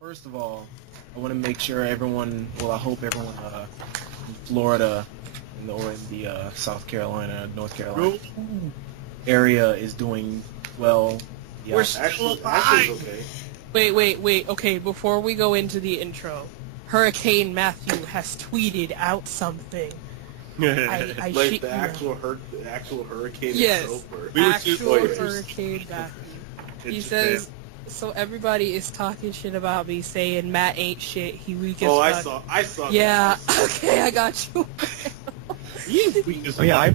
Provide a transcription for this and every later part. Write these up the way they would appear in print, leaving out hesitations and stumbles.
First of all, I want to make sure everyone, well, I hope everyone in Florida or in the South Carolina, North Carolina area is doing well. Yeah. We're still alive. Okay. Wait. Okay, before we go into the intro, Hurricane Matthew has tweeted out something. I Like shit the you actual hurricane Yes. itself? Or? Actual Hurricane Matthew. He says, so everybody is talking shit about me, saying Matt ain't shit, he weak as fuck. I saw Yeah, that. okay, I got you. He's weak as fuck. Yeah,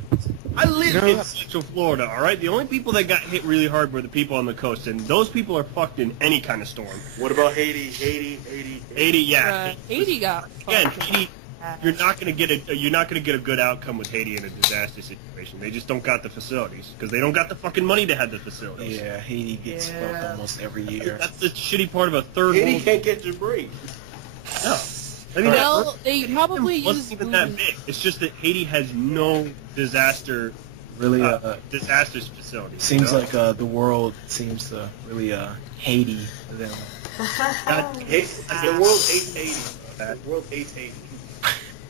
I live in Central Florida, alright? The only people that got hit really hard were the people on the coast, and those people are fucked in any kind of storm. What about Haiti? Haiti, yeah. Haiti got Again, fucking Haiti, you're not gonna get a good outcome with Haiti in a disaster situation. They just don't got the facilities because they don't got the fucking money to have the facilities. Yeah, Haiti gets fucked almost every year. That's the shitty part of a third Haiti world. can't get your break. No. I mean, Well, they probably wasn't use even that big. It's just that Haiti has no disaster facilities. Seems like the world seems to really Haiti them. The world hates Haiti. The world hates Haiti.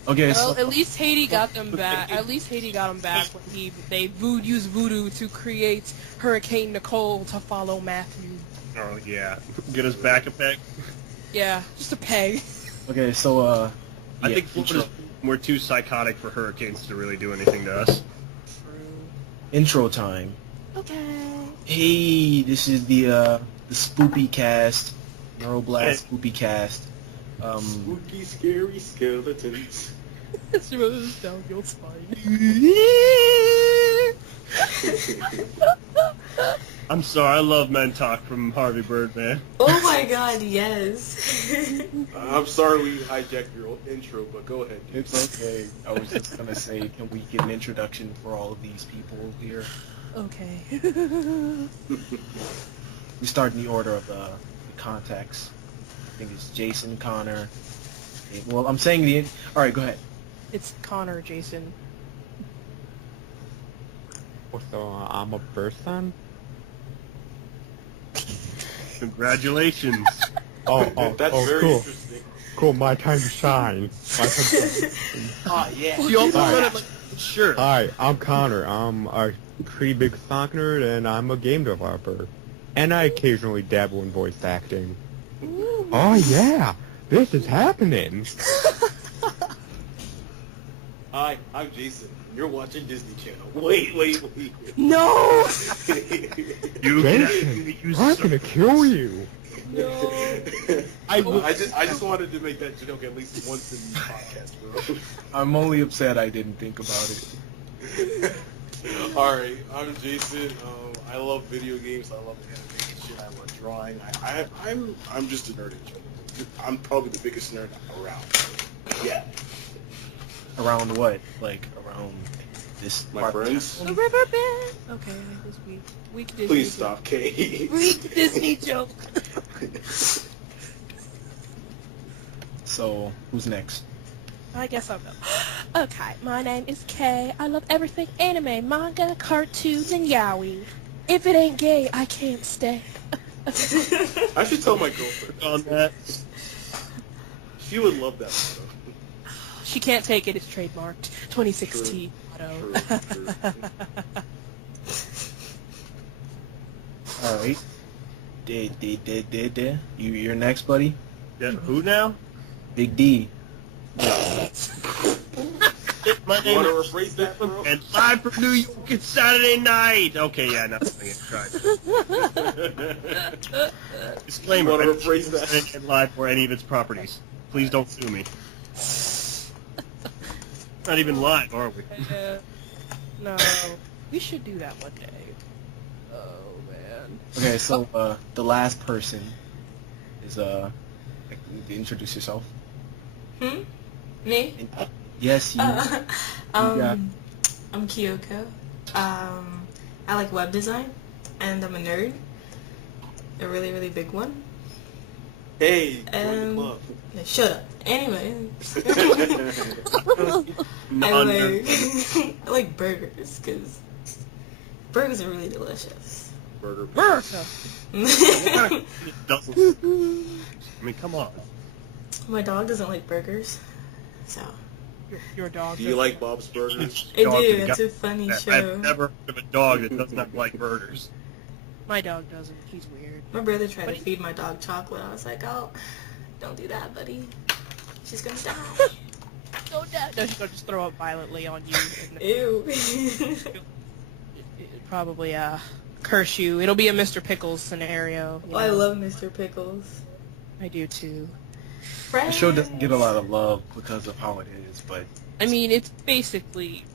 Okay, Well, so at least Haiti got them back. At least Haiti got them back when they used voodoo to create Hurricane Nicole to follow Matthew. Oh yeah, get us back a peg. Yeah, just a peg. okay, so I think we're too psychotic for hurricanes to really do anything to us. intro time. Okay. Hey, this is the Spoopy Cast, Neuro-Blast Spoopy Cast. Spooky, scary skeletons. It's just down your spine. I'm sorry, I love Men Talk from Harvey Birdman. Oh my god, yes. I'm sorry we hijacked your intro, but go ahead. It's okay. I was just gonna say, can we get an introduction for all of these people here? Okay. We start in the order of the contacts. I think it's Jason, Connor. Okay, well, I'm saying the... All right, go ahead. It's Connor, Jason. So I'm a person? Congratulations. Oh, That's very cool. interesting. Cool, my time to shine. My time to shine. Oh, yeah. You almost Hi. said it like sure. Hi, I'm Connor. I'm a pretty big stock nerd, and I'm a game developer. And I occasionally dabble in voice acting. Oh yeah, this is happening. Hi, I'm Jason. You're watching Disney Channel. Wait. No! You Jason, I'm gonna kill you. No. I just wanted to make that joke at least once in the podcast, bro. I'm only upset I didn't think about it. Alright, I'm Jason. I love video games. I love animation shit. I love drawing. I'm just a nerd in general. I'm probably the biggest nerd around. Yeah. Around what? Like, around this My part? friends? The riverbed. Okay, that was weak. Weak Disney. Please joke. stop, Kate. Weak Disney joke. So, who's next? I guess I'll go. Okay, my name is Kay. I love everything anime, manga, cartoons, and yaoi. If it ain't gay, I can't stay. I should tell my girlfriend on that. She would love that photo. She can't take it. It's trademarked. 2016 motto. True. All right. You're next, buddy. Yeah, who now? Big D. My name Want to is rephrase that, bro? and live from New York. It's Saturday night. Okay, yeah, nothing. Tried. Disclaimer: Want I to didn't rephrase that? Saturday Night Live for any of its properties. Please don't sue me. Not even live, are we? No, we should do that one day. Oh man. Okay, so the last person is introduce yourself. Me? Yes, you. I'm Kiyoko. I like web design, and I'm a nerd. A really, really big one. Hey, join the club. No, shut up. Anyway. I like burgers, because burgers are really delicious. Burger. I mean, come on. My dog doesn't like burgers, so. Your dog. Do you like Bob's Burgers? I do, it's a funny show. I've never heard of a dog that does not like burgers. My dog doesn't. He's weird. My brother tried to feed my dog chocolate. I was like, oh, don't do that, buddy. She's gonna die. Don't die. No, she's gonna just throw up violently on you. And Ew. it'd probably curse you. It'll be a Mr. Pickles scenario. Oh, I love Mr. Pickles. I do too. The show doesn't get a lot of love because of how it is, but I mean, it's basically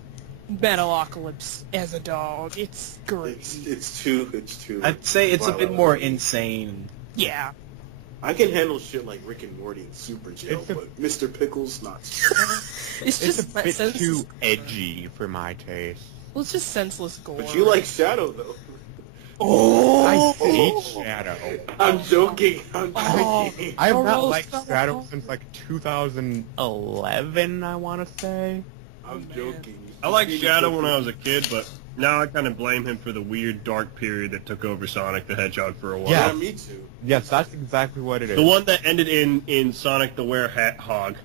Metalocalypse as a dog. It's great. It's too. I'd say it's a bit more insane. Yeah. I can handle shit like Rick and Morty and Super Jail, but Mr. Pickles, not. It's just a bit too edgy for my taste. Well, it's just senseless gore. But you like Shadow, though. Oh, I hate Shadow. I'm joking. I have not liked Shadow since like 2011, I want to say. I'm joking. I liked Shadow when I was a kid, but now I kind of blame him for the weird dark period that took over Sonic the Hedgehog for a while. Yeah, me too. Yes, that's exactly what it is. The one that ended in Sonic the Werehog.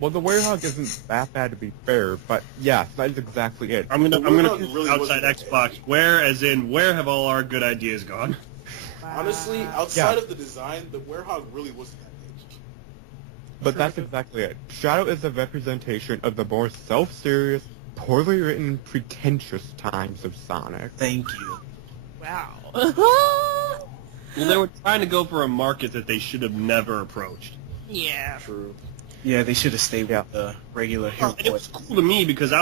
Well, the Werehog isn't that bad to be fair, but yeah, that's exactly it. I'm gonna really outside Xbox. Where, as in, where have all our good ideas gone? Honestly, outside of the design, the Werehog really wasn't that edgy. But that's exactly it. Shadow is a representation of the more self-serious, poorly written, pretentious times of Sonic. Thank you. Wow. Well, they were trying to go for a market that they should have never approached. Yeah. True. Yeah, they should have stayed with the regular hero. And it was cool to me because I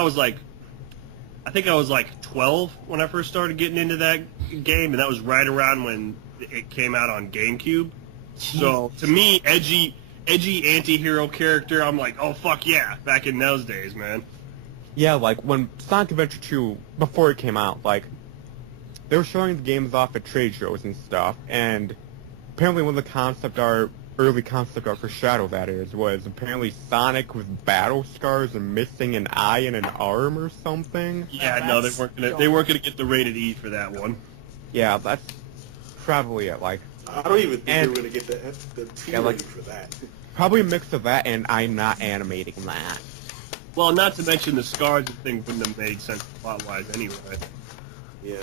think I was like 12 when I first started getting into that game, and that was right around when it came out on GameCube. So to me, edgy anti-hero character, I'm like, oh fuck yeah, back in those days, man. Yeah, like when Sonic Adventure 2, before it came out, like, they were showing the games off at trade shows and stuff, and apparently one of the early concept art for Shadow, that is, was apparently Sonic with battle scars and missing an eye and an arm or something. Yeah, no, they weren't gonna get the rated E for that one. Yeah, that's probably it, like... I don't even think they were gonna get the T rating for that. Probably a mix of that and I'm not animating that. Well, not to mention the scars and thing wouldn't have made sense plot-wise anyway. Yeah.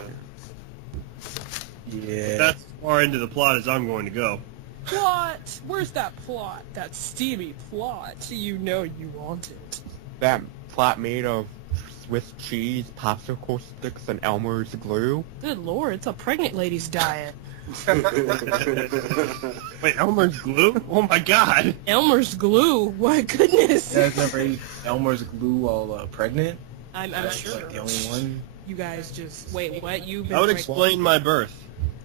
Yeah. That's as far into the plot as I'm going to go. Plot? Where's that plot? That steamy plot. You know you want it. That plot made of Swiss cheese, popsicle sticks, and Elmer's glue. Good lord, it's a pregnant lady's diet. Wait, Elmer's glue? Oh my god! Elmer's glue? My goodness. You guys never ate Elmer's glue while pregnant? I'm sure. Like the only one? You guys just... Wait, what? You've been I would explain my birth.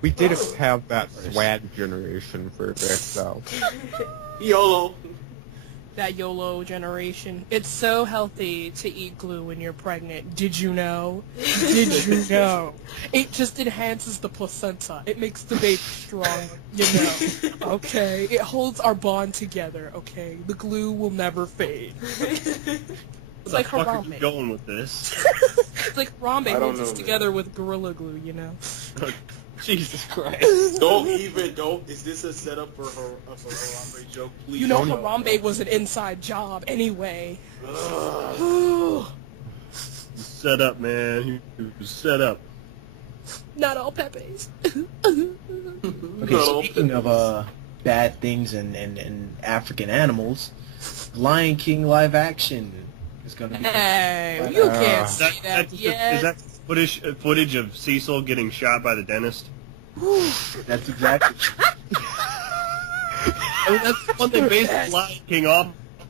We didn't have that swag generation for this, though. YOLO. That YOLO generation. It's so healthy to eat glue when you're pregnant. Did you know? Did you know? It just enhances the placenta. It makes the baby strong, you know. Okay? It holds our bond together, okay? The glue will never fade. It's like Where the fuck are you Harambe. going with this? It's like Harambe I don't holds know, us man. together with Gorilla Glue, you know? Jesus Christ. Don't. Is this a setup for a Harambe joke? Please. You know don't. Harambe was an inside job anyway. Set up, man. You set up. Not all Pepes. Okay, speaking of bad things and African animals, Lion King live action is going to be... Hey, you can't say that Is yet. that footage of Cecil getting shot by the dentist? That's exactly... I mean, that's the one they based Lion King off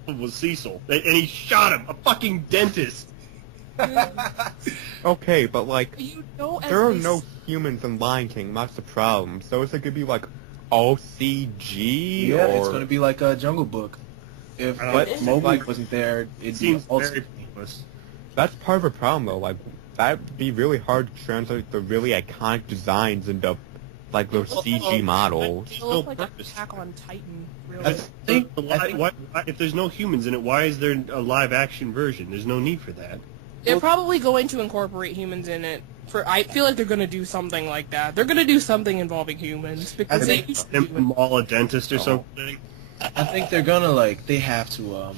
of was Cecil. And he shot him, a fucking dentist. Okay, but like, You know, as there are they no humans in Lion King, that's the problem. So is it gonna be like all CG, Yeah, or... it's going to be like a Jungle Book. If But, Mowgli like, wasn't there, It it'd be seems also... very pointless. That's part of the problem, though. Like, that'd be really hard to translate the really iconic designs into like those CG models. It looks like Attack on Titan. Really. I think If there's no humans in it, why is there a live-action version? There's no need for that. They're probably going to incorporate humans in it. I feel like they're going to do something like that. They're going to do something involving humans because I they. Them all a dentist or something. I think they're gonna they have to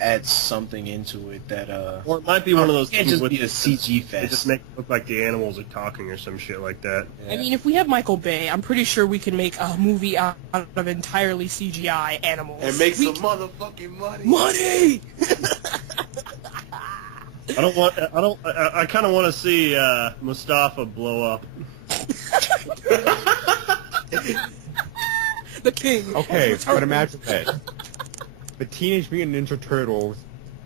add something into it that Or it might be one of those it can't things just with be a CG They just fest. make it look like the animals are talking or some shit like that. I mean, if we have Michael Bay, I'm pretty sure we can make a movie out of entirely CGI animals. And make some motherfucking money. money. I kind of want to see Mustafa blow up. The king. Okay, but imagine this. The Teenage Mutant Ninja Turtles,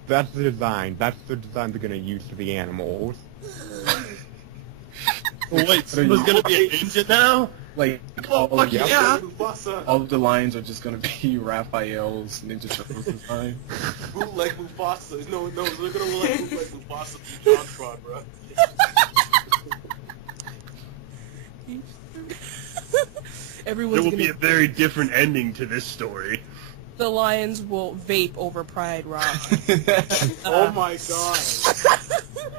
that's the design. That's the design they're going to use for the animals. Wait, so there's gonna be a ninja now? Like Oh, fuck yeah. yeah. Mufasa. All of the lines are just gonna be Raphael's Ninja Turtles design. Bootleg Mufasa. No, they're gonna look like bootleg Mufasa from JonTron, bro. Everyone's There will be gonna. a very different ending to this story. The lions will vape over Pride Rock. Oh my god.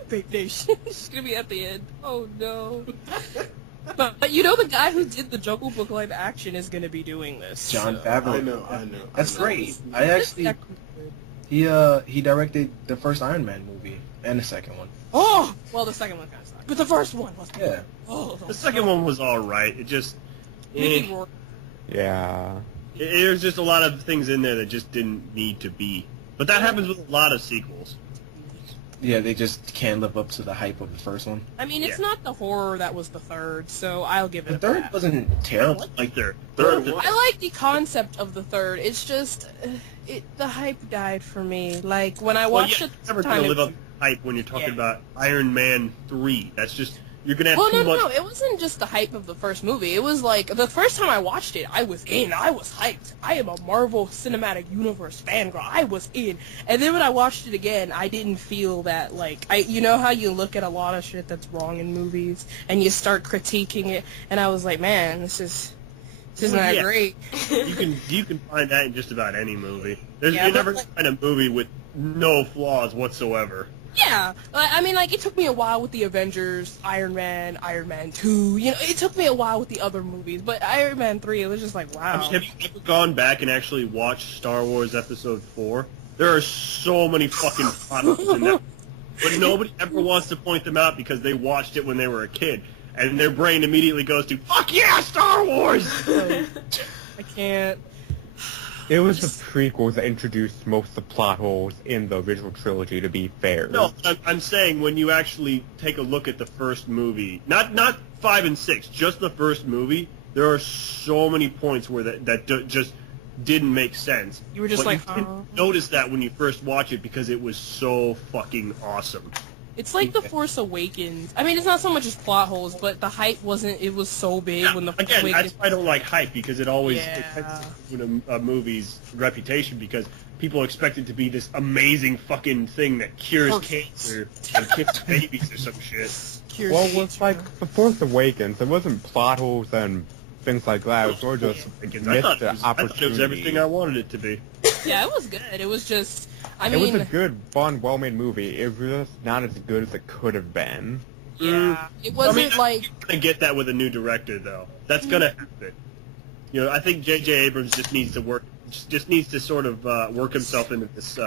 Vape Nation. It's gonna be at the end. Oh no. But you know the guy who did the Jungle Book live action is gonna be doing this. John so. Favreau. I know. That's great. I actually That could be good. he directed the first Iron Man movie and the second one. Oh, well, the second one kind of sucked, but the first one was good. Yeah. Oh, The second one was alright. It just... Mickey Rourke. Yeah. There's just a lot of things in there that just didn't need to be. But that happens with a lot of sequels. Yeah, they just can't live up to the hype of the first one. I mean, it's Yeah. not the horror that was the third, so I'll give it The a third pass. wasn't I terrible. like their Third third. one. I like the concept of the third. It's just, the hype died for me. Like when I Well, watched yeah, it you're this never time. gonna it live up was- to hype when you're talking Yeah. about Iron Man 3. That's just... You're gonna have Well, too no, much... it wasn't just the hype of the first movie. It was like, the first time I watched it, I was in. I was hyped. I am a Marvel Cinematic Universe fangirl. I was in. And then when I watched it again, I didn't feel that, like, you know how you look at a lot of shit that's wrong in movies, and you start critiquing it, and I was like, man, this is not Yeah. great. You can find that in just about any movie. You're Yeah, but never like- gonna find a movie with no flaws whatsoever. Yeah, I mean, like, it took me a while with the Avengers, Iron Man 2, you know, it took me a while with the other movies, but Iron Man 3, it was just like, wow. I mean, have you ever gone back and actually watched Star Wars Episode 4? There are so many fucking plot holes in that. But nobody ever wants to point them out because they watched it when they were a kid. And their brain immediately goes to, fuck yeah, Star Wars! I can't. It was the prequels that introduced most of the plot holes in the original trilogy, to be fair. No, I'm saying when you actually take a look at the first movie, not 5 and 6, just the first movie, there are so many points where that just didn't make sense. You were just But like, you didn't notice that when you first watch it because it was so fucking awesome. It's like The Force Awakens. I mean, it's not so much as plot holes, but the hype wasn't, it was so big when The Force Again, Awakens... that's why I don't like hype, because it always Yeah. ruins a movie's reputation, because people expect it to be this amazing fucking thing that cures cancer and kills babies or some shit. Cures Well, cancer. with, like, The Force Awakens, there wasn't plot holes and things like that. It was more just I missed thought the it was everything I wanted it to be. Yeah, it was good. It was just... I It mean... was a good, fun, well-made movie. It was just not as good as it could have been. Yeah. It wasn't like... You're gonna get that with a new director, though. That's gonna happen. You know, I think J.J. Abrams just needs to sort of work himself into this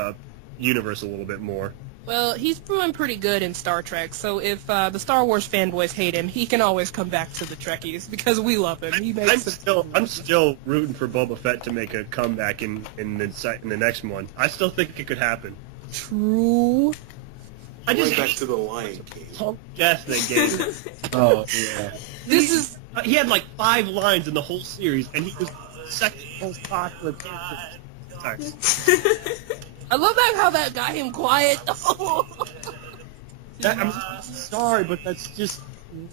universe a little bit more. Well, he's proven pretty good in Star Trek, so if the Star Wars fanboys hate him, he can always come back to the Trekkies, because we love him. He makes I'm still rooting for Boba Fett to make a comeback in the next one. I still think it could happen. True. I just Going back hate to the Lion King. the death they gave him. Oh yeah. This is... He had like 5 lines in the whole series, and he was the second most popular character. Sorry. I love how that got him quiet. I'm sorry, but that's just...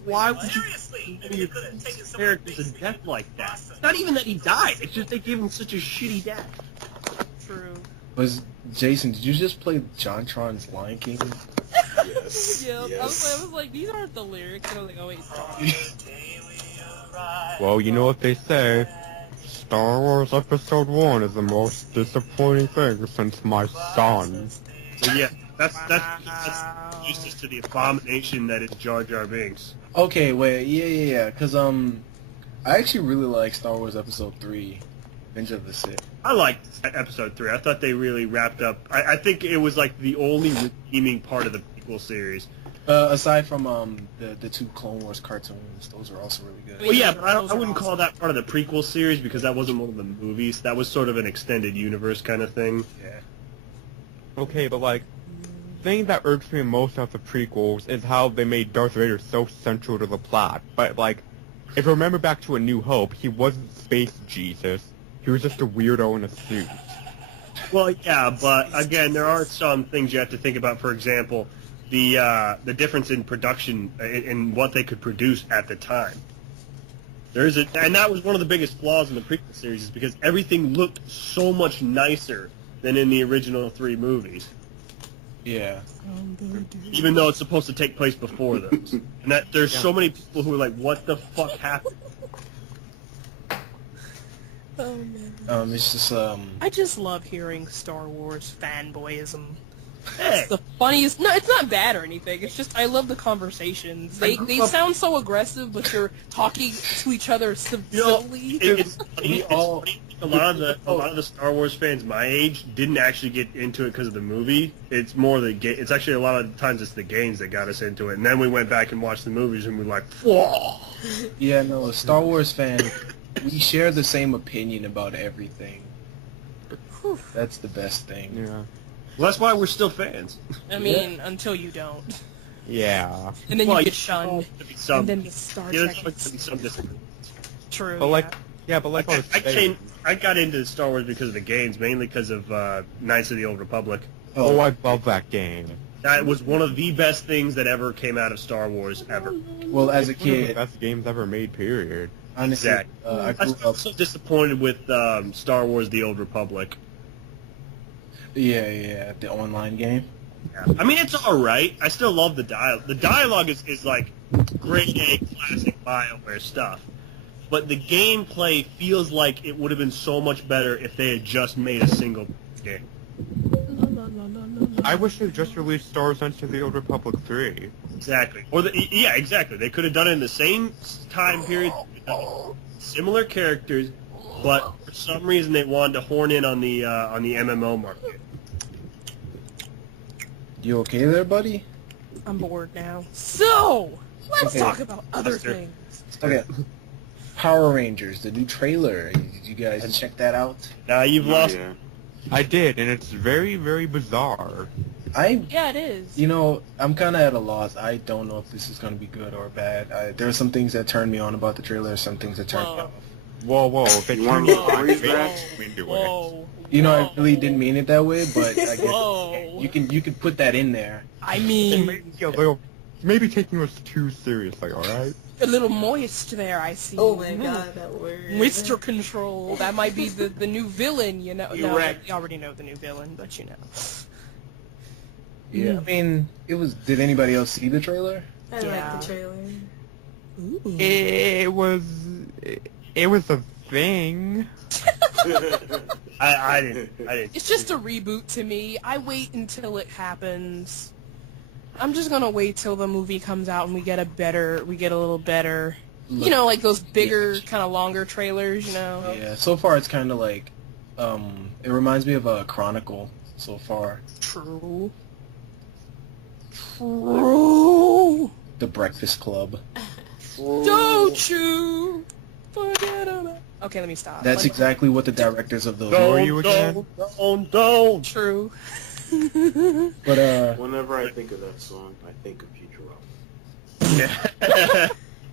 Why would you give your characters a death like that? It's not even that he died, it's just they gave him such a shitty death. True. Was Jason? Did you just play JonTron's Lion King? Yes. Yeah, Yes. I was like, these aren't the lyrics. And I was like, oh wait, Well, you know what they say. Star Wars Episode 1 is the most disappointing thing since my son. So yeah, that's useless to the abomination that is Jar Jar Binks. Okay, wait, yeah, because I actually really like Star Wars Episode 3, Revenge of the Sith. I liked Episode 3. I thought they really wrapped up. I think it was like the only redeeming part of the prequel series. Aside from the 2 Clone Wars cartoons, those are also really good. Well, yeah, but I wouldn't call that part of the prequel series because that wasn't one of the movies. That was sort of an extended universe kind of thing. Yeah. Okay, but like, the thing that irks me most about the prequels is how they made Darth Vader so central to the plot. But like, if you remember back to A New Hope, he wasn't Space Jesus. He was just a weirdo in a suit. Well, yeah, but again, there are some things you have to think about. For example, the difference in production in what they could produce at the time. And that was one of the biggest flaws in the prequel series, is because everything looked so much nicer than in the original 3 movies. Yeah. Even though it's supposed to take place before those. And that there's so many people who are like, what the fuck happened? Oh, man. It's just, I just love hearing Star Wars fanboyism. Hey. It's the funniest. No, it's not bad or anything. It's just I love the conversations. They sound so aggressive, but you're talking to each other civilly. It's funny. A lot of the Star Wars fans my age didn't actually get into it because of the movie. It's more it's actually a lot of times it's the games that got us into it, and then we went back and watched the movies and we're like, whoa. Yeah, no, a Star Wars fan, we share the same opinion about everything. That's the best thing. Yeah. Well, that's why we're still fans. I mean, until you don't. Yeah. And then Well, you get shunned. And then the Star Trek. There's going to be some disagreement. True. But like, yeah, but like I got into Star Wars because of the games, mainly because of Knights of the Old Republic. Oh, I love that game. That was one of the best things that ever came out of Star Wars ever. Well, as a One of the kid, best games ever made, period. honestly, Exactly. I I grew was up. so disappointed with Star Wars: The Old Republic. Yeah, the online game. Yeah. I mean, it's all right. I still love the dialogue. The dialogue is like grade A classic BioWare stuff. But the gameplay feels like it would have been so much better if they had just made a single game. I wish they just released Star Wars Knights of the Old Republic 3. Exactly. Yeah, exactly. They could have done it in the same time period, similar characters, but for some reason they wanted to horn in on the MMO market. You okay there, buddy? I'm bored now. So, let's Okay. talk about other Let's do it. things. Okay. Power Rangers, the new trailer. Did you guys check that out? Now you've lost. Yeah. I did, and it's very, very bizarre. Yeah, it is. I'm kind of at a loss. I don't know if this is going to be good or bad. There are some things that turned me on about the trailer, some things that turned me Whoa. off. Whoa, if it You want turns me to out freeze great, that? I'm into it. Whoa. I really didn't mean it that way, but I guess Whoa. you can put that in there. I mean, Maybe taking us too seriously, alright? a little moist there, I see. Oh my god, that word. Moisture control. That might be the new villain, you know. You're No, right. we already know the new villain, but you know. Yeah, I mean, it was. Did anybody else see the trailer? I Yeah. like the trailer. Ooh. It was a thing. I didn't. It's just a reboot to me. I wait until it happens. I'm just gonna wait till the movie comes out and we get a little better. You know, like those bigger, kind of longer trailers, you know? Yeah, so far it's kind of like, it reminds me of a Chronicle so far. True. True. The Breakfast Club. Don't you forget about... Okay, let me stop. That's Like, exactly what the directors of those. Who are you again? Don't. true. But Whenever I think of that song, I think of Futurama. Yeah.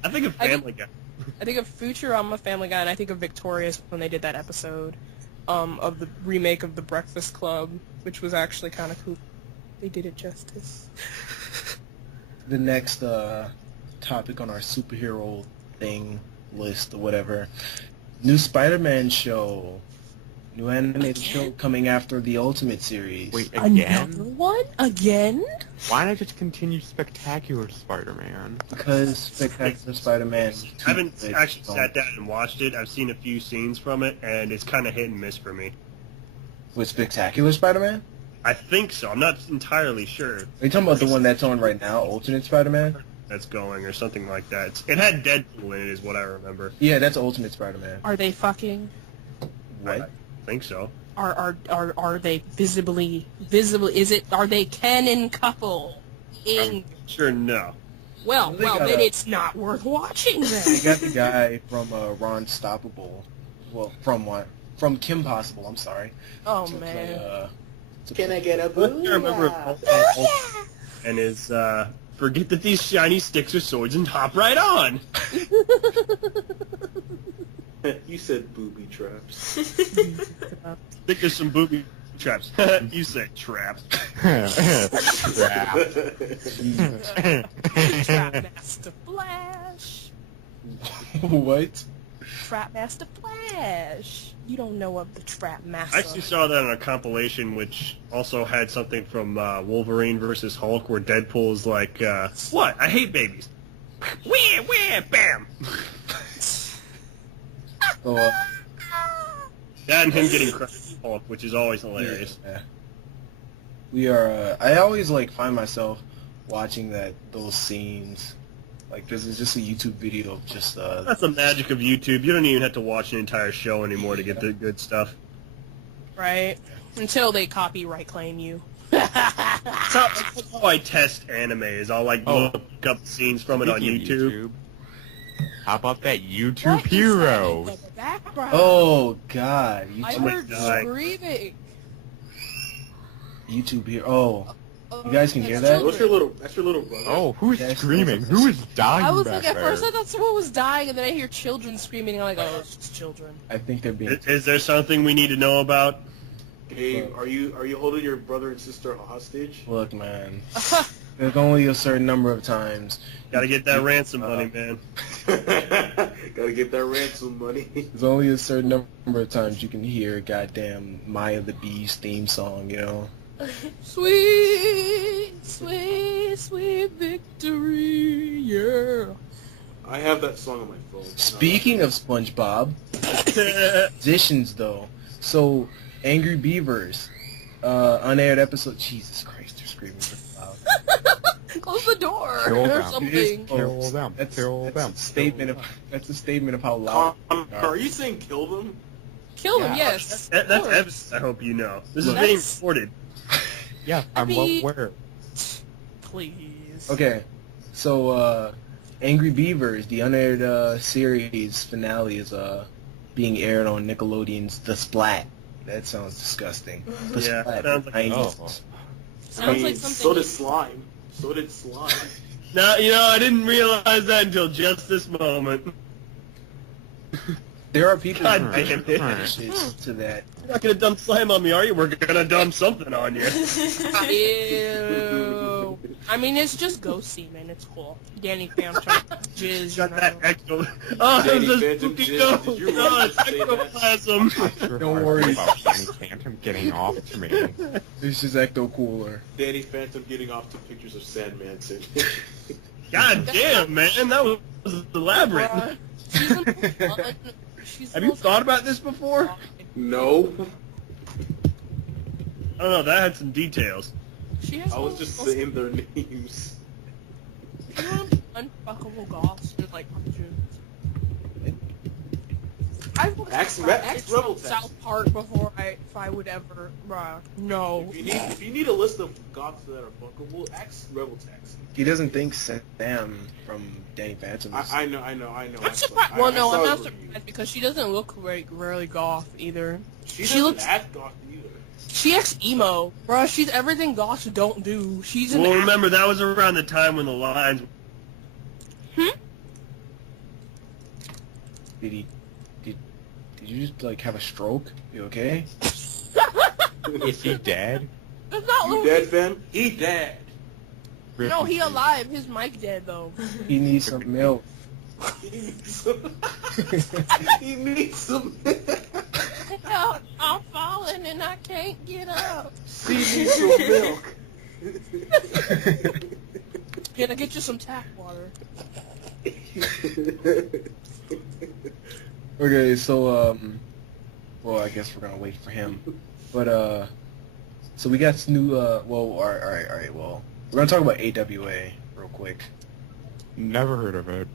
I think of Family Guy. I think of Futurama, Family Guy, and I think of Victorious when they did that episode of the remake of The Breakfast Club, which was actually kind of cool. They did it justice. the next topic on our superhero thing list or whatever, new Spider-Man show. New animated show coming after the Ultimate series. Wait, Another again? one? Again? Why not just continue Spectacular Spider-Man? Because Spectacular Spider-Man. I haven't actually sat down and watched it. I've seen a few scenes from it, and it's kind of hit and miss for me. With Spectacular Spider-Man? I think so. I'm not entirely sure. Are you talking about the one that's on right now, Ultimate Spider-Man? That's going or something like that. It had Deadpool in it, is what I remember. Yeah, that's Ultimate Spider-Man. Are they fucking? Right? I think so. Are they visibly? Is it? Are they canon couple? I'm sure no. Well, They got then a- it's not worth watching They then. got the guy from Ron Stoppable. Well, from what? From Kim Possible, I'm sorry. Oh To play, man. Can I get a I remember and is forget that these shiny sticks are swords and hop right on. You said booby traps. Think there's some booby traps. You said traps. Crap. Trap Master Flash. What? Trap Master Flash. You don't know of the Trap Master. I actually saw that on a compilation, which also had something from Wolverine versus Hulk, where Deadpool is like, "What? I hate babies." Wham, wham, bam. So, That and him getting crushed with Hulk, which is always hilarious. yeah. We are. I always find myself watching those scenes. This is just a YouTube video of just. That's the magic of YouTube. You don't even have to watch an entire show anymore to get the good stuff. Right. Until they copyright claim you. That's how I test anime. Is I'll look up scenes from it on Speaking of YouTube. How about that YouTube What is hero? that in the background? Oh God! I YouTube, heard God. screaming. YouTube here. Oh, you guys can hear that? That's your little brother. Oh, who's Yes, screaming? yes, Who is dying I was back like, at first I there? thought someone was dying, and then I hear children screaming, and I'm like, oh, it's just children. I think they're being. Is there something we need to know about? Gabe, are you holding your brother and sister hostage? Look, man. There's only a certain number of times. Gotta get that ransom money, man. Gotta get that ransom money. There's only a certain number of times you can hear goddamn Maya the Bee's theme song. You know. Sweet, sweet, sweet victory, yeah. I have that song on my phone. Speaking of SpongeBob, musicians though. So, Angry Beavers, unaired episode. Jesus Christ, they're screaming so loud. Close the door Kill or them. something. Kill them. That's, Kill that's them. a statement of how loud. Are you saying kill them? Kill them, Yeah. yes. That's of course. evidence, I hope you know. This is Look. being That's- recorded. Yeah, I'm well mean- aware. Please. Okay, so Angry Beavers, the unaired series finale is being aired on Nickelodeon's The Splat. That sounds disgusting. The Yeah, Splat. sounds like- 90s. Oh. Sounds like so something. did slime. So did slime. No, I didn't realize that until just this moment. There are people God who damn it. shit to that. You're not gonna dump slime on me, are you? We're gonna dump something on you. Ew. I mean, it's just ghost semen. It's cool. Danny Phantom jizz. Got you that know. ecto. Oh, Danny it's a Phantom spooky jizz. ghost. Did you Oh, really it's say that? ectoplasm. Not sure Don't how I worry. feel about Danny Phantom getting off to me. It's just ecto cooler. Danny Phantom getting off to pictures of Sandman saying, God damn, man, that was elaborate. Bruh, she's in blood. She's Have you thought about this before? no. I don't know. That had some details. She has I was just saying their names. unfuckable goths with like cartoons. I've watched Axe It's Rebel from Test. South Park before if I would ever, no. If you need a list of goths that are fuckable, ask Rebel Taxi. He doesn't think Sam from Danny Phantom is... I know. I'm I surprised. saw- Well, I no, saw I'm his not review. surprised because she doesn't look really goth either. She She doesn't looks- act goth either. She acts emo, bruh. She's everything goths don't do. She's an Well, act- remember that was around the time when the lines. Did you just have a stroke? You okay? Is he dead? That's not You Louis. dead, fam? He dead. No, he alive. His mic dead though. He needs some milk. He needs some. He needs some. Yeah, I'm falling and I can't get up. She needs some milk. Can I get you some tap water? Okay, so well, I guess we're gonna wait for him. But so we got some new. Well, all right. Well, we're gonna talk about AWA real quick. Never heard of it.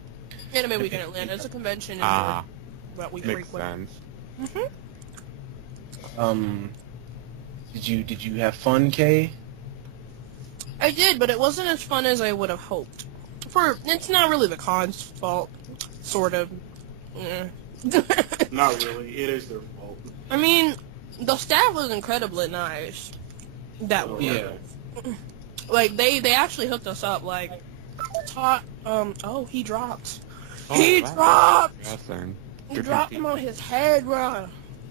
Anime Week in Atlanta. It's a convention in Ah, that we makes frequent. sense. Did you have fun, Kay? I did, but it wasn't as fun as I would have hoped. It's not really the con's fault, sort of. Not really. It is their fault. I mean, the staff was incredibly nice. That was Yeah. like they actually hooked us up. Like, taught. Oh, he dropped. Oh, He wow. dropped. Interesting. He Good dropped to him see. on his head, bro.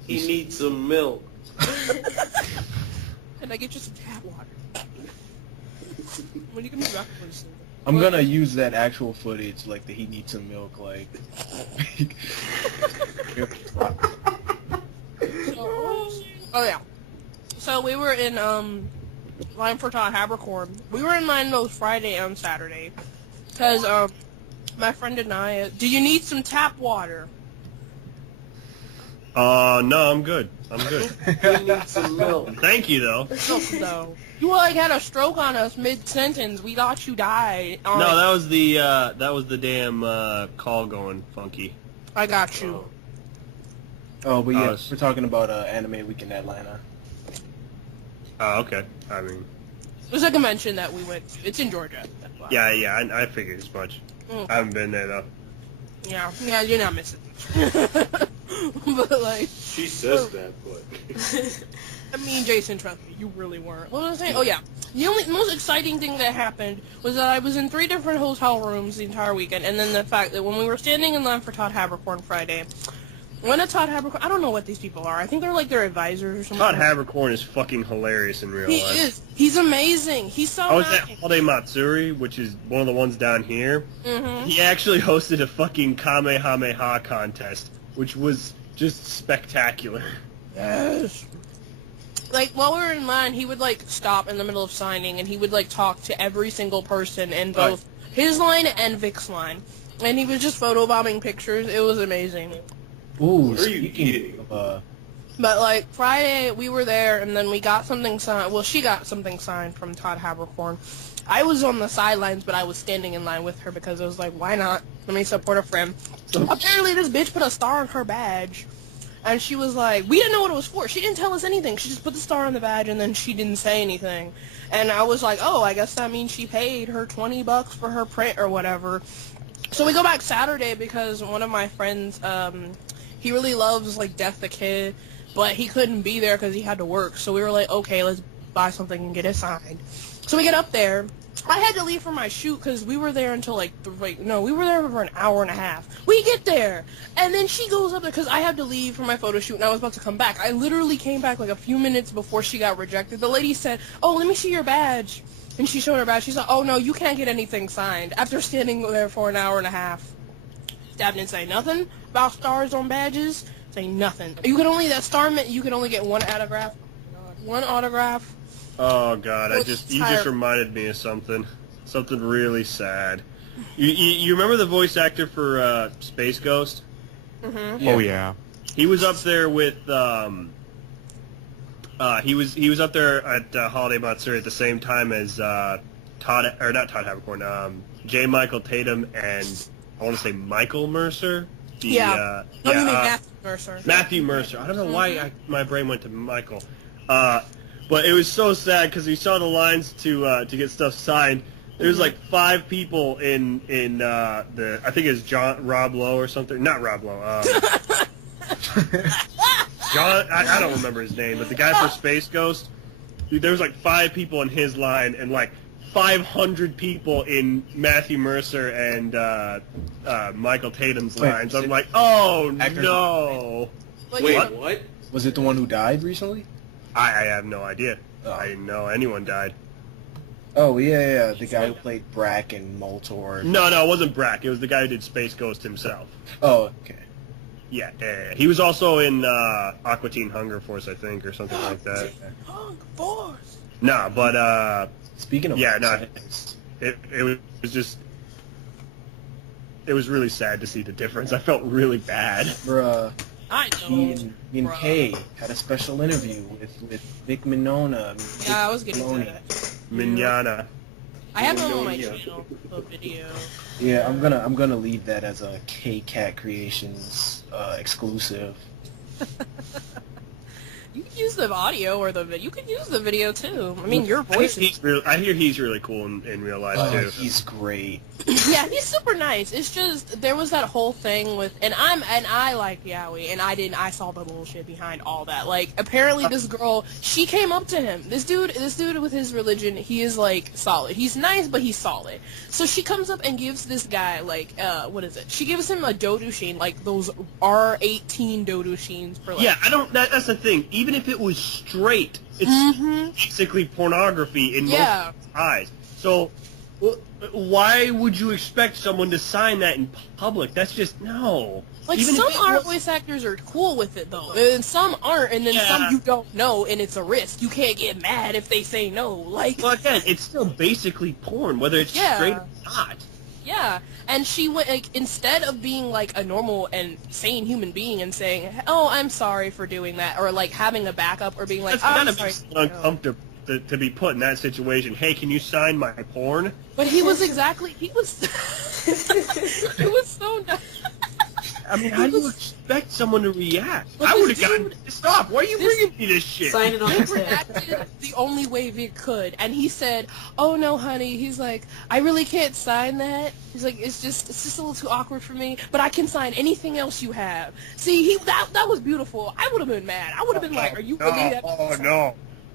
He needs some milk. Can I get you some tap water? When you can be back, please. I'm gonna use that actual footage, like the he needs some milk, like. Oh yeah. So we were in line for Todd Habercorn. We were in line both Friday and Saturday, cause my friend and I. Do you need some tap water? No, I'm good. I'm good. He needs some milk. Thank you, though. No. You like had a stroke on us mid-sentence. We thought you died. No, that was the damn call going funky. I got you. Oh, but yeah, Oh, we're talking about Anime Week in Atlanta. Oh, okay. I mean, There's a convention that we went. It's in Georgia. That's why. yeah, I figured as much. Mm. I haven't been there though. Yeah, you're not missing. But like, She says that, but I mean, Jason, trust me, you really weren't. What was I saying? Oh yeah, the most exciting thing that happened was that I was in 3 different hotel rooms the entire weekend, and then the fact that when we were standing in line for Todd Habercorn Friday, when a Todd Habercorn, I don't know what these people are. I think they're like their advisors or something. Todd Habercorn is fucking hilarious in real He life. is. He's amazing. He's so I was nice. at Holiday Matsuri, which is one of the ones down here. Mm-hmm. He actually hosted a fucking Kamehameha contest, which was just spectacular. Yes. Like, while we were in line, he would, like, stop in the middle of signing, and he would, like, talk to every single person in both his line and Vic's line. And he was just photobombing pictures. It was amazing. Ooh, What are you speaking eating? of, But, like, Friday, we were there, and then we got something signed. Well, she got something signed from Todd Habercorn. I was on the sidelines, but I was standing in line with her because I was like, why not? Let me support a friend. Apparently, this bitch put a star on her badge. And she was like, we didn't know what it was for. She didn't tell us anything. She just put the star on the badge, and then she didn't say anything. And I was like, oh, I guess that means she paid her $20 for her print or whatever. So we go back Saturday because one of my friends, he really loves, like, Death the Kid, but he couldn't be there because he had to work. So we were like, okay, let's buy something and get it signed. So we get up there. I had to leave for my shoot because we were there until we were there for an hour and a half. We get there, and then she goes up there because I had to leave for my photo shoot, and I was about to come back. I literally came back like a few minutes before she got rejected. The lady said, oh, let me see your badge. And she showed her badge. She's like, oh, no, you can't get anything signed. After standing there for an hour and a half. Dad didn't say nothing about stars on badges. Say nothing. You could only get one autograph. One autograph. Oh god, Well, you just tired. reminded me of something really sad. You remember the voice actor for Space Ghost? Mm-hmm. Oh yeah. He was up there with he was up there at Holiday Matsuri at the same time as not Todd Habercorn, J. Michael Tatum and I want to say Michael Mercer. You mean Matthew Mercer. Matthew Mercer. I don't know why my brain went to Michael. But it was so sad because we saw the lines to get stuff signed. There's like 5 people in the I think it's Rob Lowe or something. Not Rob Lowe. John. I don't remember his name, but the guy for Space Ghost. Dude, there was like 5 people in his line and like 500 people in Matthew Mercer and Michael Tatum's lines. I'm like, oh no. wait, what? Was it the one who died recently? I have no idea. Oh. I didn't know anyone died. Oh, yeah, the guy who played Brack and Moltor. No, it wasn't Brack. It was the guy who did Space Ghost himself. Oh, okay. Yeah. He was also in Aqua Teen Hunger Force, I think, or something like that. Hunger Force. Nah, but Speaking of it was just. It was really sad to see the difference. I felt really bad. Bruh, I know. me and Kay had a special interview with Vic Minona. Yeah, I was getting to Maloney. that. Mignana. I have it on my channel, the video. Yeah, I'm gonna leave that as a K-Cat Creations exclusive. You can use the audio or the video. You can use the video too. I mean, your voice is... I hear he's really cool in real life too. He's great. Yeah, he's super nice. It's just there was that whole thing with, and I like Yowie, and I saw the bullshit behind all that. Like, apparently this girl, she came up to him. This dude with his religion, he is like solid. He's nice, but he's solid. So she comes up and gives this guy like, what is it? She gives him a Dodushin, like those R18 Dodushins for like. Yeah, I don't. That's the thing. Even if it was straight, it's basically pornography in most eyes. So. Why would you expect someone to sign that in public? That's just, no. Like, Even some art voice actors are cool with it, though. And some aren't, and then some you don't know, and it's a risk. You can't get mad if they say no. Like, well, again, it's still basically porn, whether it's straight or not. Yeah, and she went, like, instead of being, like, a normal and sane human being and saying, oh, I'm sorry for doing that, or, like, having a backup, or being like, That's I'm kind sorry. of uncomfortable. To be put in that situation. Hey, can you sign my porn? But he was he was so nice. I mean, how do you expect someone to react? But I this would have gotten pissed off. Why are you bringing me this shit? Sign it on He the tip. reacted the only way Vic could, and he said, "Oh no, honey." He's like, "I really can't sign that." He's like, "It's just a little too awkward for me, but I can sign anything else you have." See, that was beautiful. I would have been mad. I would have been like, "Are you really that?" Oh no.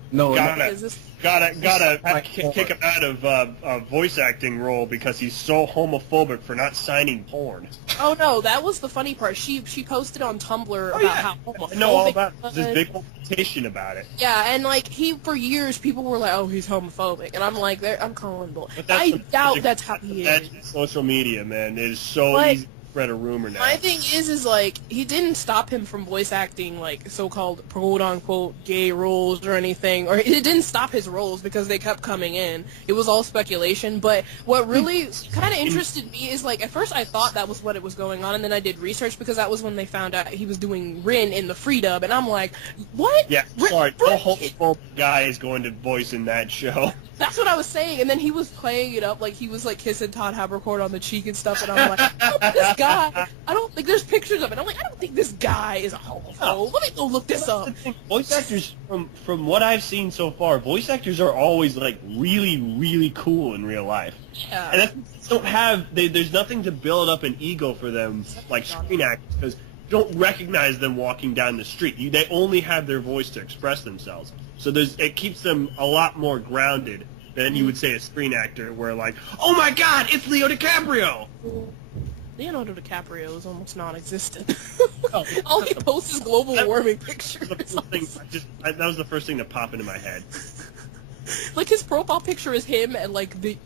No, Gotta kick him out of a voice acting role because he's so homophobic for not signing porn. Oh no, that was the funny part. She posted on Tumblr about how homophobic. I know all about he was. this big petition about it. Yeah, and like for years people were like, "Oh, he's homophobic," and I'm like, I'm calling bull. But that's I doubt that's how he is. That's social media, man. It is so easy to spread a rumor now. My thing is like, he didn't stop him from voice acting like so-called quote-unquote gay roles or anything, or it didn't stop his roles because they kept coming in. It was all speculation, but what really kind of interested me is like, at first I thought that was what was going on, and then I did research because that was when they found out he was doing Rin in the free dub, and I'm like, what? Yeah, sorry, no homophobic guy is going to voice in that show. That's what I was saying, and then he was playing it up like he was like kissing Todd Habercourt on the cheek and stuff, and I'm like, this guy, I don't think there's pictures of it. I'm like, I don't think this guy is a homophobe. Let me go look this up. Voice actors, from what I've seen so far, voice actors are always like really, really cool in real life. Yeah. And that's, don't have there's nothing to build up an ego for them like screen actors because you don't recognize them walking down the street. They only have their voice to express themselves. So it keeps them a lot more grounded than you would say a screen actor where like, oh my god, it's Leo DiCaprio! Leonardo DiCaprio is almost non-existent. All he posts is global warming pictures. That was the first thing that popped into my head. Like, his profile picture is him and, like, I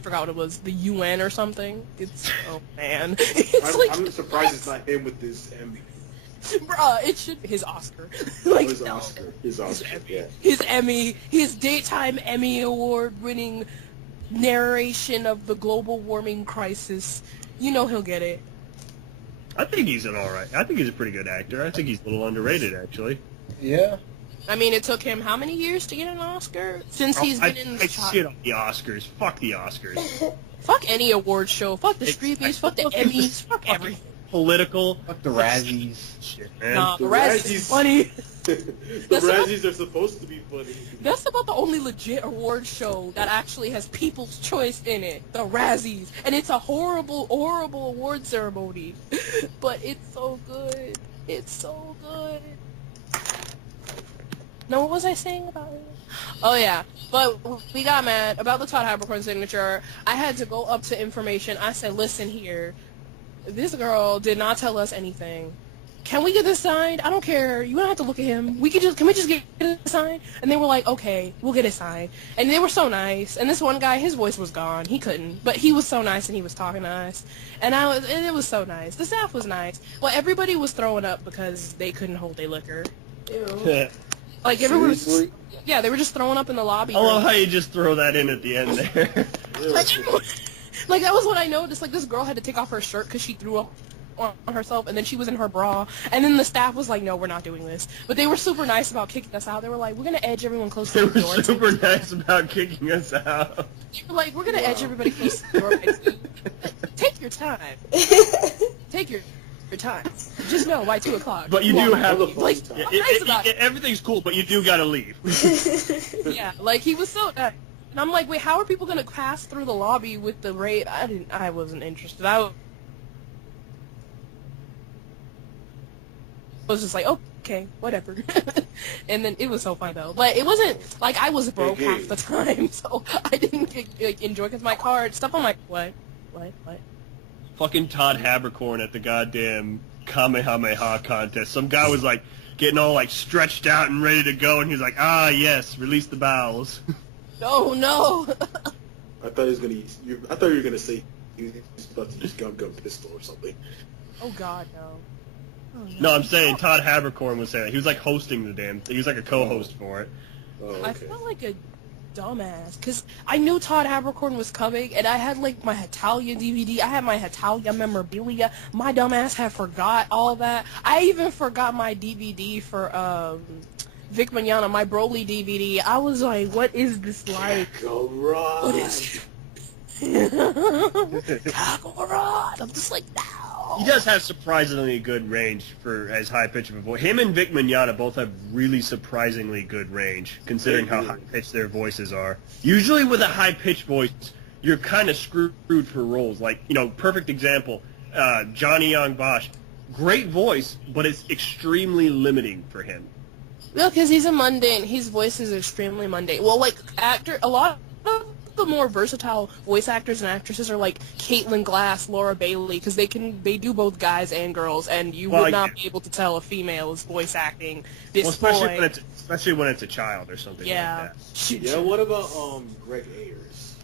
forgot what it was, the UN or something? It's, oh, man. I'm surprised it's not him with this Emmy. Bruh, it should be his Oscar. His Oscar, yeah. His Emmy, his daytime Emmy Award-winning narration of the global warming crisis. You know he'll get it. I think he's I think he's a pretty good actor. I think he's a little underrated, actually. Yeah. I mean, it took him how many years to get an Oscar? Since he's been in the top... shit on the Oscars. Fuck the Oscars. Fuck any award show. Fuck the Streepies. Fuck the Emmys. Fuck everything. Political. Fuck the Razzies. Shit, man. Nah, the Razzies is funny. The Razzies are supposed to be funny. That's about the only legit award show that actually has People's Choice in it. The Razzies. And it's a horrible, horrible award ceremony. But it's so good. It's so good. Now, what was I saying about it? Oh, yeah. But we got mad about the Todd Habercorn signature. I had to go up to information. I said, listen here. This girl did not tell us anything. can we get this signed? I don't care. You don't have to look at him. Can we just get it signed? And they were like, okay, we'll get it signed. And they were so nice. And this one guy, his voice was gone. He couldn't. But he was so nice and he was talking to us. And it was so nice. The staff was nice. Well, everybody was throwing up because they couldn't hold their liquor. Ew. Like, everyone was, yeah, they were just throwing up in the lobby. I love how you just throw that in at the end there. Like, that was what I noticed. Like, this girl had to take off her shirt because she threw up on herself, and then she was in her bra, and then the staff was like, no, we're not doing this. But they were super nice about kicking us out. They were like, we're going to edge everyone close to the door. They were super nice about kicking us out. They were like, we're going to edge everybody close to the door. Take your time. Take your time. Just know by 2 o'clock. But you do have... Like, I'm nice about it. Everything's cool, but you do gotta leave. Yeah, like, he was so nice. And I'm like, wait, how are people going to pass through the lobby with the raid? I wasn't interested. I was just like, okay, whatever. And then it was so fun though. But it wasn't like I was broke half the time, so I didn't enjoy because my card stuff. I'm like, what? Fucking Todd Habercorn at the goddamn Kamehameha contest. Some guy was like getting all like stretched out and ready to go, and he was like, ah, yes, release the bowels. No. I thought he was gonna. I thought you were gonna say he was about to use gum pistol or something. Oh God, no. Oh, No, I'm saying Todd Habercorn was saying that. He was like hosting the damn. He was like a co-host for it. Oh, okay. I felt like a dumbass because I knew Todd Habercorn was coming, and I had like my Hatalia DVD. I had my Hatalia memorabilia. My dumbass had forgot all that. I even forgot my DVD for Vic Mignogna, my Broly DVD. I was like, what is this like? Kakarot. What is Kakarot? I'm just like, no. He does have surprisingly good range for as high pitch of a voice. Him and Vic Mignogna both have really surprisingly good range, considering how high pitched their voices are. Usually with a high pitched voice, you're kind of screwed for roles. Like, perfect example, Johnny Young Bosch, great voice, but it's extremely limiting for him. No, because he's a mundane. His voice is extremely mundane. Well, like a lot of the more versatile voice actors and actresses are like Caitlin Glass, Laura Bailey, because they do both guys and girls, and you would not be able to tell a female is voice acting this especially when it's a child or something like that. Yeah, what about Greg Ayers?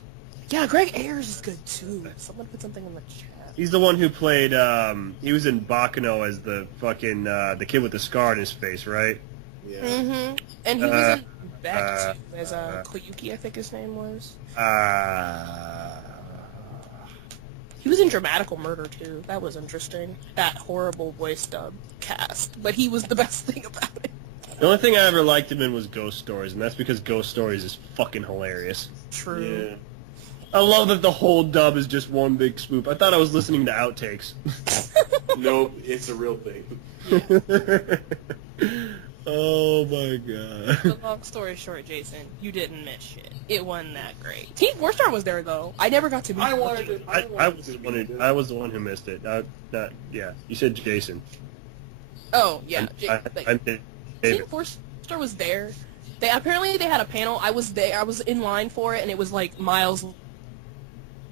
Yeah, Greg Ayers is good too. Someone put something in the chat. He's the one who played. He was in Baccano as the fucking the kid with the scar on his face, right? Yeah. Mhm. And he was in Beck too, as Koyuki, I think his name was. He was in Dramatical Murder too. That was interesting. That horrible voice dub cast, but he was the best thing about it. The only thing I ever liked him in was Ghost Stories, and that's because Ghost Stories is fucking hilarious. True. Yeah. I love that the whole dub is just one big spoof. I thought I was listening to outtakes. Nope, it's a real thing. Oh my god. The long story short, Jason, you didn't miss shit. It wasn't that great. Team 4-Star was there though. I never got to meet. I was the one who missed it. Yeah, you said Jason. Oh yeah. I'm Team 4-Star was there. They had a panel. I was there. I was in line for it, and it was like miles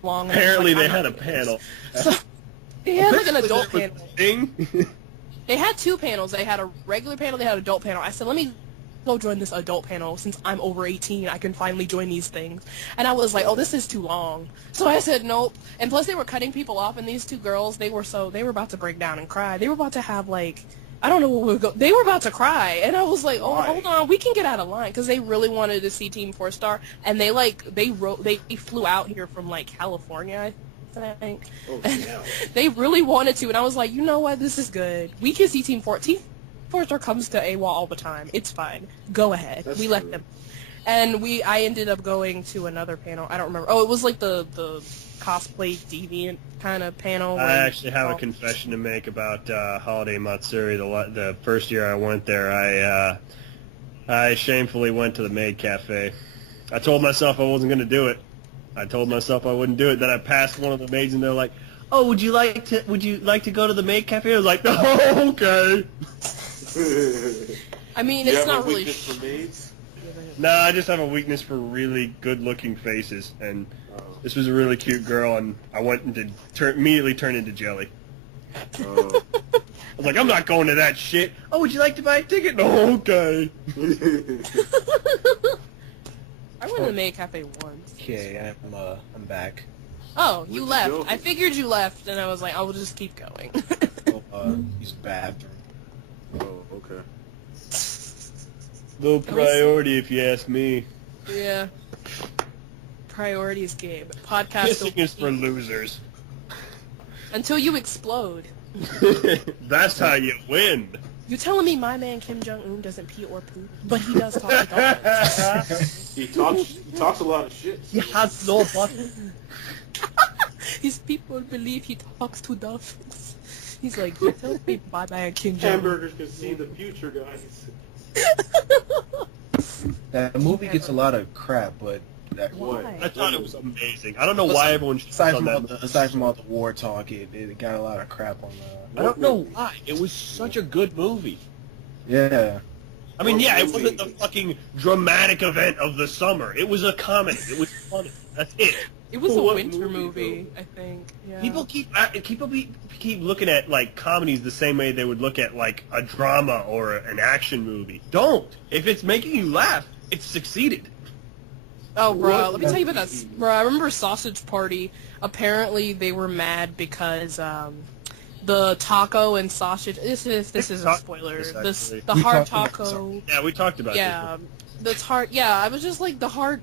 long. Apparently, they had a panel. So, they had like an adult panel. Thing? They had two panels. They had a regular panel, they had an adult panel. I said, let me go join this adult panel. Since I'm over 18, I can finally join these things. And I was like, oh, this is too long. So I said, nope. And plus, they were cutting people off, and these two girls, they were about to break down and cry. They were about to have, like, I don't know what would go. They were about to cry. And I was like, oh, hold on, we can get out of line. Because they really wanted to see Team 4-Star. And they flew out here from, like, California, I think. Oh, yeah. They really wanted to, and I was like, you know what, this is good. We can see Team 4-Star comes to AWA all the time. It's fine. Go ahead. That's we true. let them. And I ended up going to another panel. I don't remember. Oh, it was like the cosplay deviant kind of panel. I actually have a confession to make about Holiday Matsuri. The first year I went there, I shamefully went to the maid cafe. I told myself I wasn't going to do it. I told myself I wouldn't do it. Then I passed one of the maids, and they're like, "Oh, would you like to go to the maid cafe?" I was like, "Oh, okay." I mean, You it's have not a really. weakness for maids? No, I just have a weakness for really good-looking faces, and this was a really cute girl, and I went and immediately turned into jelly. I was like, I'm not going to that shit. Oh, would you like to buy a ticket? No, okay. I went to the May Cafe once. Okay, I'm back. Oh, you Where'd you left. go? I figured you left, and I was like, I will just keep going. Use the bathroom. Oh, okay. Low priority, if you ask me. Yeah. Priorities, Gabe. Podcast Kissing is for losers. until you explode. That's how you win. You telling me my man Kim Jong-un doesn't pee or poop, but he does talk to dolphins? He talks a lot of shit. He has no button. His people believe he talks to dolphins. He's like, you tell me my man Kim Jong-un. Hamburgers can see the future, guys. That movie gets a lot of crap, but Why? I thought it was amazing. I don't know why everyone shits on that movie. aside from all the war talk, it got a lot of crap on I don't know why. It was such a good movie. Yeah. I mean, yeah, it wasn't the fucking dramatic event of the summer. It was a comedy. It was funny. That's it. It was a What winter movie, movie, I think. Yeah. People keep looking at like comedies the same way they would look at like a drama or an action movie. Don't. If it's making you laugh, it's succeeded. Oh, bro, What let me tell you about that. movie? Bro, I remember Sausage Party. Apparently, they were mad because the taco and sausage. This is a spoiler. This actually. The We hard talked about taco. Yeah, we talked about Yeah, that's hard. Yeah, I was just like the hard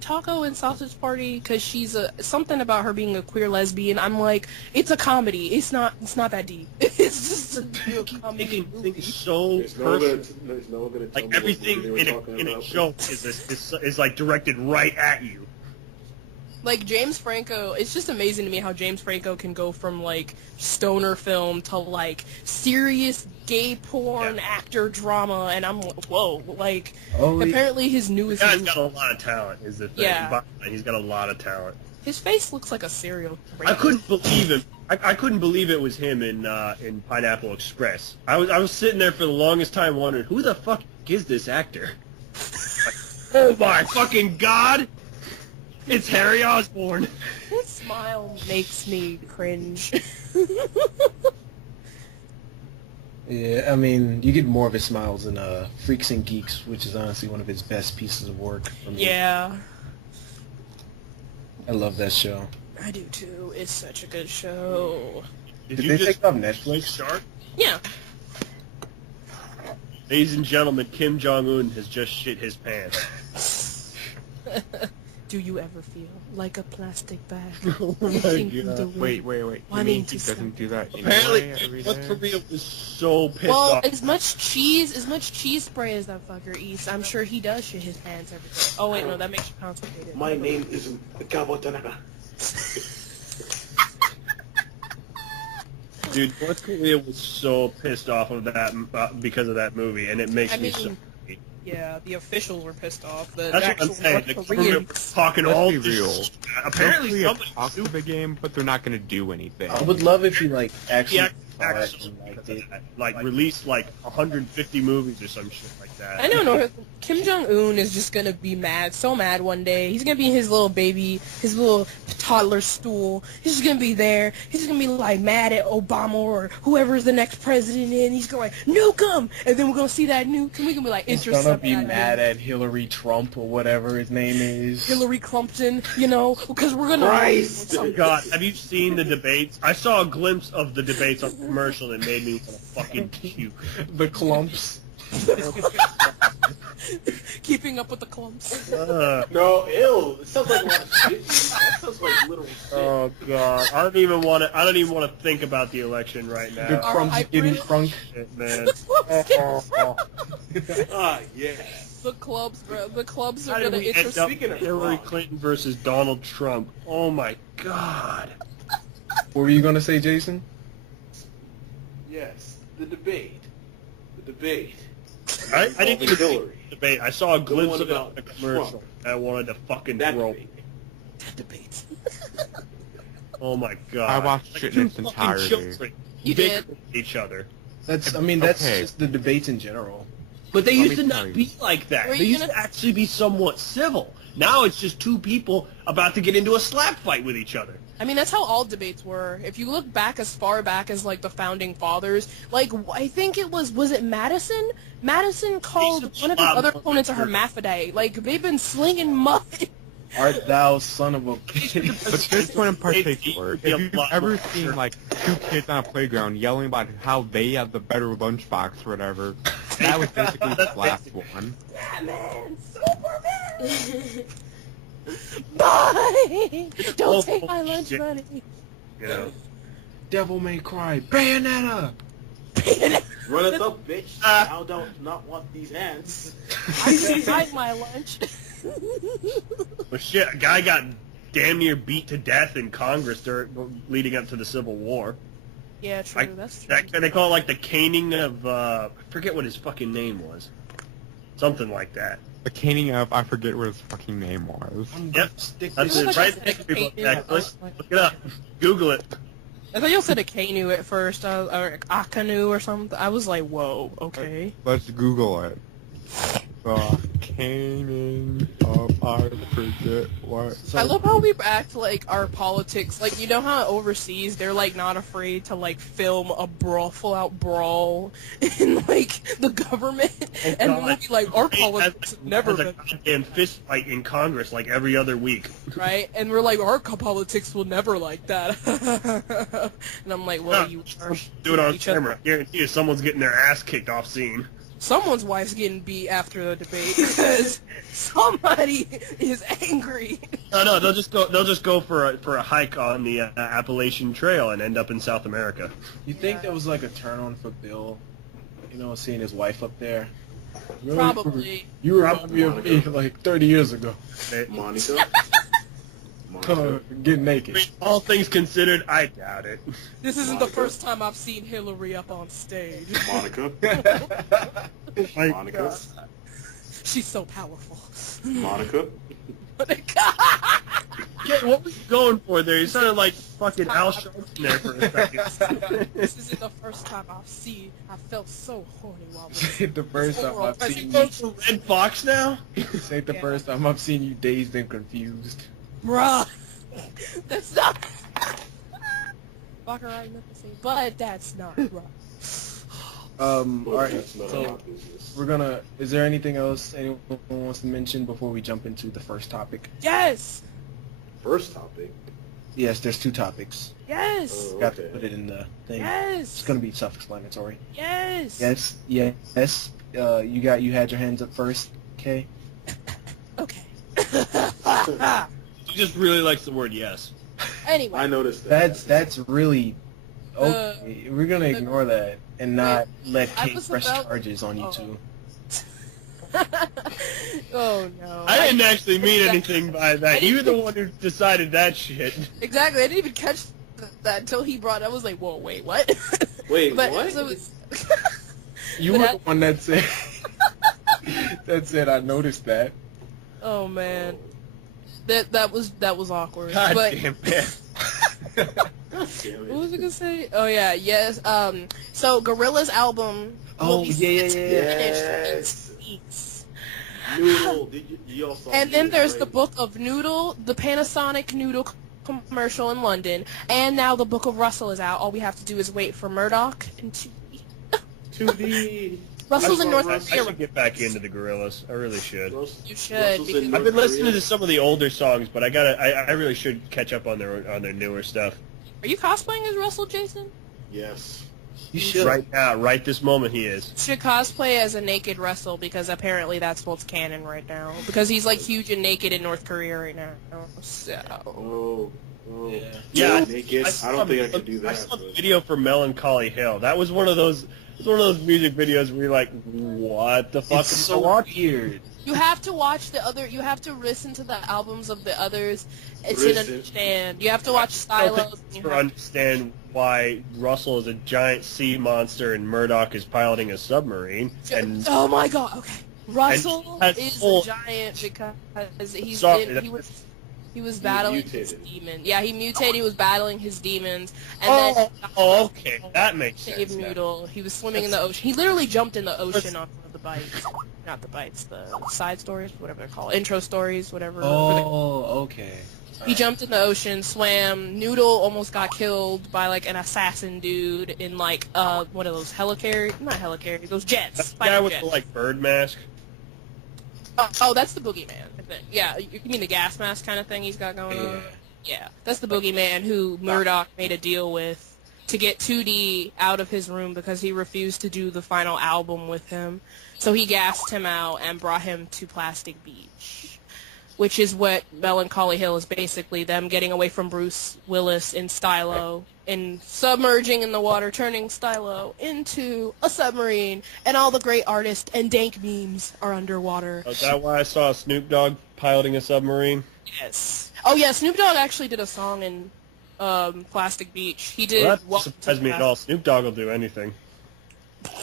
taco and Sausage Party because she's something about her being a queer lesbian. I'm like, it's a comedy. It's not that deep. It's just a real this. comedy Making movie. things so There's no one personal. there's no one gonna tell Like me everything what movie in they were talking a about. joke is like directed right at you. Like James Franco, it's just amazing to me how James Franco can go from like stoner film to like serious gay porn actor drama, and I'm like, whoa, like apparently his newest The guy's movie, got a lot of talent. Is the thing. Yeah. He's got a lot of talent. his face looks like a serial I rapist. couldn't believe him. I couldn't believe it was him in Pineapple Express. I was sitting there for the longest time wondering who the fuck is this actor. Like, oh my fucking god! It's Harry Osborn. His smile makes me cringe. Yeah, I mean, you get more of his smiles in Freaks and Geeks, which is honestly one of his best pieces of work for me. Yeah, I love that show. I do too. It's such a good show. Did they take it off Netflix? Shark? Yeah. Ladies and gentlemen, Kim Jong-un has just shit his pants. Do you ever feel like a plastic bag? Oh my Drifting through God. the wind? Wait. You Wanting mean to he doesn't do that Apparently, anyway every North day? Korea was so pissed Well, off. as much cheese spray as that fucker eats, I'm sure he does shit his pants every day. Oh wait, no, that makes you constipated. My name is Gabo Tanaka. Dude, North Korea was so pissed off of that because of that movie, and it makes I me so. mean, yeah, the officials were pissed off. The That's what actual I'm saying. The North government Koreans. was talking Let's all be this real. shit. Apparently, North Korea somebody talks the game, but they're not going to do anything. I would love if he like actually like released like 150 movies or some shit like that. I don't know. Kim Jong-un is just gonna be mad, so mad one day. He's gonna be in his little baby, his little toddler stool. He's just gonna be there. He's just gonna be like mad at Obama or whoever's the next president, and he's going nuke him. And then we're gonna see that nuke, and we're gonna be like, He's gonna be mad at Hillary Trump or whatever his name is. Hillary Clinton, you know, because we're gonna. Christ! Oh God, have you seen the debates? I saw a glimpse of the debates on the commercial that made me want to fucking puke. The clumps. Keeping up with the clumps. No, ill. It sounds like a lot of shit. That sounds like literal shit. Oh God, I don't even want to think about the election right The now. crumbs getting crunk. Shit, man. Ah, yeah. The clubs, bro. The clubs How are did gonna we end up Speaking of Hillary fraud. Clinton versus Donald Trump? Oh my God. What were you gonna say, Jason? Yes, the debate. The debate. I didn't even see Hillary. the debate. I saw a glimpse one of it about in the commercial. I wanted to fucking That throw. debate. debates. Oh my God. I watched it in its two fucking entirety. children You bickering did? at each other. That's Okay. just the debates in general. But they Let used me to tell not you. be like that. Were They you used gonna- to actually be somewhat civil. Now it's just two people about to get into a slap fight with each other. I mean, that's how all debates were. If you look back as far back as, like, the Founding Fathers, like, I think was it Madison? Madison called one of his other opponents a hermaphrodite. Like, they've been slinging mud. Art thou son of a bitch? But this one in particular, if you've ever seen, like, two kids on a playground yelling about how they have the better lunchbox or whatever, that was basically the last one. Batman! Superman! Bye! Don't take my lunch money. Yeah. Devil May Cry. Bayonetta! Run it up, bitch. I don't not want these ants. I didn't hide my lunch. But shit, a guy got damn near beat to death in Congress leading up to the Civil War. Yeah, true. Like, That's true. They call it like the caning of, I forget what his fucking name was. Something like that. The caning of, I forget what his fucking name was. Yep. That's it. Like Right I next said, to people. caning. Look it up. Google it. I thought y'all said a Kanu at first, or Akanu or something. I was like, whoa, okay. Let's Google it. The caning of, I forget what. I love how we act like our politics, like, you know how overseas they're, like, not afraid to, like, film a full-out brawl in, like, the government, and we'll be like, our politics have never There's a been, goddamn fist fight in Congress like every other week. right? And we're like, our politics will never like that. And I'm like, well, you are Do it on each other. camera. Guarantee you someone's getting their ass kicked off scene. Someone's wife's getting beat after the debate because somebody is angry. No, they'll just go for a hike on the Appalachian Trail and end up in South America. You think that was like a turn on for Bill? You know, seeing his wife up there? Probably. You remind me of me like 30 years ago. Monica. Get I naked. mean, all things considered, I doubt it. This isn't the first time I've seen Hillary up on stage. Monica. Monica. She's so powerful. Monica. Yeah, what was you going for there? You sounded like fucking Al Sharpton there for a second. This isn't the first time I felt so horny while This ain't the first time I've Is seen it you. For Red Fox now? This ain't the first time I've seen you dazed and confused. Bruh. That's not... Fuck her right, nothing to say. But that's not right. Alright, That's none of so my business. we're gonna... Is there anything else anyone wants to mention before we jump into the first topic? Yes! First topic. Yes, there's two topics. Yes! Oh, Got to okay. put it in the thing. Yes! It's gonna be self-explanatory. Yes! Yes, yes. You had your hands up first, Kay? Okay. She just really likes the word yes. Anyway. I noticed that. That's really... Okay, we're gonna ignore that and not let I Kate was press about- charges on you two. Oh no. I didn't actually mean anything by that. You were the one who decided that shit. Exactly. I didn't even catch that until he brought it. I was like, whoa, wait, what? Wait, but, what? So it's, You But were I- the one that said... that said, I noticed that. oh man. That was awkward. God but damn it. Damn what it. was I gonna say? Oh yeah, yes. So Gorilla's album will Oh, be yeah. finished in Yes. 6 weeks. Noodle. You all saw And then Noodle, there's right? the book of Noodle, the Panasonic Noodle commercial in London, and now the book of Russell is out. All we have to do is wait for Murdoch and 2D. 2D. Russell's in North I Korea. should get back into the Gorillas. I really should. You should, because- I've been listening to some of the older songs, but I really should catch up on their newer stuff. Are you cosplaying as Russell, Jason? Yes. You should. Right now, right this moment, he is. You should cosplay as a naked Russell, because apparently that's what's canon right now. Because he's like huge and naked in North Korea right now. So Oh. Yeah. Yeah, Naked. I don't think I could do that. I saw the but- video for Melancholy Hill. That was one of those. It's one of those music videos where you're like, what the fuck? It's am I so watching? weird. you have to watch the other. You have to listen to the albums of the others to Listen. understand. You have to watch I don't Stylos. think and you to have- understand why Russell is a giant sea monster and Murdoch is piloting a submarine. And oh my god! Okay, Russell has is full- a giant because he's Sorry, he was battling his mutated. demon. Yeah, he mutated. He was battling his demons, and then oh, okay, that makes Dave sense. now. Noodle. He was swimming in the ocean. He literally jumped in the ocean off of the bites. Not the bites, the side stories, whatever they're called. Intro stories, whatever. Oh, okay. He jumped in the ocean, swam. Noodle almost got killed by like an assassin dude in like one of those helicarriers, not helicarriers, those jets. That guy with the like bird mask. Oh, that's the boogeyman, I think. Yeah, you mean the gas mask kind of thing he's got going on? Yeah, that's the boogeyman who Murdoch made a deal with to get 2D out of his room because he refused to do the final album with him. So he gassed him out and brought him to Plastic Beach, which is what Melancholy Hill is basically, them getting away from Bruce Willis in Stylo and submerging in the water, turning Stylo into a submarine, and all the great artists and dank memes are underwater. Is that why I saw Snoop Dogg piloting a submarine? Yes. Oh yeah, Snoop Dogg actually did a song in Plastic Beach. He did. Well, that doesn't surprise me at all. Snoop Dogg will do anything.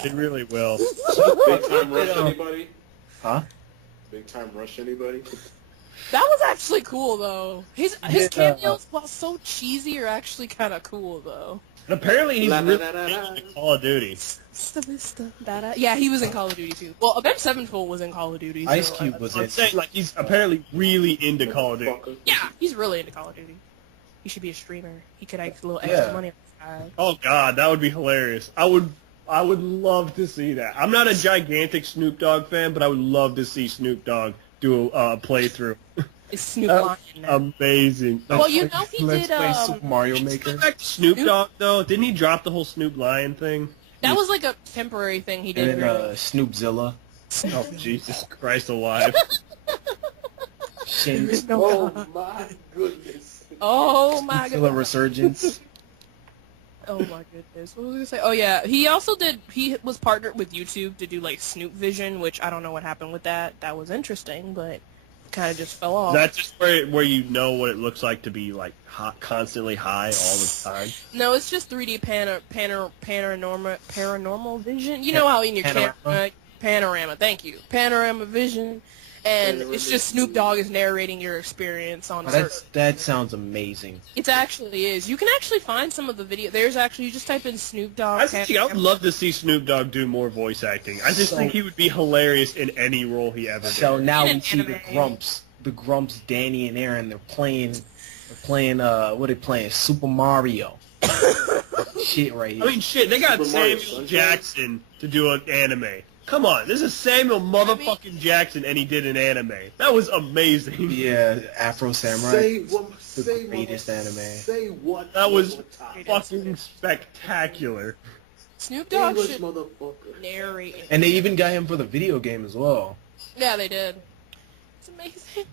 He really will. Big time rush anybody? Huh? Big time rush anybody? That was actually cool though. His cameos, while so cheesy, are actually kind of cool though. And apparently he's really La-da-da-da-da. into Call of Duty. Yeah, he was in Call of Duty too. Well, Avenged Sevenfold was in Call of Duty. Ice so, Cube was I'm in. saying, like, he's apparently really into Call of Duty. Yeah, he's really into Call of Duty. He should be a streamer. He could make a little extra money on the side. Oh god, that would be hilarious. I would love to see that. I'm not a gigantic Snoop Dogg fan, but I would love to see Snoop Dogg do a playthrough. It's Snoop Lion now. Amazing. Well, you know he Let's did. play Super Mario Maker. Back to Snoop Dogg though, didn't he drop the whole Snoop Lion thing? That was like a temporary thing he did. And Snoopzilla. Oh Jesus Christ alive! Shin's Oh my goodness. Oh my Snoopzilla god. Resurgence. Oh my goodness. What was I gonna say? Oh yeah, he also did. He was partnered with YouTube to do like Snoop Vision, which I don't know what happened with that. That was interesting, but kind of just fell off. That's just where you know what it looks like to be like hot, constantly high all the time. No, it's just 3D paranormal vision. You know how in your camera, panorama. Thank you, panorama vision, and it's just Snoop Dogg is narrating your experience on. That sounds amazing. It actually is. You can actually find some of the video. There's actually, you just type in Snoop Dogg. I would love to see Snoop Dogg do more voice acting. I just think he would be hilarious in any role he ever did. So now In we see anime. the Grumps, Danny and Aaron. They're playing. What are they playing? Super Mario. Shit right here. I mean, shit, they got Super Mario Samuel Sunshine? Jackson to do an anime. Come on, this is Samuel motherfucking Jackson, and he did an anime. That was amazing. Yeah, Afro Samurai. Say greatest anime. Say what? That was one more time. fucking spectacular. Snoop Dogg English should motherfucker. narrate it. And they even got him for the video game as well. Yeah, they did. It's amazing.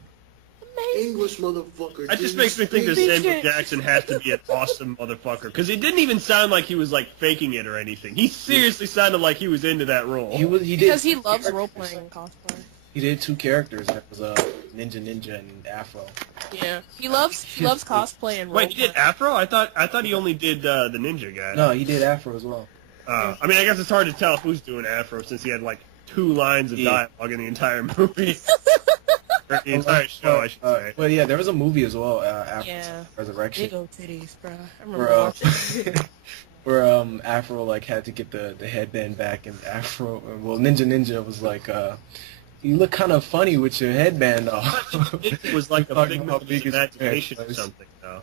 Amazing. English motherfucker. That just makes me think that Samuel Jackson has to be an awesome motherfucker, because it didn't even sound like he was like faking it or anything. He seriously sounded like he was into that role. He did Because he loves role-playing and cosplay. He did two characters. That was Ninja and Afro. Yeah. He loves cosplay and Wait, he did Afro? I thought he only did the ninja guy. No, he did Afro as well. I mean, I guess it's hard to tell who's doing Afro since he had like 2 lines of dialogue in the entire movie. Or the entire show, I should say. But yeah, there was a movie as well, Afro Resurrection. Big old titties, bro. I remember watching it. Where Afro like had to get the headband back, and Afro, well, Ninja was like, you look kind of funny with your headband off. It was like a Talking figment about of his biggest imagination or head. something, though.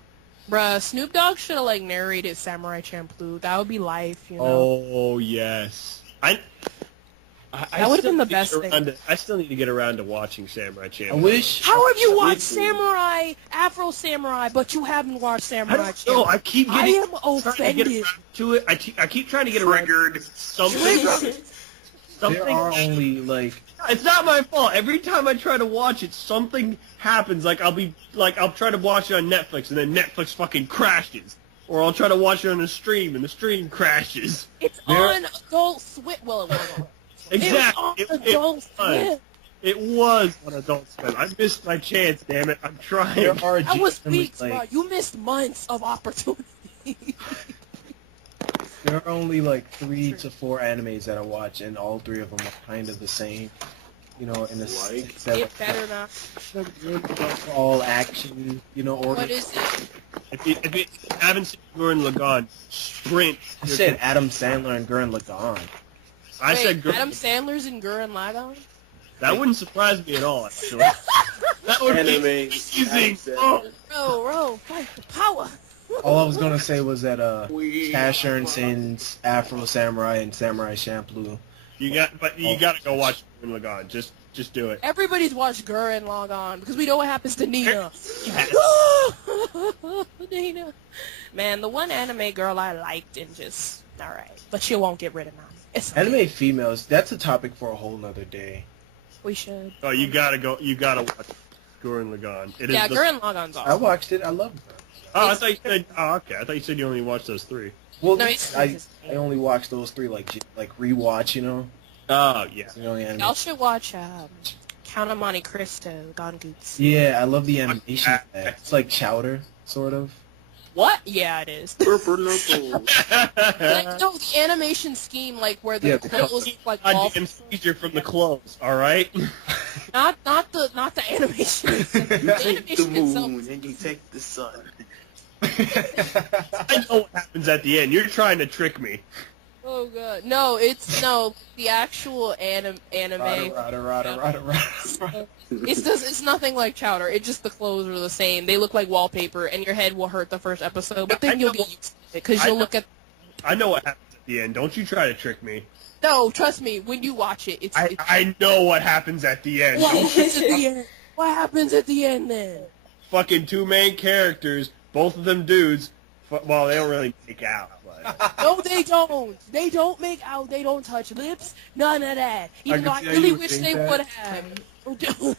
Bruh, Snoop Dogg should have like narrated Samurai Champloo. That would be life, you know. Oh yes, That would've been the best thing. I still need to get around to watching Samurai I Champloo. wish. How have you watched Samurai, Afro Samurai, but you haven't watched I Samurai don't know. Champloo? I keep I getting am trying to get offended. around to it. I keep trying to get around. Something. There are only like It's not my fault. Every time I try to watch it, something happens. Like I'll try to watch it on Netflix, and then Netflix fucking crashes. Or I'll try to watch it on a stream, and the stream crashes. It's on Adult Swim. Well, it wasn't on. Exactly. It was on Adult Swim. It was on Adult Swim. I missed my chance, damn it. I'm trying. there are. That was genuinely, weeks, bro. You missed months of opportunity. There are only like 3 to 4 animes that I watch, and all 3 of them are kind of the same. You know, in the Like? It better not. all action. You know, or What is it? If you haven't seen Gurren Lagann, sprint. I said Adam Sandler and Gurren Lagann. I Wait, said Adam Sandler's in Gurren Lagann? that wouldn't surprise me at all. Actually, that would Anime. be amazing. Oh, Bro, fight for power. All I was gonna say was that Casher and Sin's Afro Samurai and Samurai Champloo. you gotta go watch Gurren Lagann. Just do it. Everybody's watched Gurren Lagann because we know what happens to Nina. Nina. Man, the one anime girl I liked and just, alright. But she won't get rid of me. It's okay. Anime females, that's a topic for a whole nother day. We should. Oh, you gotta watch Gurren Lagann. It is Yeah, the- Gurren Lagann's I awesome. watched it. I loved it. Oh, I thought you said. Oh, okay. I thought you said you only watched those 3. Well, No, it's- I only watched those 3 like rewatch, you know. Oh, yeah. You know the anime. Y'all should watch Count of Monte Cristo, Gongoots. Yeah, I love the animation. of that. It's like Chowder, sort of. What? Yeah, it is. Purple knuckle. Like, no, the animation scheme, like where the Yeah, clothes look like I'm wallpaper. seizure from the clothes. All right. Not the animation. You The take the animation itself. moon and you take the sun. I know what happens at the end. You're trying to trick me. Oh god, no, the actual anime. Rada. It's nothing like Chowder. It's just the clothes are the same. They look like wallpaper, and your head will hurt the first episode, but then you'll get used to it because you'll look at. I know what happens at the end. Don't you try to trick me. No, trust me. When you watch it, it's. I know what happens at the end. What Don't you- happens at the end? What happens at the end then? Fucking 2 main characters, both of them dudes. Well, they don't really make out. But... No, they don't. They don't make out. They don't touch lips. None of that. Even though I can see how really you would wish think they that. would have.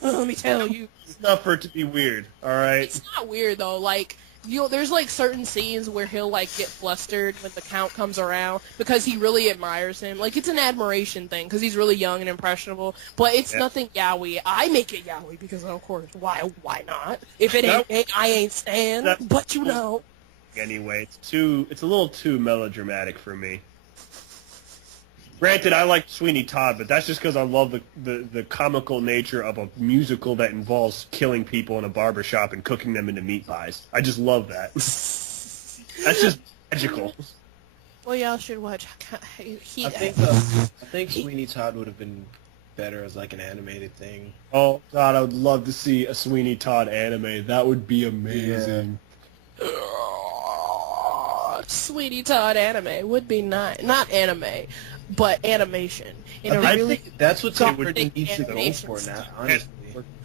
Let me tell you. It's enough for it to be weird. All right. It's not weird though. Like there's like certain scenes where he'll like get flustered when the count comes around because he really admires him. Like it's an admiration thing because he's really young and impressionable. But it's nothing yaoi. I make it yaoi because of course why not? If it ain't, I ain't Stan. But you know. Anyway, it's a little too melodramatic for me. Granted, I like Sweeney Todd, but that's just because I love the comical nature of a musical that involves killing people in a barbershop and cooking them into meat pies. I just love that. That's just magical. Well, y'all should watch. I think Sweeney Todd would have been better as like an animated thing. Oh God, I would love to see a Sweeney Todd anime. That would be amazing. Sweeney Todd anime would be not anime, but animation. I think that's what Tim gothic Burton needs to go animation for style. now, honestly.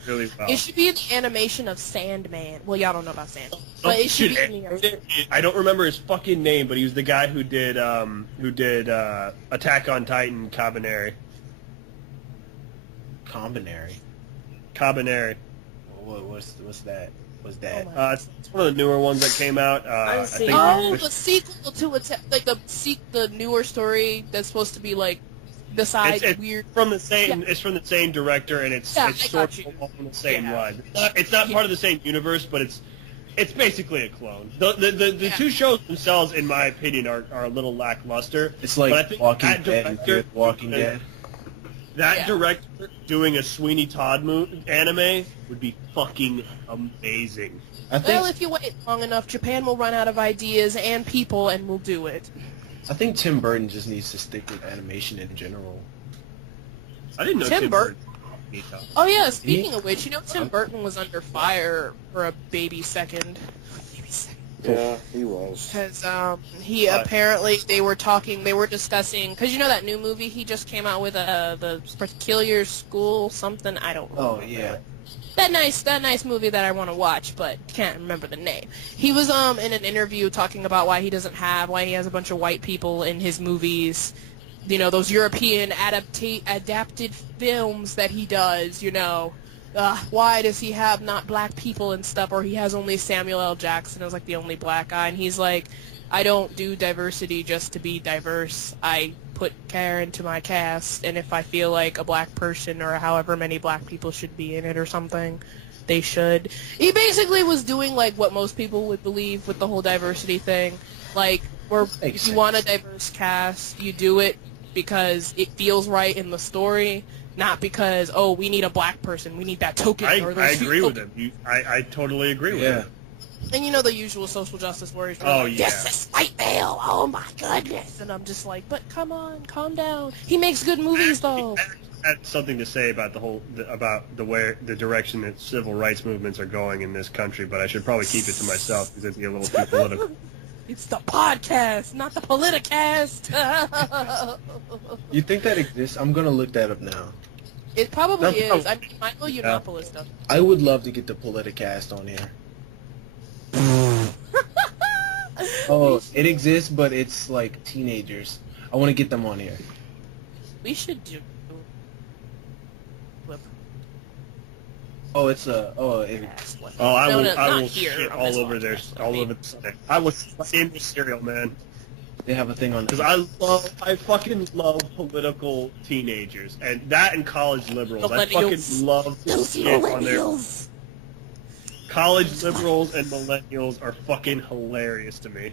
Really well. It should be the animation of Sandman. Well, y'all don't know about Sandman, but it should be. I don't remember his fucking name, but he was the guy who did Attack on Titan Cabaneri. Cabaneri. What's that? What's that? It's one of the newer ones that came out. I think the sequel to the newer story that's supposed to be like besides it's weird. From the same. It's from the same director, and it's sort of along the same line. It's not part of the same universe, but it's basically a clone. The two shows themselves, in my opinion, are a little lackluster. It's like but I think Walking Dead and Fear the Walking Dead. That director doing a Sweeney Todd anime would be fucking amazing. Well, if you wait long enough, Japan will run out of ideas and people, and will do it. I think Tim Burton just needs to stick with animation in general. I didn't know Tim Burton. Burton. Oh yeah, speaking of which, Tim Burton was under fire for a baby second. Yeah, he was. Because he apparently they were discussing, because that new movie he just came out with, the Peculiar School something, I don't know. Oh yeah. That nice movie that I want to watch, but can't remember the name. He was in an interview talking about why he has a bunch of white people in his movies. Those European adapted films that he does, why does he have not black people and stuff, or he has only Samuel L. Jackson as like the only black guy, and he's like, I don't do diversity just to be diverse. I put care into my cast, and if I feel like a black person or however many black people should be in it or something, they should. He basically was doing like what most people would believe with the whole diversity thing, like where if you want a diverse cast, you do it because it feels right in the story. Not because, we need a black person. We need that token. I agree with him. I totally agree with him. And you know the usual social justice worries. Oh, like, yeah. This is white male. Oh my goodness. And I'm just like, but come on, calm down. He makes good movies though. I had something to say about the direction that civil rights movements are going in this country, but I should probably keep it to myself because it'd be a little too political. It's the podcast, not the politicast. You think that exists? I'm gonna look that up now. It probably That's is. I mean, Michael Yiannopoulos does. I would love to get the politicast on here. Oh, it exists, but it's like teenagers. I want to get them on here. We should do. Oh, it's a. Oh, it, I No, will, no, I not will here shit on all this over podcast, there, but all I mean- over the site. I was in the cereal, man, they have a thing on. because I fucking love political teenagers, and that and college liberals. I Millennials. fucking love to shit on their college liberals and millennials are fucking hilarious to me.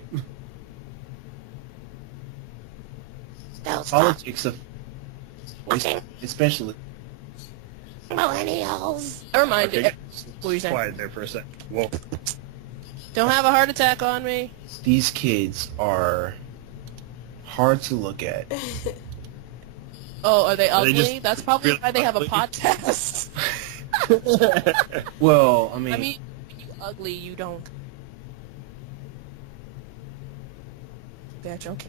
Politics of, especially. Millennials. Never mind. Okay, What were you saying? quiet there for a second. Whoa. Don't have a heart attack on me. These kids are hard to look at. Oh, are they ugly? just That's probably really why they have a ugly? podcast. Well, I I mean, mean, when you ugly, you don't. That's okay.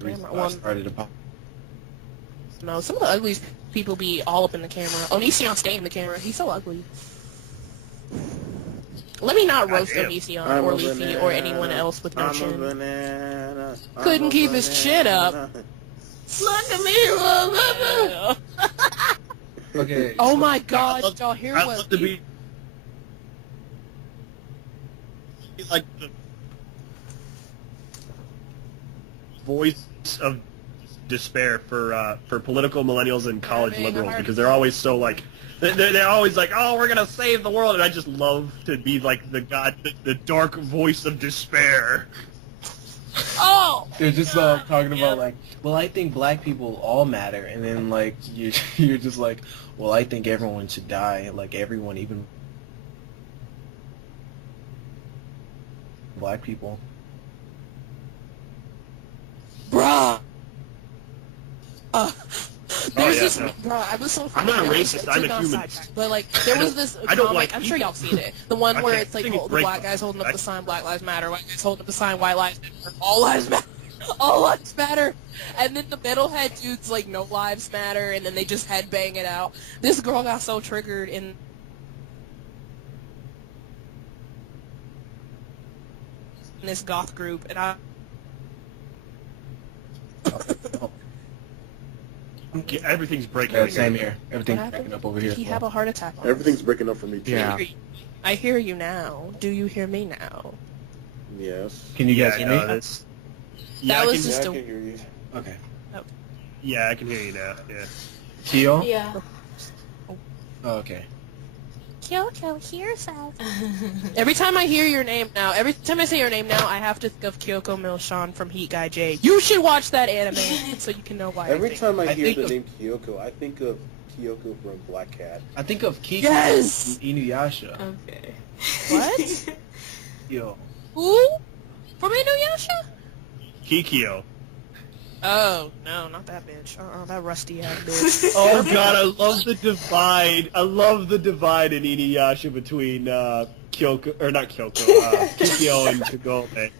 the reason Camera why I one. started about. No, some of the ugliest people be all up in the camera. Onision stay in the camera. He's so ugly. Let me not roast Goddamn. Onision or Leafy or anyone else with no chin. Couldn't keep his chin up. Look at me, Okay. Oh my God! Did y'all hear I what? love to be like the voice of despair for political millennials and college Having a liberals heart because they're always so like they're always like, oh, we're gonna save the world, and I just love to be like the dark voice of despair. Oh! They're just talking about like, well, I think black people all matter, and then like you're just like, well, I think everyone should die, like everyone, even black people. Bruh! There's yeah, this, no. bruh, I was so I'm not fucking- racist, I'm a took on human. sidetrack, but like, there was this I don't comic, like I'm sure people. y'all seen it. The one where Okay, it's like I think the it's black break- guys holding up the sign, Black Lives Matter, white guys holding up the sign, White Lives Matter, all lives matter. All lives matter, and then the metalhead dude's like, no lives matter, and then they just headbang it out. This girl got so triggered in this goth group, and I Everything's breaking. Yeah, same here. What Everything's happened? breaking up over here. Did he as have well. a heart attack on Everything's breaking up for me too. Yeah. I hear you now. Do you hear me now? Yes. Can you guys hear me? Yeah, I was can, just I a- can hear you. Okay. yeah, I can hear you now. Yeah. Kyo? Yeah. Oh, okay. Kiyoko, hear yourself. Every time I hear your name now, every time I say your name now, I have to think of Kiyoko Milshan from Heat Guy J. You should watch that anime so you can know why. Every I think. time I I hear think the of- name Kiyoko, I think of Kiyoko from Black Cat. I think of Kiki Yes! from Inuyasha. Okay. What? Yo. Who? From Inuyasha? Kikyo. Oh, no, not that bitch. That rusty ass bitch. Oh god, I love the divide. I love the divide in Inuyasha between Kyoko, or not Kyoko, Kikyo and Kagome.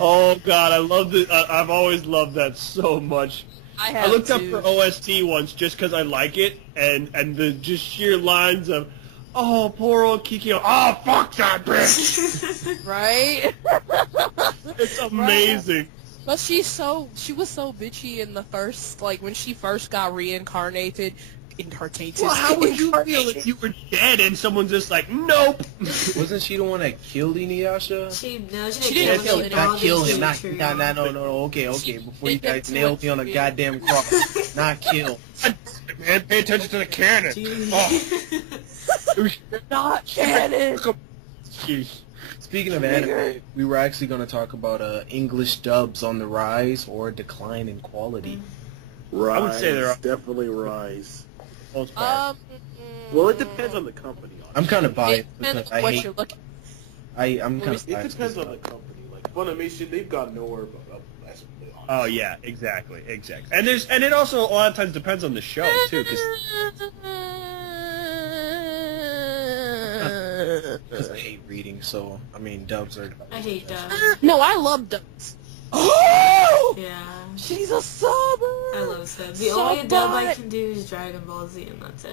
Oh god, I love the. I've always loved that so much. I looked up for OST once just because I like it, and the just sheer lines of, oh poor old Kikyo, oh fuck that bitch. Right? It's amazing. But she was so bitchy in the first, like, when she first got reincarnated. Well, how would you feel if you were dead and someone's just like, nope? Wasn't she the one that killed Inuyasha? She She didn't didn't kill kill him. him. Not kill him. True. Okay. Before you They guys get to nailed it. me on a goddamn cross. Not kill. Man, pay attention to the canon. Oh. Not canon! Speaking of anime, we were actually going to talk about English dubs on the rise or decline in quality. Rise. I would say they're definitely rise. most part. Well, it depends on the company. I'm kind of biased It depends because I what hate. you're looking. I'm kind of It biased. depends on the company. Like Funimation, they've got nowhere but up. That's really honest. Oh yeah, exactly. And it also a lot of times depends on the show too, Because I hate reading, so I mean dubs are. I hate dubs. No, I love dubs. Oh! Yeah. She's a subber! I love subs. The only dub I can do is Dragon Ball Z, and that's it.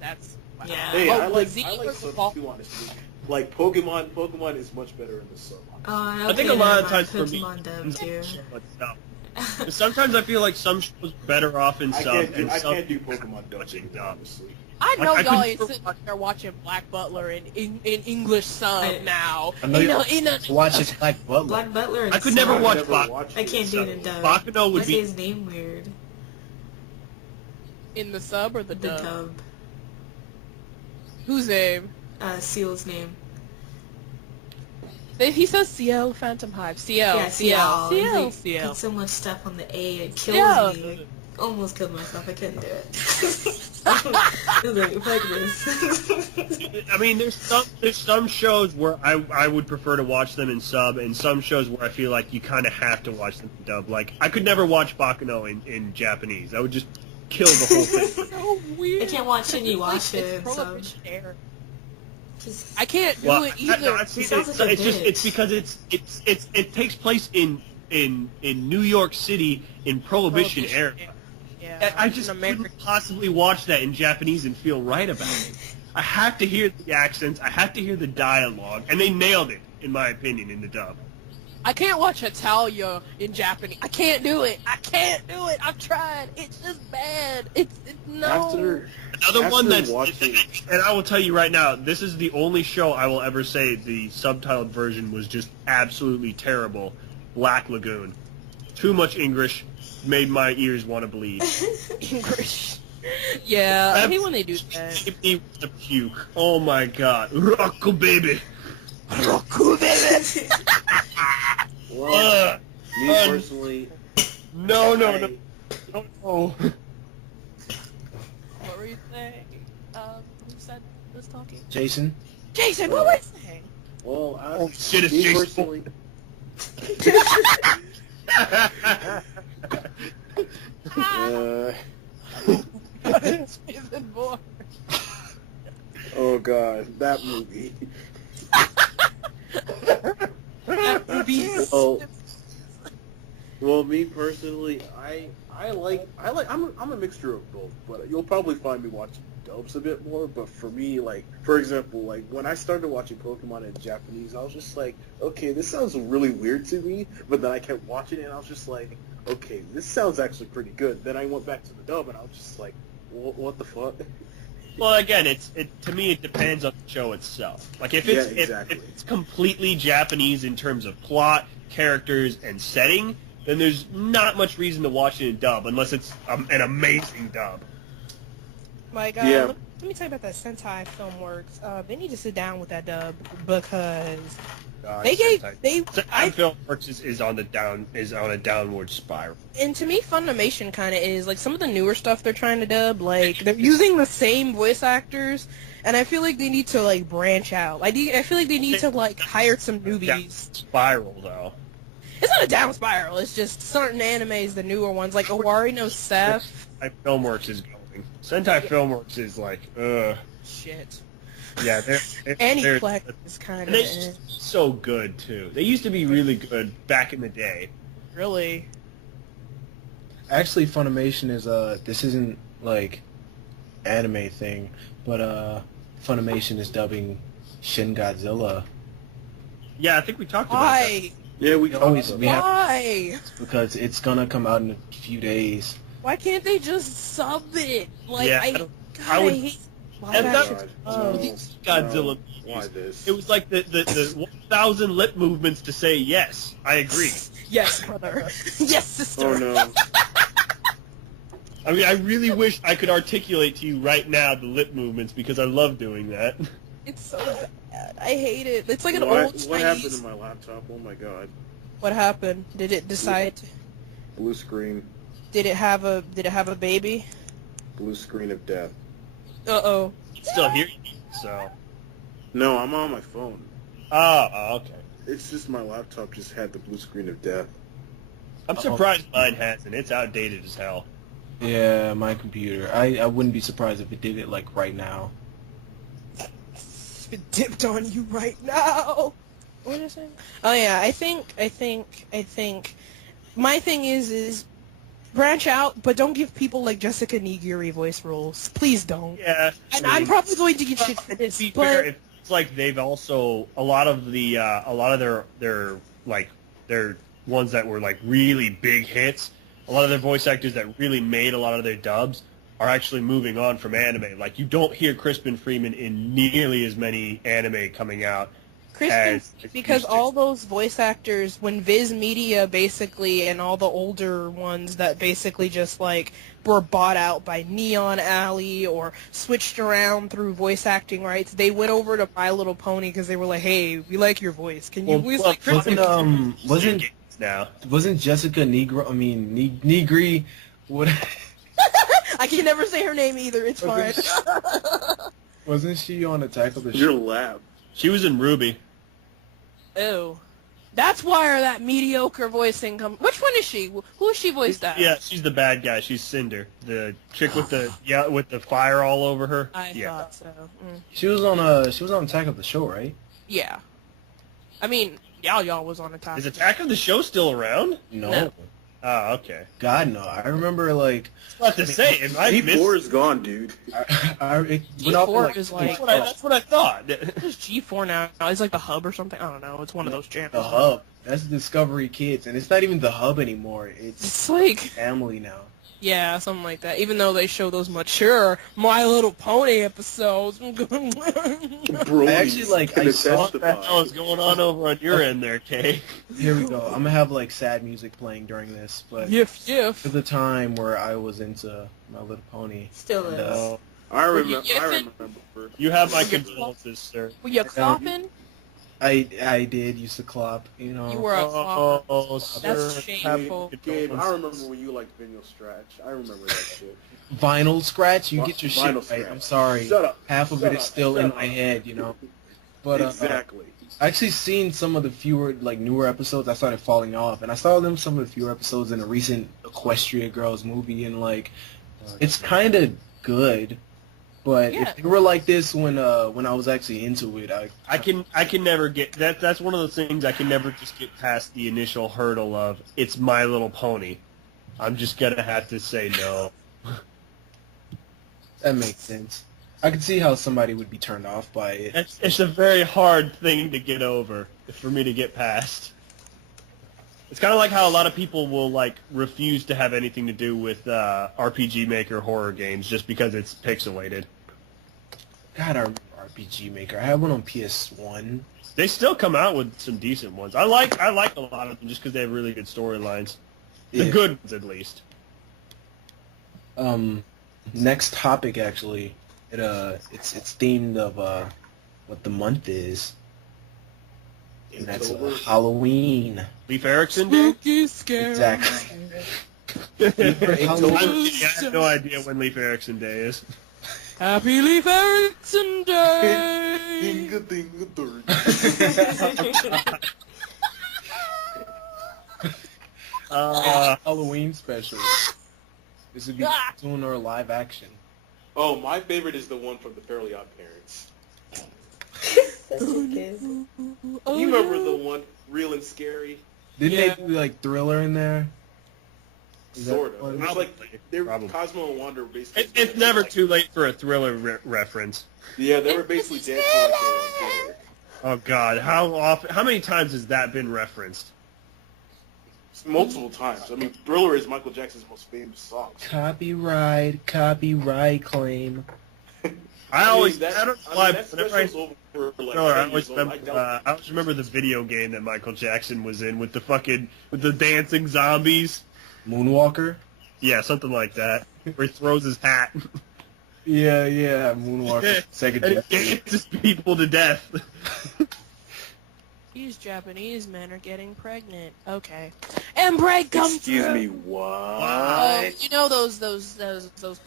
That's... Wow. Yeah. Hey, Oh, I like Z subs versus Ball- too, honestly. Like Pokemon is much better in the sub. Oh, I think a lot of times for me, Pokemon dub too. sometimes I feel like some shows better off in I sub, and can't some do Pokemon dubs watching anymore, dub. honestly. I know Like, I y'all couldn't ain't never sitting there watching Black Butler in English sub I- now. I know In a watching Black Butler. Black Butler. I could never sub. watch Never Bak- watched I can't it, do so- it in dub. Bakuno I would say be. his name weird. in the sub or the The dub? dub. Whose name? Seal's name. He says CL Phantom Hive. CL. Yeah, CL. He's CL. like, CL. put so much stuff on the A, it kills Yeah. me. Like, almost killed myself. I couldn't do it. I was like, fuck this. I mean, there's some shows where I would prefer to watch them in sub, and some shows where I feel like you kind of have to watch them in dub. Like, I could never watch Bakuno in Japanese. I would just kill the whole thing. So weird. I can't watch Shinji watch It's it. So. prohibition era. Just, I can't do Well, it either. He sounds like a it's bitch. because it takes place in New York City in Prohibition era. Yeah. I just in America. couldn't possibly watch that in Japanese and feel right about it. I have to hear the accents, I have to hear the dialogue, and they nailed it, in my opinion, in the dub. I can't watch Italia in Japanese. I can't do it. I can't do it. I've tried. It's just bad. It's no. Another one that's, watching, and I will tell you right now, this is the only show I will ever say the subtitled version was just absolutely terrible. Black Lagoon. Too much English, made my ears want to bleed. English. Yeah, I hate when they do that. It me with the puke. Oh my god. Rocko baby. Roku, baby. well, me personally, No. What were you saying? Who said was talking? Jason. Jason, what were you saying? well, Oh shit, it's me Jason. personally, Jason Bourne. oh god, that movie. That movie. Well, me personally, I'm a mixture of both, but you'll probably find me watching dubs a bit more. But for me, like, for example, like when I started watching Pokemon in Japanese, I was just like, okay, this sounds really weird to me. But then I kept watching it, and I was just like, okay, this sounds actually pretty good. Then I went back to the dub, and I was just like, what the fuck? Well, again, to me it depends on the show itself. Like if it's exactly. if it's completely Japanese in terms of plot, characters, and setting, then there's not much reason to watch it in dub unless it's an amazing dub. Like, Yeah. let me tell you about that Sentai Filmworks. They need to sit down with that dub because they gave I Filmworks is on a downward spiral. and to me Funimation kind of is like some of the newer stuff they're trying to dub. Like they're using the same voice actors, and I feel like they need to like branch out. I feel like they need to like hire some Down newbies. spiral though. It's not a down spiral. It's just certain animes, the newer ones, like Owari no Seth. Filmworks is going. Sentai Filmworks is like, Shit. yeah, they're Aniplex is kind and of they're so good too. They used to be really good back in the day. really. Actually, Funimation is this isn't like anime thing, but Funimation is dubbing Shin Godzilla Yeah, I think we talked about that. Why? Yeah, we always we have Why? because it's gonna come out in a few days. Why can't they just sub it? Like Yeah, I I would- hate live And that- action. no, These Godzilla no. movies. Why this? It was like the 1,000 lip movements to say yes. I agree. Yes, brother. Yes, sister. Oh no. I mean, I really wish I could articulate to you right now the lip movements because I love doing that. It's so bad. I hate it. It's like an What old happened Chinese. to my laptop? Oh my god. What happened? Did it decide? Blue screen. Did it have a baby? Blue screen of death. Uh-oh. Still hear you, so. No, I'm on my phone. Oh, okay. It's just my laptop just had the blue screen of death. I'm surprised mine hasn't. It's outdated as hell. Yeah, my computer. I wouldn't be surprised if it did it like right now. It dipped on you right now. What did I say? Oh yeah, I think. My thing is branch out, but don't give people like Jessica Nigiri voice roles. Please don't. Yeah. And I'm probably going to get shit for this, To be but fair, it's like they've also a lot of their ones that were like really big hits. A lot of their voice actors that really made a lot of their dubs are actually moving on from anime. Like you don't hear Crispin Freeman in nearly as many anime coming out. because all those voice actors, when Viz Media basically, and all the older ones that basically just like were bought out by Neon Alley or switched around through voice acting rights, they went over to My Little Pony because they were like, "Hey, we like your voice. Can you voice like Crispin?" Wasn't Jessica Nigri? What? I can never say her name either. It's fine. Wasn't she on Attack of the Your Show? lab. She was in Ruby. Ew. That's why that mediocre voicing comes. Which one is she? Who is she voiced as? Yeah, she's the bad guy. She's Cinder, the chick with the fire all over her. I thought so. She was on Attack of the Show, right? Yeah. I mean, y'all was on Attack. Is Attack of the Show still around? No. Oh, okay. God, no. I remember, like... I was about to say, it might miss... G4 is gone, dude. G4 is like... That's what I thought. It's G4 now. It's like the hub or something. I don't know. It's one of those channels. The hub. That's Discovery Kids, and it's not even the hub anymore. It's like... Family now. Yeah, something like that. Even though they show those mature My Little Pony episodes. Bro, I actually, like, I saw What the hell is going on over on your end there, Kay? Here we go. I'm gonna have, like, sad music playing during this, but... Yiff. There's a time where I was into My Little Pony. Still and, is. I remember. You have my condolences, sir. Were you clopping? I did used to clop, you know. You were a clopper. Oh, sir. That's shameful. Gabe, I remember when you liked Vinyl Scratch. I remember that shit. Vinyl Scratch? You get your shit Vinyl right. Scratch. I'm sorry. Shut up. Half of Shut it is up. still Shut in up. my head, you know. But Exactly. I actually seen some of the newer episodes. I started falling off, and I saw some of the fewer episodes in a recent Equestria Girls movie, and like, it's kind of good. But Yeah. if they were like this when I was actually into it, I can never get that. That's one of those things I can never just get past the initial hurdle of it's My Little Pony. I'm just gonna have to say no. that makes sense. I could see how somebody would be turned off by it. It's a very hard thing to get over for me to get past. It's kind of like how a lot of people will like refuse to have anything to do with RPG Maker horror games just because it's pixelated. God, I remember RPG Maker. I had one on PS1. They still come out with some decent ones. I like a lot of them just because they have really good storylines. The Yeah. good ones, at least. Next topic actually, it's themed of what the month is, and that's Halloween. Leif Erikson Day? Spooky, scary. Exactly. I have no idea when Leif Erikson Day is. Happy Leif Erikson Day! Halloween special. This would be cartoon or live action. Oh, my favorite is the one from the Fairly Odd Parents. That's okay. You remember the one, Real and Scary? Didn't Yeah. they do like Thriller in there? Is that Sort of. one? It was like they're Probably. Cosmo and Wanda were basically. It's never too late for a Thriller reference. Yeah, they were basically dancing like they were in Thriller. Oh God, how many times has that been referenced? Multiple times. I mean, Thriller is Michael Jackson's most famous song. Copyright claim. I always, that, I don't know why, that whenever I special's over for like Thriller, 10 years old. I always remember the video game that Michael Jackson was in with the dancing zombies. Moonwalker. Yeah, something like that. Where he throws his hat Yeah, Moonwalker. Second and Death. dances people to death. these Japanese men are getting pregnant. Okay. And bread comes Excuse through. me, what? You know those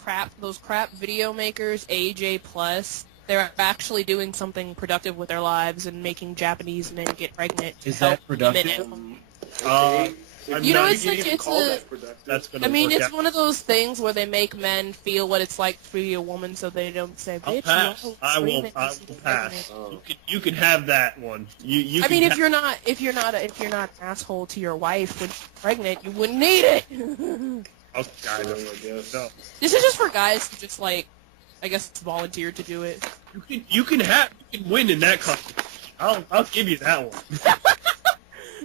crap video makers, AJ Plus. They're actually doing something productive with their lives and making Japanese men get pregnant. Is to help that productive? women. Okay. You know, You it's can like even it's call a. that productive. That's gonna I mean, work it's out. one of those things where they make men feel what it's like to be a woman, so they don't say, I'll "Bitch, pass. you I will screaming, pass. you get You can have that one. You I can mean, ha- if you're not an asshole to your wife when she's pregnant, you wouldn't need it. Oh, kind I of. guess. No. This is just for guys to just like, I guess, volunteer to do it. You can win in that competition. I'll give you that one.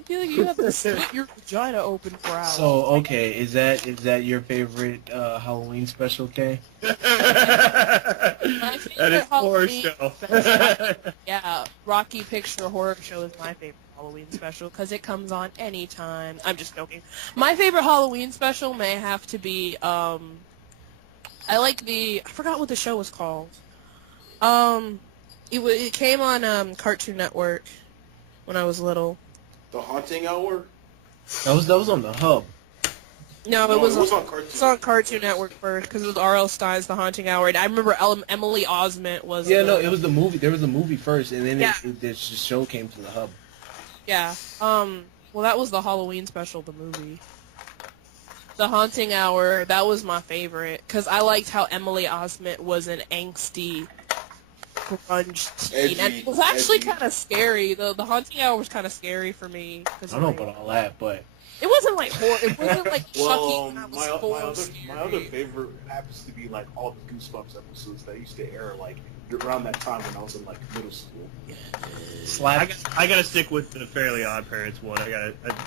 You have to split your vagina open for hours. So okay, is that your favorite Halloween special, Kay? My That favorite is horror Halloween show. special, yeah, Rocky Picture Horror Show is my favorite Halloween special because it comes on anytime. I'm just joking. My favorite Halloween special may have to be I forgot what the show was called. It came on Cartoon Network when I was little. The Haunting Hour? That was on the Hub. No, it was on Cartoon. It's on Cartoon Network first because it was R.L. Stein's The Haunting Hour, and I remember Emily Osment was. Yeah, no, it was the movie. There was a movie first, and then Yeah. the show came to the Hub. Yeah. Well, that was the Halloween special, the movie. The Haunting Hour, that was my favorite because I liked how Emily Osment was an angsty grunge teen, and it was actually Edgy. kind of scary. The Haunting Hour was kind of scary for me. I don't know about all that, but It wasn't like horror. It wasn't like Well, shocking. That was my other scary. favorite happens to be like all the Goosebumps episodes that used to air like around that time when I was in like middle school. I gotta stick with the Fairly Odd Parents one.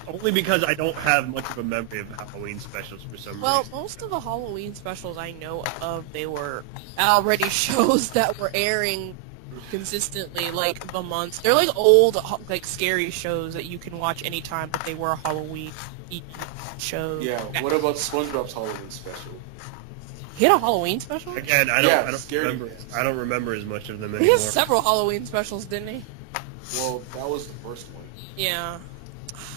Only because I don't have much of a memory of Halloween specials for some Well, reason. most of the Halloween specials I know of, they were already shows that were airing consistently, like the months. They're like old, like scary shows that you can watch anytime, but they were Halloween shows. Yeah. What about SpongeBob's Halloween special? He had a Halloween special? Again, I Yeah, don't scary remember. cats. I don't remember as much of them He anymore. has several Halloween specials, didn't he? Well, that was the first one. Yeah.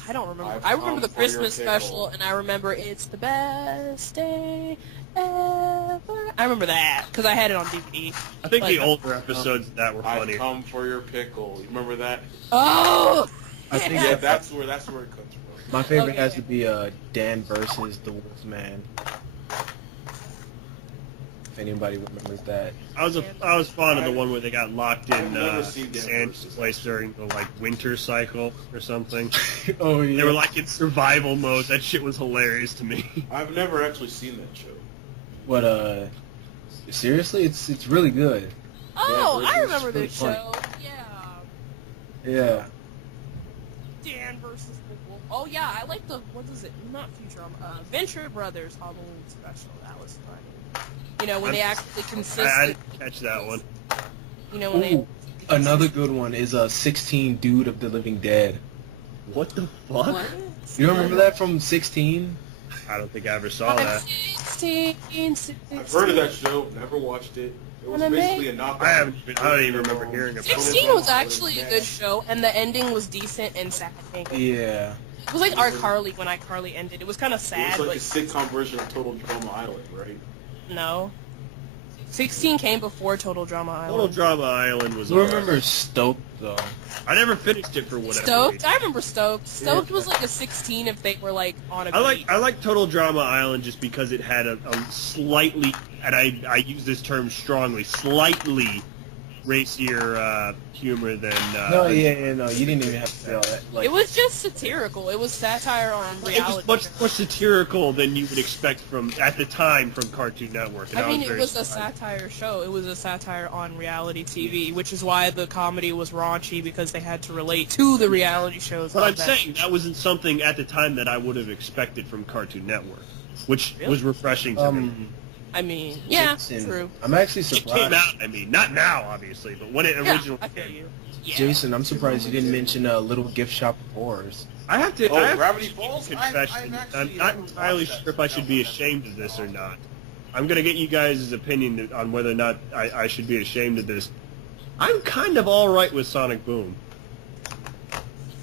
I don't remember. I've I remember the come for your Christmas pickle. special, and I remember It's the Best Day Ever. I remember that, because I had it on DVD. I think the Like, older episodes of that were I've funny. come for your pickle. You remember that? Oh! I think Yeah, that that's where it comes from. my favorite Okay. has to be Dan versus the Wolfman. If anybody remembers that. I was fond of the one where they got locked I've in never seen Dan Santa's versus place during the like winter cycle or something. Oh yeah. They were like in survival mode. That shit was hilarious to me. I've never actually seen that show. What seriously, it's really good. Oh, Yeah, I versus remember pretty this funny. show. Yeah. Yeah. Dan versus the Wolf. Oh yeah, I like the, what is it? Not Futurama. Venture Brothers Halloween special. That was funny. You know, when they actually I consistent. didn't catch that one. You know, when Ooh, another good one is 16 Dude of the Living Dead. What the fuck? What? You don't remember that from 16? I don't think I ever saw that. 16. I've heard of that show, never watched it. It was basically a knockoff. I don't even remember hearing about it. 16 was actually a good show, and the ending was decent and sad. Yeah. It was like iCarly when iCarly ended. It was kind of It sad, was like but a sitcom version of Total Drama Island, right? no. 16 came before Total Drama Island. Total Drama Island was. You remember Stoked though? I never finished it for whatever Stoked? reason. I remember Stoked. Stoked was like a 16 if they were like on a I like Total Drama Island just because it had a slightly, and I use this term strongly, slightly racier humor than. No, no, you didn't even have to say all that. Like, It was just satirical. It was satire on It reality. was much more satirical than you would expect from at the time from Cartoon Network. And I mean, was it very was a surprised. satire show. It was a satire on reality TV, which is why the comedy was raunchy, because they had to relate to the reality shows. But of I'm that. saying that wasn't something at the time that I would have expected from Cartoon Network, which Really? was refreshing to me. I mean, yeah, Jason, true. I'm actually It came surprised. out, I mean, not now, obviously, but when it Yeah, originally I feel came. you. Yeah. Jason, I'm surprised you didn't mention Little Gift Shop of Horrors. I have to. Oh, I have Gravity to Falls? confession. I've actually I'm not never entirely watched that. sure if I should be ashamed of this or not. I'm gonna get you guys' opinion on whether or not I should be ashamed of this. I'm kind of all right with Sonic Boom.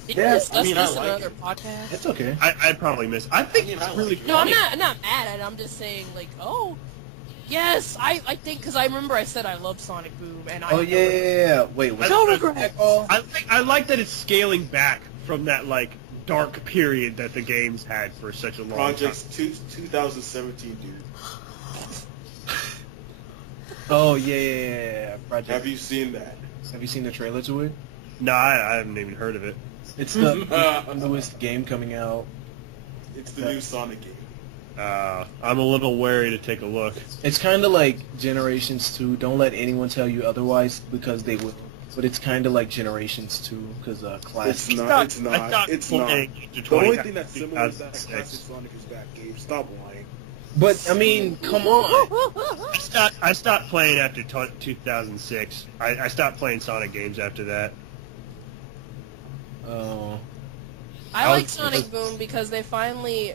Did Yeah, you discuss I mean, I this in like another it. podcast? It's okay. I'd probably miss. I think I mean, it's I really like it. No, I'm funny. not mad at it. I'm just saying, like, oh, yes, I think, because I remember I said I love Sonic Boom, and I Oh yeah. Wait, what's No that regrets. called? I like that it's scaling back from that like dark period that the games had for such a long Projects 2017, dude. Oh yeah. Project. Have you seen that? Have you seen the trailer to it? time. No, I haven't even heard of it. It's the newest game coming out. It's the new Sonic game. I'm a little wary to take a look. It's kind of like Generations 2. Don't let anyone tell you otherwise, because they will. But it's kind of like Generations 2, because It's classic. not. It's I not. stopped It's not. playing The after only thing that's similar is that 2006. classic Sonic is back, Gabe. Stop lying. But I mean, come on. I stopped playing after 2006. I stopped playing Sonic games after that. Oh. I like Sonic Boom because they finally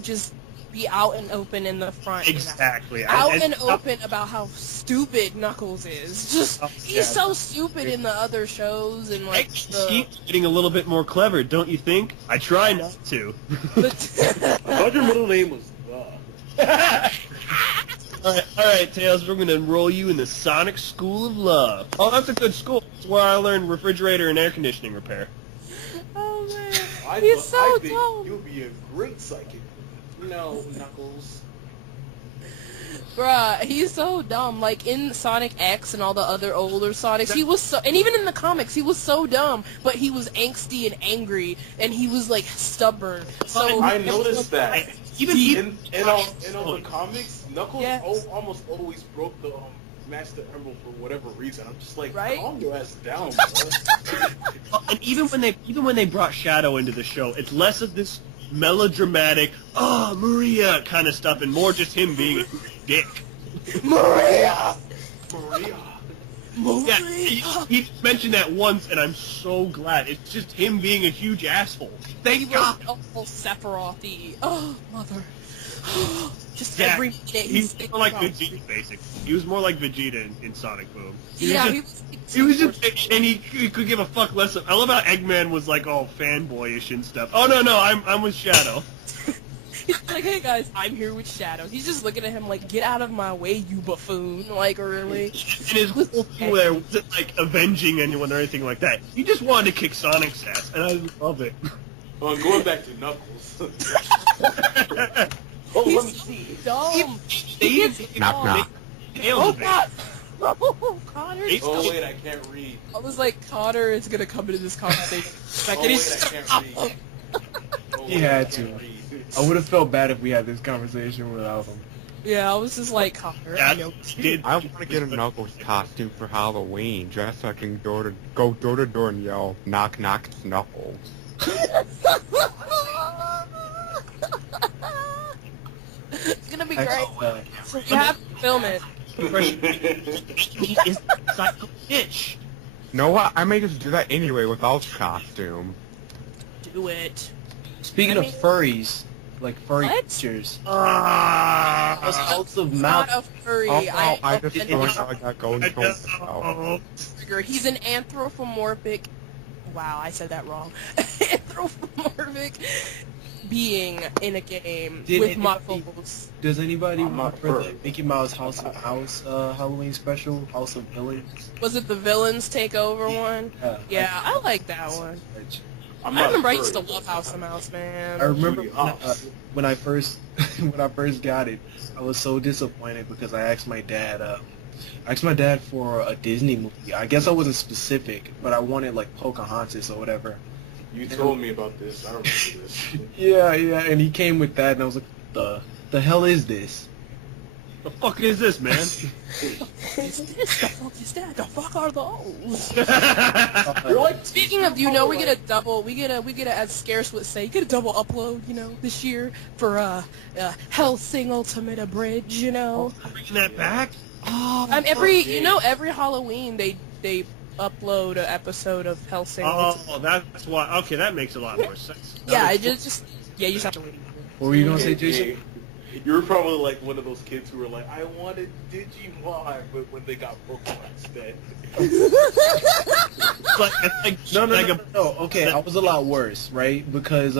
just be out and open in the front. Exactly. Out and open about how stupid Knuckles is. Just he's so stupid in the other shows and like He's getting a little bit more clever, don't you think? I try not to. I thought your middle name was All right, Tails, we're going to enroll you in the Sonic School of Love. Oh, that's a good school. It's where I learned refrigerator and air conditioning repair. Oh man, I he's thought- I so think dumb. You'll be a great psychic. No, Knuckles. Bruh, he's so dumb. Like in Sonic X and all the other older Sonics, he was so, and even in the comics, he was so dumb. But he was angsty and angry, and he was like stubborn. So I noticed that. Even In all the comics, Knuckles Yes. almost always broke the Master Emerald for whatever reason. I'm just like, Right? calm your ass down, bro. and even when they brought Shadow into the show, it's less of this melodramatic, oh, Maria kind of stuff, and more just him being a dick. Maria. Maria. Yeah, he mentioned that once, and I'm so glad. It's just him being a huge asshole. Thank God. Oh, Sephiroth-y. Oh, mother. Just Yeah, every minute He's thinking more like about Vegeta, basically. He was more like Vegeta in Sonic Boom. Yeah, He was just, and he could give a fuck less. I love how Eggman was like all fanboyish and stuff. Oh no, I'm with Shadow. He's like, hey guys, I'm here with Shadow. He's just looking at him like, get out of my way, you buffoon. Like, really? And his whole thing there wasn't like avenging anyone or anything like that. He just wanted to kick Sonic's ass, and I love it. Well, going back to Knuckles. Oh, let me see. Dumb. Knock knock. Oh God. Oh, Connor. Oh wait, I can't read. I was like, Connor is gonna come into this conversation. Oh wait, I can't read. Oh, He wait, had I to. can't read. I would have felt bad if we had this conversation without him. Yeah, I was just like, Connor. I know. I want to get a Knuckles costume for Halloween, just so I can go door to door and yell, knock knock, it's Knuckles. It's gonna be great. Actually, So you have to film it. He is a psycho bitch. Know what? I may just do that anyway without costume. Do it. speaking I of mean- furries, like furry What? creatures, Ah, House of Not Mouth. a furry. Oh, I just and feel he's like I got going I to just- myself. oh. trigger. He's an anthropomorphic. Wow, I said that wrong. Anthropomorphic being in a game Did with anybody- muscles. Does anybody I'm not remember the furry. Mickey Mouse House of Mouse Halloween special, House of Villains? Was it the villains take over one? Yeah, I like that one. I'm I not remember I furry. used to love House of Mouse, man. I remember Really when I first got it, I was so disappointed because I asked my dad for a Disney movie. I guess I wasn't specific, but I wanted like Pocahontas or whatever. You told me about this. I remember this. Yeah, and he came with that, and I was like, the hell is this? The fuck is this, man? Is this? The fuck is that? The fuck are those? You're like, Speaking of, we get a double, we get a, as Scarce would say, get a double upload, this year for Hellsing Ultimate Abridged, Bringing that back? Oh, every Halloween they upload an episode of Hellsing. oh, that's why. Okay, that makes a lot more sense. Yeah, you just have to wait. What were you gonna say, Jason? You were probably like one of those kids who were like, I wanted Digimon, but when they got Pokemon instead. No. Okay, I was a lot worse, right? Because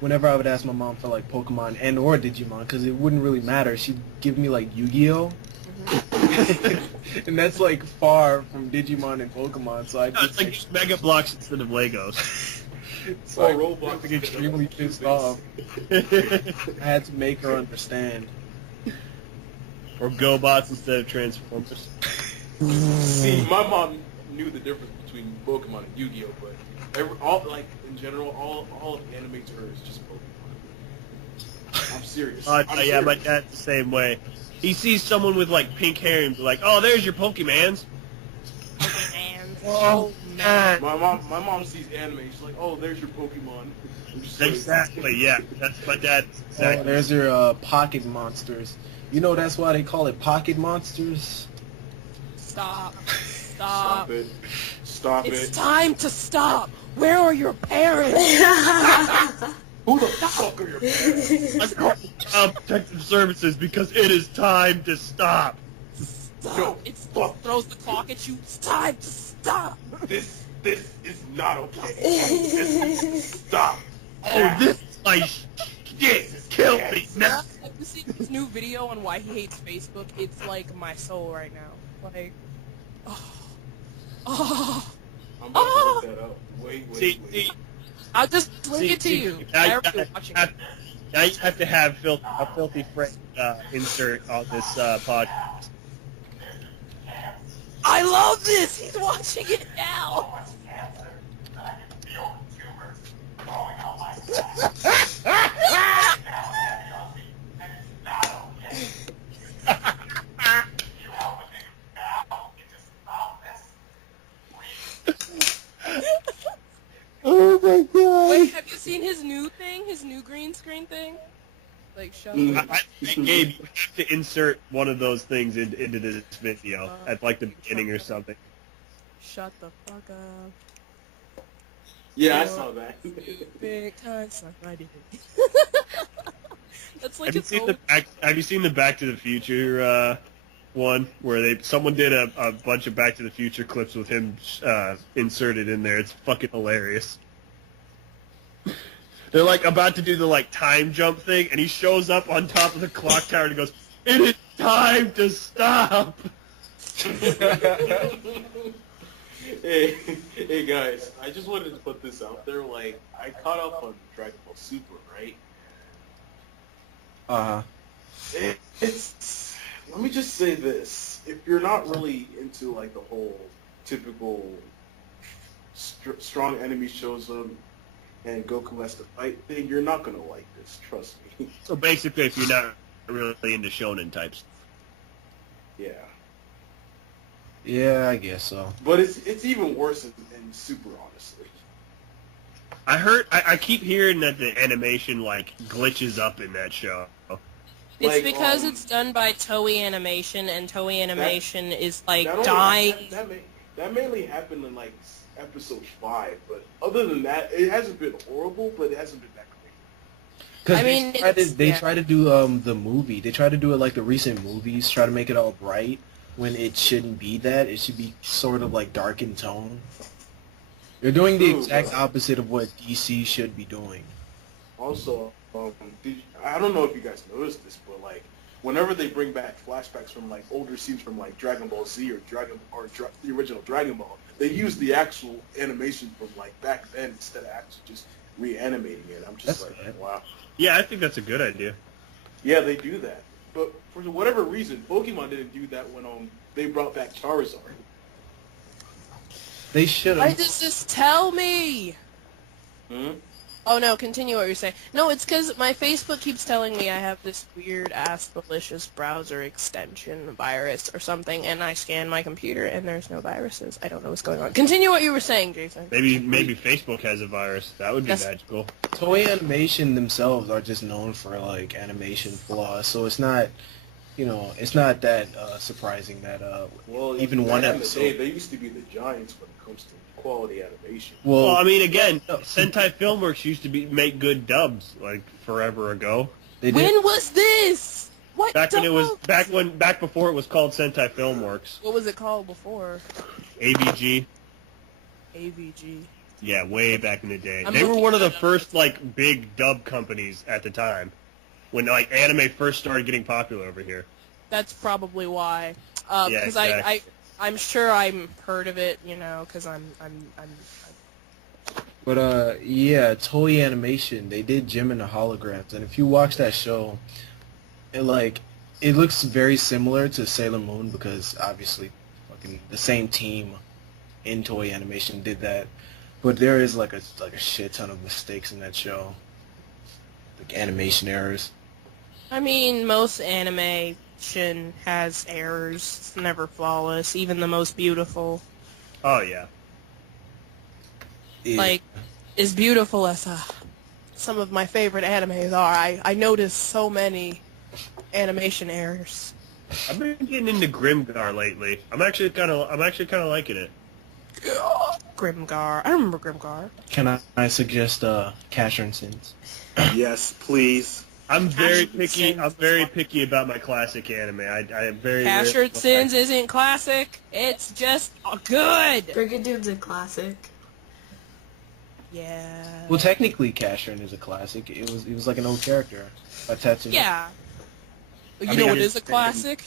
whenever I would ask my mom for like Pokemon and or Digimon, because it wouldn't really matter, she'd give me like Yu-Gi-Oh. And that's like far from Digimon and Pokemon, so I it's like Mega Blocks instead of Legos. so I Roblox was extremely pissed off. I had to make her understand. Or GoBots instead of Transformers. See, my mom knew the difference between Pokemon and Yu-Gi-Oh, but all in general, all of anime to her is just Pokemon. I'm serious. I'm Yeah, serious. my dad's the same way. He sees someone with like pink hair and be like, "Oh, there's your Pokemans." Oh man. My mom sees anime. She's like, "Oh, there's your Pokemon." I'm just like, Exactly. Yeah, that's my dad. Oh, Exactly. there's your pocket monsters. You know that's why they call it pocket monsters? Stop. Stop it. Stop It's it. time to stop. Where are your parents? Who the fuck are your parents? I'm calling Child Protective Services because it is time to stop. Stop. No, It fuck. throws the clock at you. It's time to stop. This is not okay. Stop. Oh, this is my shit. Kill me now. Have you seen this new video on why he hates Facebook? It's like my soul right now. Like, oh. I'm about to look that up. Wait. See, I'll just link it to you. Now you Everyone watching it. have to have a filthy friend insert on this podcast. I love this. He's watching it now. Oh my god! Wait, have you seen his new thing? His new green screen thing? Like, shut up. I think, Gabe, you have to insert one of those things into this video at like the beginning or something. Shut the fuck up. Yeah, I saw that. Big time somebody. That's like Have you its seen own... Have you seen the Back to the Future one where someone did a bunch of Back to the Future clips with him inserted in there? It's fucking hilarious. They're like about to do the like time jump thing, and he shows up on top of the clock tower and he goes, "It is time to stop." Hey guys, I just wanted to put this out there. Like, I caught up on Dragon Ball Super, right? It's let me just say this: if you're not really into like the whole typical strong enemy shows up and Goku has to fight thing, you're not gonna like this. Trust me. So basically, if you're not really into shonen types, Yeah. Yeah, I guess so. But it's even worse in Super, honestly. I keep hearing that the animation like glitches up in that show. It's Like, because it's done by Toei Animation, and Toei Animation is like That only- dying. That mainly happened in like episode 5, but other than that, it hasn't been horrible, but it hasn't been that great. Because I mean, they yeah. try to do the movie. They try to do it like the recent movies, try to make it all bright when it shouldn't be that. It should be sort of like dark in tone. They're doing the True, exact but- opposite of what DC should be doing. Also, I don't know if you guys noticed this, but like whenever they bring back flashbacks from like older scenes from like Dragon Ball Z or the original Dragon Ball, they use the actual animation from like back then instead of actually just reanimating it. I'm just That's like, good. wow. Yeah, I think that's a good idea. Yeah, they do that. But for whatever reason, Pokemon didn't do that when they brought back Charizard. They should Why have. does this tell me? Hmm? Oh no, continue what you're saying. No, it's because my Facebook keeps telling me I have this weird-ass malicious browser extension virus or something, and I scan my computer and there's no viruses. I don't know what's going on. Continue what you were saying, Jason. Maybe Facebook has a virus. That would be Yes. magical. Toei Animation themselves are just known for like animation flaws, so it's not, it's not that surprising that Well, even one back in the episode. day, they used to be the giants when it comes to quality animation. Well, I Well, mean, again, Sentai Filmworks used to make good dubs like forever ago. They did. When was this? What? Back when it was the- back before it was called Sentai Filmworks. What was it called before? ABG. AVG. Yeah, way back in the day. I'm They were looking one of the it up. first like big dub companies at the time when like anime first started getting popular over here. That's probably why. Yeah, Because exactly. I'm sure I'm heard of it, you know, because I'm But yeah, Toei Animation, they did Gem and the Holograms, and if you watch that show, it looks very similar to Sailor Moon because obviously, fucking the same team in Toei Animation did that. But there is like a shit ton of mistakes in that show, like animation errors. I mean, most animation has errors. It's never flawless, even the most beautiful. Oh yeah. Yeah. Like, as beautiful as some of my favorite animes are, I notice so many animation errors. I've been getting into Grimgar lately. I'm actually kind of liking it. Grimgar. I remember Grimgar. Can I suggest Casher and Sins? Yes, please. I'm very Casher picky. Sins. I'm very picky about my classic anime. I am very. Casher very- Sins isn't classic. It's just good. Brigadoon's a classic. Yeah. Well, technically, Casherin is a classic. It was like an old character by Tetsuya. Yeah. You I know mean, what I is a just- classic?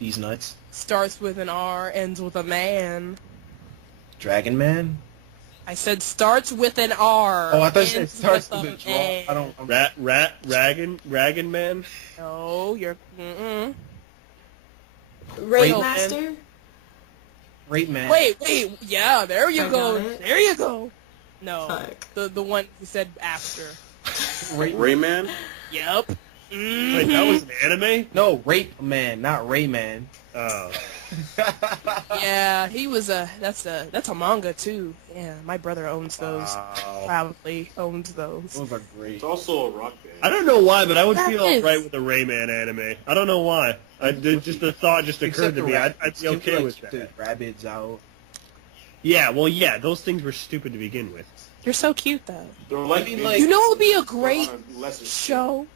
These nuts. Starts with an R, ends with a man. Dragon Man. I said starts with an R. Oh, I thought you said ends starts with with a a draw. man. I don't. Raggin Man. No, you're. Raid Wait. Master? Rape Man. Wait. Yeah, there you I go. got it. There you go. No, Fuck. the one you said after. Rayman? Yep. Wait, that was an anime? No, Rape Man, not Ray Man. Oh. Yeah, he was that's a manga too. Yeah, my brother owns those. Wow. Proudly owns those. Those are great. It's also a rock band. I don't know why, but I would That feel is. alright with a Rayman anime. I don't know why. Just the thought just occurred to me. I'd be okay with The that. rabbits out. Yeah, well, yeah, those things were stupid to begin with. You're so cute though. They're like, I mean, like- You know what would be a they're great on a lesser show?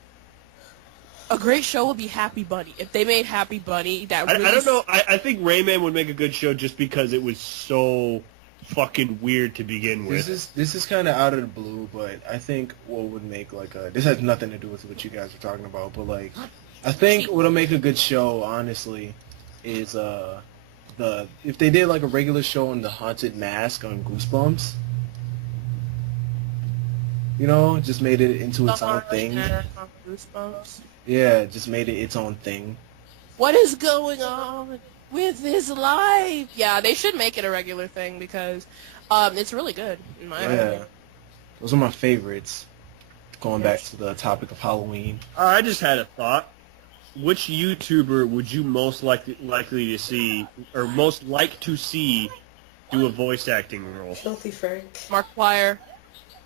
A great show would be Happy Bunny. If they made Happy Bunny, that I really don't know. I think Rayman would make a good show just because it was so fucking weird to begin with. This is kind of out of the blue, but I think what would make like a this has nothing to do with what you guys are talking about, but like I think what'll make a good show, honestly, is if they did like a regular show on the Haunted Mask on Goosebumps. You know, just made it into its own thing. Goosebumps. Yeah, just made it its own thing. What is going on with his life? Yeah, they should make it a regular thing because it's really good in my Yeah, opinion. those are my favorites. Going back to the topic of Halloween. I just had a thought. Which YouTuber would you most likely to see, or most like to see, do a voice acting role? Filthy Frank. Markiplier.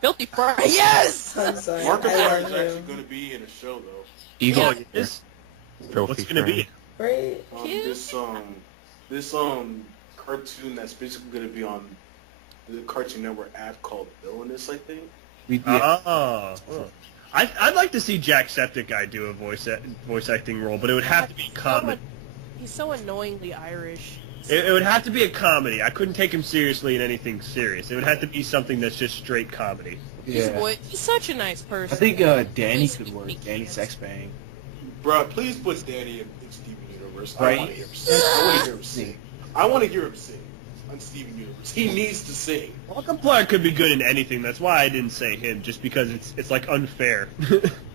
Filthy Fry. Yes! I'm sorry. Markiplier I is love actually you. going to be in a show, though. Eagle. Yeah. Yes. Filthy What's gonna be? Right? This cartoon that's basically going to be on the Cartoon Network app called Villainous, I think. Oh. I'd like to see Jacksepticeye do a voice acting role, but it would have to be comedy. He's so annoyingly Irish. It would have to be a comedy. I couldn't take him seriously in anything serious. It would have to be something that's just straight comedy. Yeah. He's such a nice I person. think Danny could work. Danny Sexbang. Bruh, please put Danny in Steven Universe. Right. I want to hear him sing. I want to hear him sing on Steven Universe. He needs to sing. Markiplier could be good in anything. That's why I didn't say him, just because it's like unfair.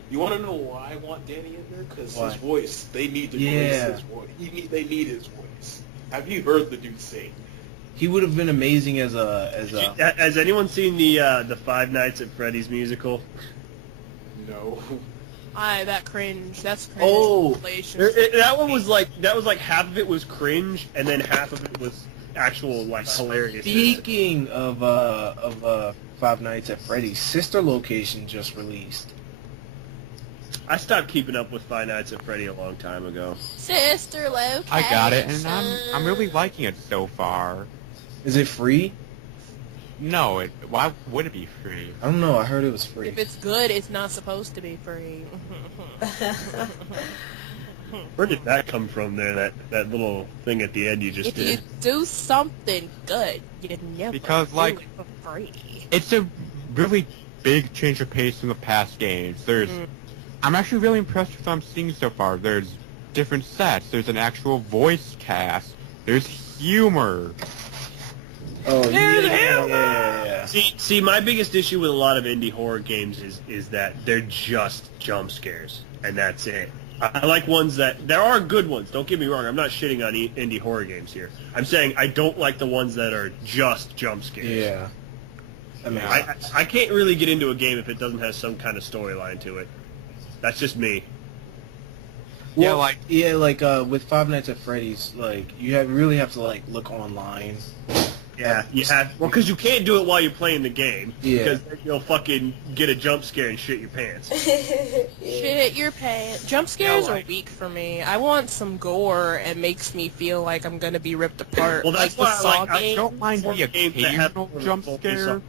You want to know why I want Danny in there? Because Why? his voice. They need to Yeah. voice his voice. They need his voice. Have you heard the dude sing? He would have been amazing as a. Has anyone seen the Five Nights at Freddy's musical? No. That cringe. That's cringe. Oh. That was like half of it was cringe, and then half of it was actual like hilarious. Speaking of Five Nights at Freddy's, Sister Location just released. I stopped keeping up with Five Nights at Freddy a long time ago. Sister Location. I got it, and I'm really liking it so far. Is it free? No, why would it be free? I don't know. I heard it was free. If it's good, it's not supposed to be free. Where did that come from there, that little thing at the end you just If did? you do something good, you never Because, like, do it for free. It's a really big change of pace from the past games. I'm actually really impressed with what I'm seeing so far. There's different sets. There's an actual voice cast. There's humor. Oh, There's yeah. See, my biggest issue with a lot of indie horror games is that they're just jump scares, and that's it. I like ones there are good ones, don't get me wrong, I'm not shitting on indie horror games here. I'm saying I don't like the ones that are just jump scares. Yeah. I mean, I can't really get into a game if it doesn't have some kind of storyline to it. That's just me. with Five Nights at Freddy's, like, you really have to, like, look online. Yeah, you have. Well, because you can't do it while you're playing the game. Yeah. Because then you'll fucking get a jump scare and shit your pants. Shit your pants. Jump scares are weak for me. I want some gore and makes me feel like I'm gonna be ripped apart. Well, that's like the why Saw I game. don't mind the occasional jump scare,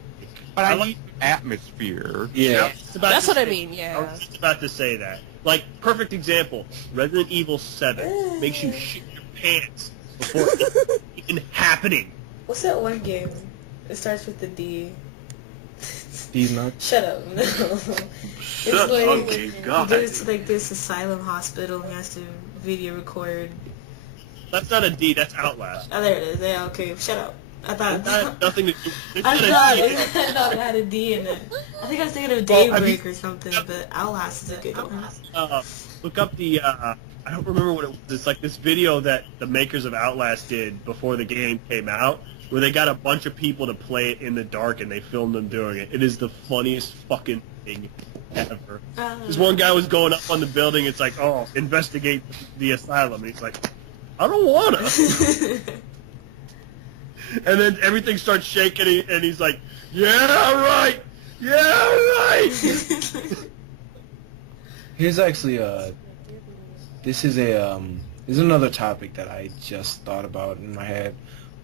but I need atmosphere. Yeah. That's what I mean, I yeah. was just about to say that. Like, perfect example, Resident Evil 7 makes you shit your pants before it's even happening. What's that one game? It starts with the D. These nuts. Shut up. No. Shut it's like, up, gay guy. he goes to like this asylum hospital and has to video record. That's not a D, that's Outlast. Oh, there it is. Yeah, okay. Shut up. I thought. That had nothing to do. It's I not thought, a D. I thought it had a D in it. I think I was thinking of Daybreak or something, but Outlast is a good one. Look up the, I don't remember what it was. It's like this video that the makers of Outlast did before the game came out, where they got a bunch of people to play it in the dark and they filmed them doing it. It is the funniest fucking thing ever. This one guy was going up on the building, it's like, oh, investigate the asylum. And he's like, I don't wanna. And then everything starts shaking and he's like, yeah, right! Yeah, right! Here's actually this is another topic that I just thought about in my head.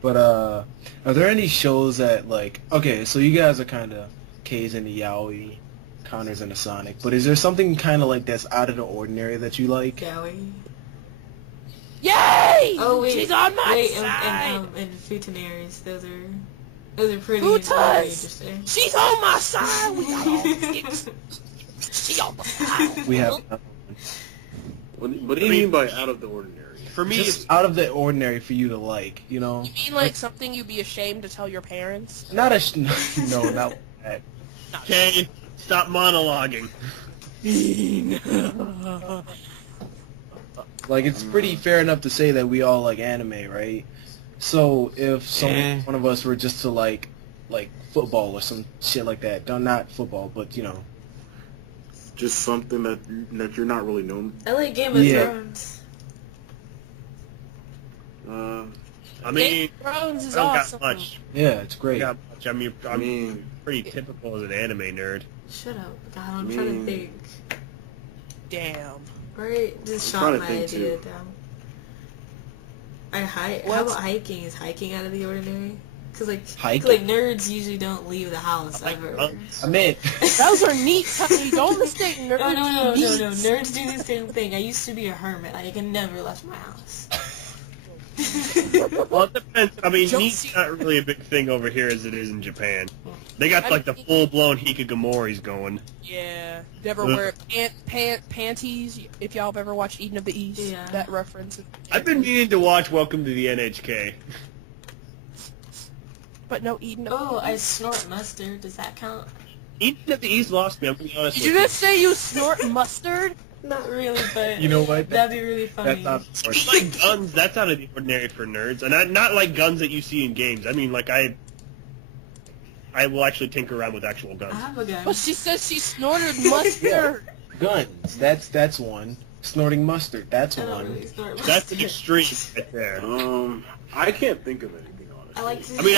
But are there any shows that, like, okay, so you guys are kind of K's into Yaoi, Connor's into Sonic, but is there something kind of like that's out of the ordinary that you like? Gowie. Yay! Oh wait, She's on my wait, side! and Futonaries, those are pretty Futas! interesting. She's on my side! We got all six. She on my side. We have What do you mean by out of the ordinary? For me, just out of the ordinary for you to like, you know? You mean like something you'd be ashamed to tell your parents? Not a no, not like that. okay, stop monologuing. Like, it's pretty fair enough to say that we all like anime, right? So if one of us were just to like football or some shit like that, not football, but you know, Just something that you're not really known. I like Game of Thrones. I mean, Game of Thrones is I don't awesome. got much. yeah, it's I great. got much. I'm pretty typical as an anime nerd. Shut up, God, I'm trying to think. Damn. Right, just I'm shot trying my to think, idea too. down. How about hiking? Is hiking out of the ordinary? Because Hiking? like nerds usually don't leave the house ever. I mean, Those are neat, honey. Don't mistake nerds. No. Nerds do the same thing. I used to be a hermit. I never left my house. Well, it depends. I mean, Don't neat's see- not really a big thing over here as it is in Japan. They got like the full-blown hikikomoris going. Yeah. Never wear panties. If y'all have ever watched Eden of the East, Yeah. that reference. I've been meaning to watch Welcome to the NHK. But no Eden of Oh, the I East. snort mustard. Does that count? Eden of the East lost me. I'm being honest Did with you just say you snort mustard? Not really, but you know what? that'd be really funny. That's not the worst. Like guns, that's out of the ordinary for nerds, and not like guns that you see in games. I mean, like I will actually tinker around with actual I guns. have a gun. But she says she snorted mustard. Guns. That's one. Snorting mustard. That's I don't one. really snort That's mustard. an extreme right there. I can't think of anything, honestly. I like to. I mean,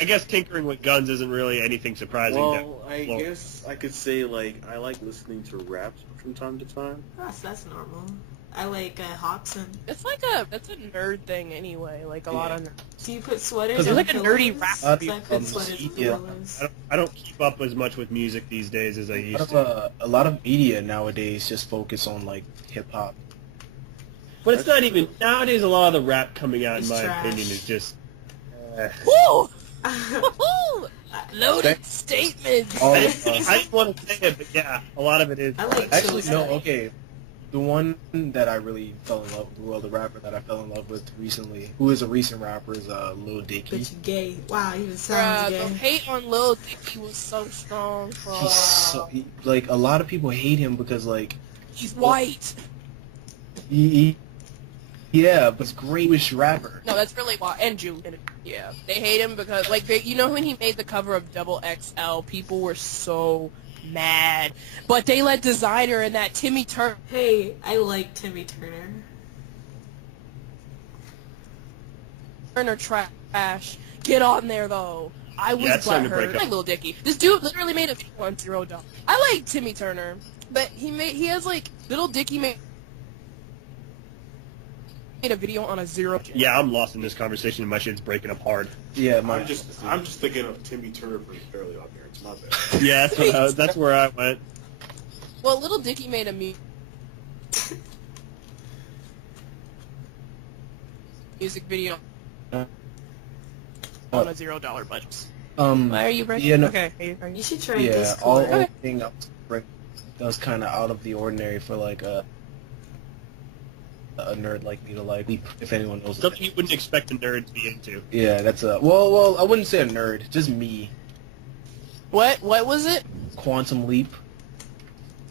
I guess tinkering with guns isn't really anything surprising. Well, I guess I could say, like, I like listening to raps from time to time. That's normal. I like Hobson. That's a nerd thing anyway. Like a lot of. Do you put sweaters? Because on there's like a nerdy pillows? rap. I put sweaters and Yeah. pillows. I don't keep up as much with music these days as I used to. A lot of media nowadays just focus on like hip hop. But it's not even nowadays. A lot of the rap coming out, It's in my trash. opinion, is just. Woo! Woo! Loaded statements. All I of, didn't want to say it, but yeah, a lot of it is. I like actually, Chill no. Style. Okay, the one that I really fell in love with, well, the rapper that I fell in love with recently, who is a recent rapper, is Lil Dicky. But you gay. Wow, he even sounds The gay. hate on Lil Dicky was so strong, bro. Like a lot of people hate him because like He's white. Yeah, but he's a great rapper. No, that's really why. And Jew. Yeah, they hate him because, like, you know, when he made the cover of Double XL, people were so mad. But they let Designer and that Timmy Turner. Hey, I like Timmy Turner. Trash. Get on there though. I was it's time to break butthurt. up. Like Lil Dicky. This dude literally made a video on $0. I like Timmy Turner, but he has like Little Dicky made a video on a $0. Yeah, I'm lost in this conversation and my shit's breaking up hard. Yeah, I'm just thinking of Timmy Turner from Fairly Odd Parents. My bad. Yeah, that's where I went. Well, Little Dicky made a music video on a $0 budget. Why are you breaking? Yeah, no, Okay. Are you? You should try yeah, Discord. all thing that was kind of out of the ordinary for like a nerd like me to like. If anyone knows Something you wouldn't expect a nerd to be into. Yeah, that's a well. I wouldn't say a nerd, just me. What was it? Quantum Leap.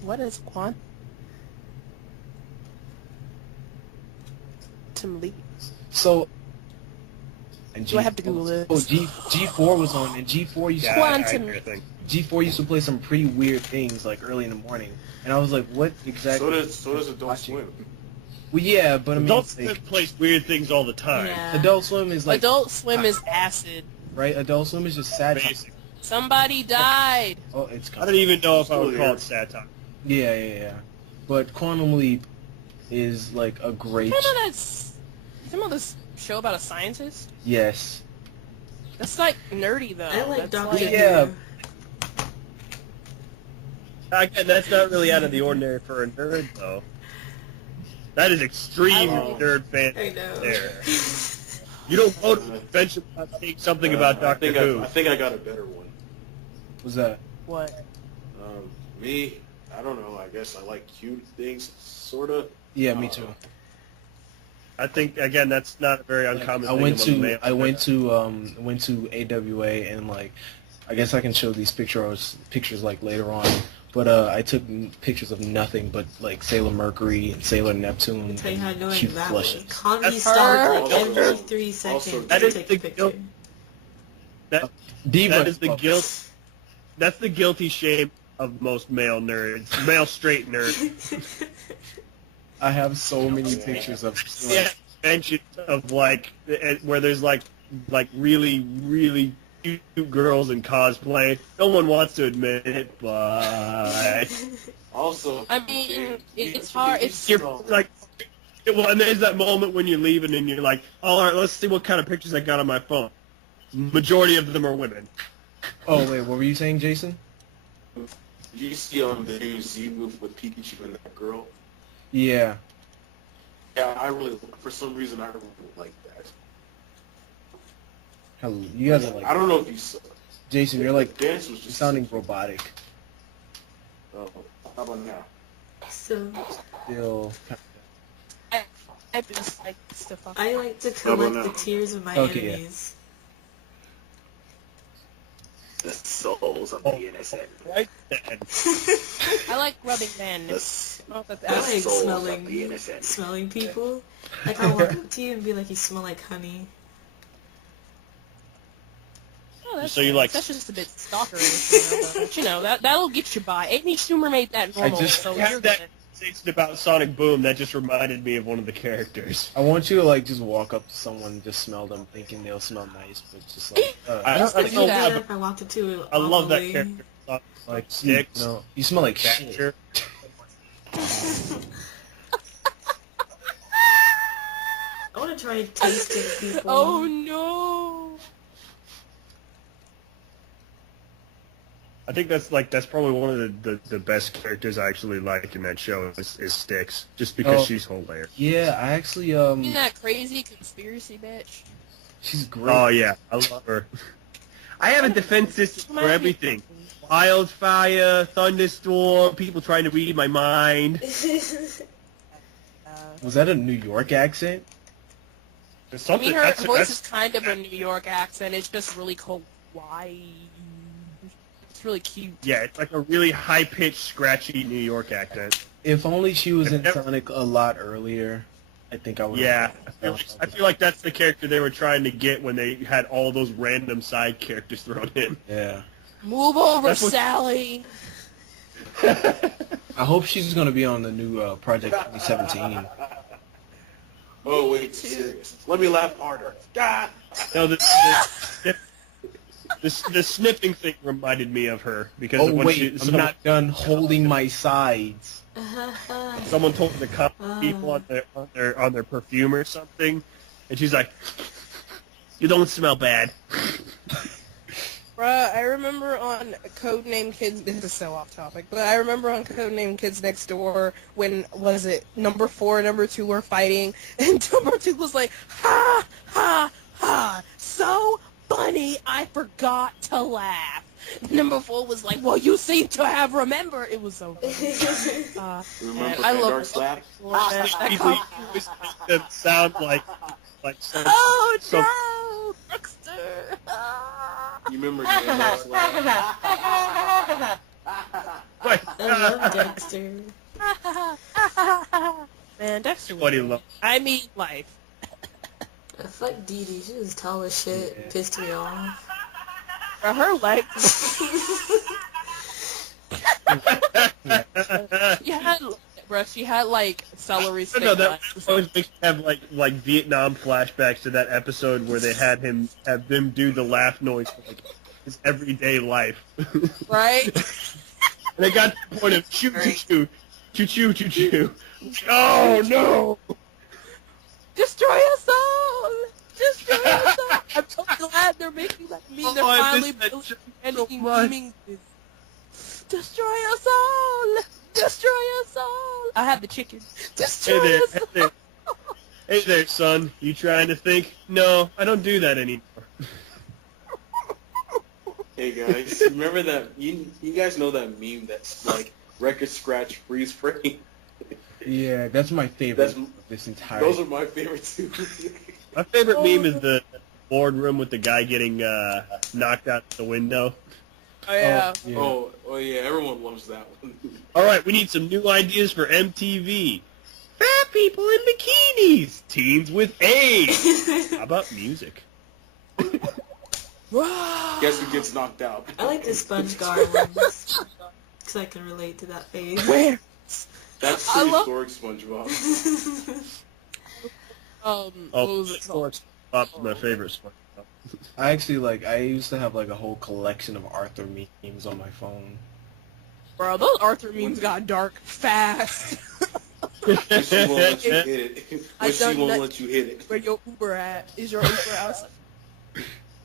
What is quantum leap? So. And Do I have to Google it? Oh, G4 was on, and G4 used to Quantum. G4 used to play some pretty weird things like early in the morning, and I was like, what exactly? So does Adult Swim. Well, yeah, but I mean, Adult like, Swim plays weird things all the time. Yeah. Adult Swim is like Adult Swim is acid. right. Adult Swim is just satire. Basic. Somebody died. Oh, it's I don't even know if I would call it satire. Yeah. But Quantum Leap is like a great. Some of this show about a scientist. Yes. That's like nerdy though. I like That's Doctor Yeah. Who. Again, that's not really out of the ordinary for a nerd, though. That is extreme nerd fan I know. there. You don't go to a convention without saying something about Doctor Who. I think I got a better one. What's that? What? Me, I don't know. I guess I like cute things, sorta. Yeah, me too. I think again that's not a very uncommon I thing. went among to males. went to AWA and like I guess I can show these pictures like later on. But I took pictures of nothing but like Sailor Mercury and Sailor Neptune. I'll tell you how and annoying cute that plushes. was. Comedy That's stopped like her. every 3 seconds That to is take the a picture. Diva. That is the guilt. That's the guilty shame of most male nerds, male straight nerds. I have so many pictures of. Yeah, mention of like where there's like really cute girls in cosplay. No one wants to admit it, but Also, I mean, it's hard. It's you're like, well, and there's that moment when you're leaving and you're like, all right, let's see what kind of pictures I got on my phone. Majority of them are women. Oh wait, what were you saying, Jason? did you see on the new Z move with Pikachu and that girl? Yeah. Yeah, for some reason, I really like that. Hello, you guys are like. I don't know if you saw. Jason, you're like. The dance was You're just sounding robotic. Oh, how about now? So Still. I just like stuff. I like to How about collect the now? tears of my Okay, yeah. enemies. The souls of the innocent. Right then. I like rubbing men. The, I don't know if I that's like souls of the innocent. smelling people. Like I'll walk up to you and be like, you smell like honey. Oh, that's So you like- that's just a bit stalkerish, but you know that'll get you by. Amy Schumer made that normal, just so Have you're that good. conversation about Sonic Boom that just reminded me of one of the characters. I want you to like just walk up to someone and just smell them, thinking they'll smell nice, but just like. I don't I do know that why, if I walked up to I love that Ollie. character. Sonic Like Sticks. No, you smell like shit. Badger. tried tasting people. Oh no! I think that's probably one of the best characters I actually like in that show is Styx, just because she's hilarious. Yeah, I actually You that crazy conspiracy bitch? she's great. Oh yeah, I love her. I have a defense system for everything. Wildfire, thunderstorm, people trying to read my mind. Was that a New York accent? There's I mean, something. her that's- voice that's- is kind of a New York accent. It's just really Hawaii. It's really cute. Yeah, it's like a really high-pitched, scratchy New York accent. If only she was in Yep. Sonic a lot earlier, I think I would. Yeah, I feel like that's the character they were trying to get when they had all those random side characters thrown in. Yeah. Move over, That's what- Sally. I hope she's gonna be on the new Project 2017. Oh wait, serious. Let me laugh harder. God. No, the sniffing thing reminded me of her because Oh when wait, I'm not done holding my sides. someone told her to compliment people on their perfume or something, and she's like, "You don't smell bad." Bruh, I remember on Codename Kids, this is so off topic, but I remember on Codename Kids Next Door when, was it, number 4 and number 2 were fighting, and number 2 was like, ha, ha, ha, so funny, I forgot to laugh. Number 4 was like, well, you seem to have remembered. It was so funny. Remember I that love dark slap? People always make them sound like some, Oh some no, Dexter! You remember that dark slap? I love Dexter. Man, Dexter What do you was love? I mean, life. Fuck Dee Dee, she was tall as shit. Pissed me off. For her legs, she had like celery stick No, that legs. always makes me have like Vietnam flashbacks to that episode where they had them do the laugh noise for like his everyday life. Right? And they got to the point of choo choo choo choo choo choo. Oh no! Destroy us all! Destroy us all! I'm so glad they're making that meme. They're Oh, I finally miss that show ending so much. memeing this. Destroy us all! Destroy us all! I have the chicken. Destroy Hey there, us hey all! there. Hey there, son. You trying to think? No, I don't do that anymore. Hey guys, remember that? You guys know that meme that's like record scratch freeze frame? Yeah, that's my favorite. That's- of this entire. Those are my favorite too. My favorite meme is the boardroom with the guy getting knocked out the window. Oh yeah. Yeah. Oh yeah, everyone loves that one. All right, we need some new ideas for MTV. Fat people in bikinis. Teens with AIDS. How about music? Guess who gets knocked out? I like the SpongeGar ones. Because I can relate to that phase. Where? That's I love- prehistoric SpongeBob. What Oh, was it called? Bob's my favorite sport. I actually I used to have like a whole collection of Arthur memes on my phone. Bro, those Arthur memes got dark fast. When she won't let you hit it. I When she done won't that- let you hit it. Where your Uber at? Is your Uber outside?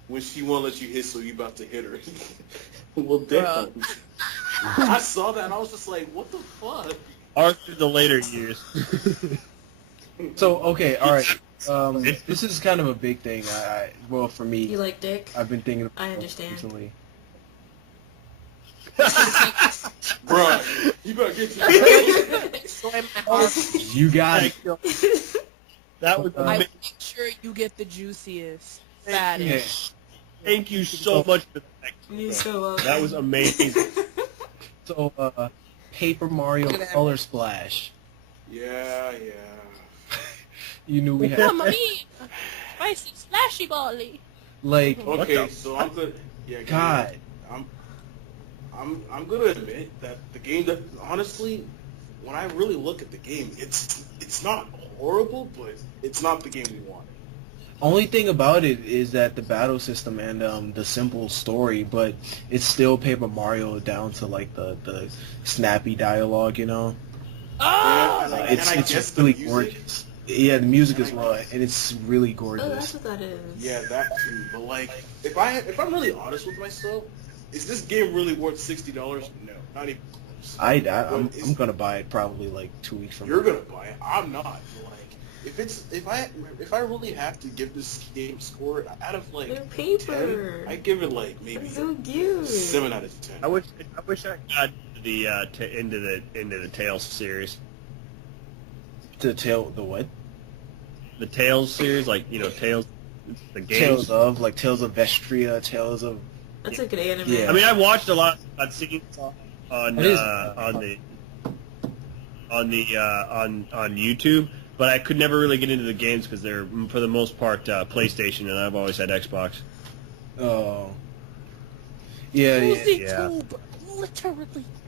When she won't let you hit, so you about to hit her. Well, Bruh. damn. I saw that and I was just like, what the fuck? Arthur the later years. So okay, all right. This is kind of a big thing. Well, for me, You like dick? I've been thinking about I it understand. recently. Bruh, you better get your Destroy my heart. You got it. That was I amazing. make sure you get the juiciest, Yeah. fattest. Thank you so much for that. You so welcome. That was amazing. So, Paper Mario Color Splash. Yeah. You knew we had Mamma mia! Spicy splashy bally. like Okay, the so I'm good. Yeah, God. I'm gonna admit that the game that honestly, when I really look at the game, it's not horrible, but it's not the game we wanted. Only thing about it is that the battle system and the simple story, but it's still Paper Mario down to like the snappy dialogue, you know. Oh! and I It's guess the really music, gorgeous. Yeah, the music is raw, and it's really Oh, that's gorgeous. what that is. Yeah, that too. But like, if I'm really honest with myself, is this game really worth $60? No, not even close. I'm gonna buy it probably like 2 weeks from You're now. gonna buy it. I'm not. Like, if I really have to give this game a score out of like They're paper. 10, I give it like maybe It's so cute. 7 out of 10. I wish I got into the Tales series. The what? The Tales series, like Tales, the games. Tales of Vestria, Tales of. That's a good anime. Yeah. I mean, I watched a lot. I've seen on It is. on YouTube, but I could never really get into the games because they're for the most part PlayStation, and I've always had Xbox. Oh. Yeah. YouTube, literally.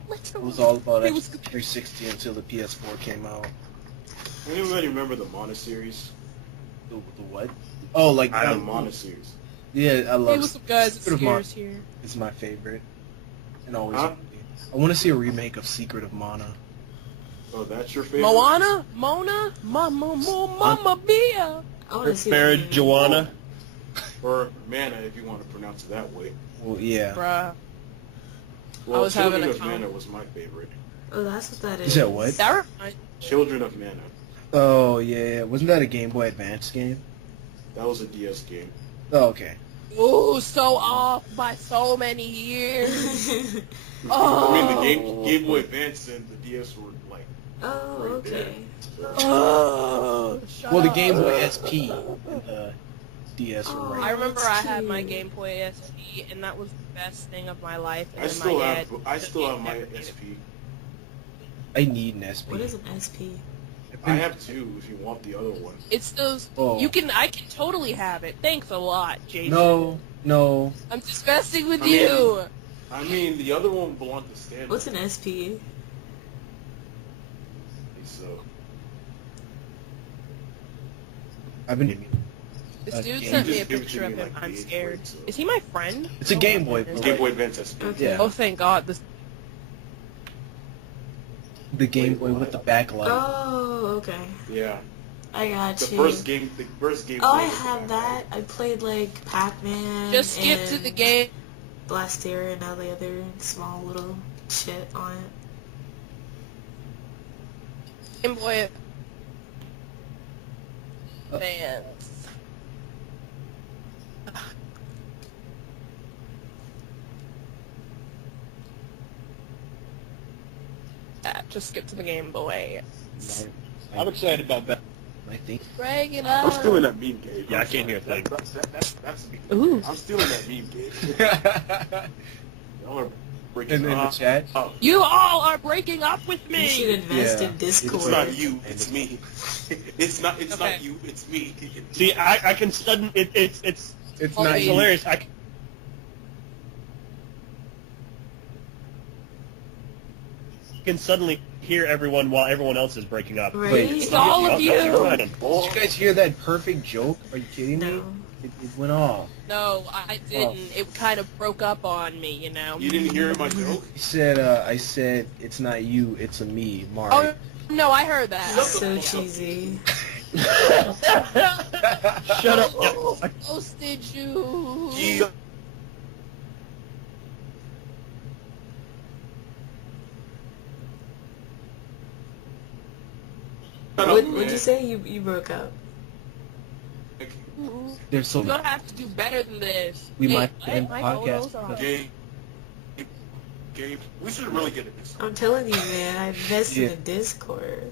It was all about It was- Xbox 360 until the PS4 came out. Anybody remember the Mana series? The what? Oh, like The Mana series. yeah, I love. Hey, what's up, guys? It's Secret of Mana Scares here. is my favorite, and always. Huh? will be. I want to see a remake of Secret of Mana. Oh, that's your favorite? Moana? Mona? Mamma Mia! I want to see that game. Marijuana. Or Mana, if you want to pronounce it that way. Well, yeah. Bruh. Well, was having Children a of con- Mana was my favorite. Oh, that's what that is. Is that what? That reminds Children of Mana. Oh yeah, wasn't that a Game Boy Advance game? That was a DS game. Oh, okay. Ooh, so off by so many years. Oh. I mean, the Game Boy Advance and the DS were like Oh, right okay. there. Oh, shut Well, the up. Game Boy SP and the DS were Oh. right. I remember That's I had my cute. Game Boy SP, and that was the best thing of my life. And I then still my have dad I still have my never did it. SP. I need an SP. What is an SP? I have two if you want the other one. It's those. Oh. I can totally have it. Thanks a lot, Jason. No. I'm just messing with I mean- you. I mean, the other one belonged to Stanley. What's an SP? So I've been. This a dude game- sent me a Just give it to picture me of him. like the I'm eighth scared. grade, so- Is he my friend? It's a Oh Game my Boy. goodness. Game Boy Advance SP. Okay. Yeah. Oh, thank God. This. The Game Boy with the backlight. Oh, okay. Yeah. I got The you. first game. Oh, I with the have backlight. that. I played like Pac-Man. Just skip to and the game. Blasteria and all the other small little shit on it. Game Boy Advance. Just skip to the Game Boy. I'm excited about that. I think. Drag it I'm up. stealing that meme, Gabe. Yeah, I can't hear a thing. That's Ooh. I'm stealing that meme, Gabe. Y'all are breaking in the up. chat. Oh, You all are breaking up with You should me. invest Yeah. in Discord. it's not you, it's me. It's not Okay. you, it's me. See, I can sudden it's It's Oh, not it's you. hilarious. You can suddenly hear everyone while everyone else is breaking up. Right? Wait, It's all of you. Did you guys hear that perfect joke? Are you kidding me? No. It went off. No, I didn't. It kind of broke up on me, you know. You didn't hear my joke? I said, it's not you, it's a me, Mari. Oh no, I heard that. So cheesy. Shut up. I posted you. Yeah. Shut up, What'd man. you say? You broke up. There's so You're gonna have to do better than this. We Hey, might what? end My podcast photos are- because- Gabe, we should really get this. I'm telling you, man. I invested Yeah. in Discord.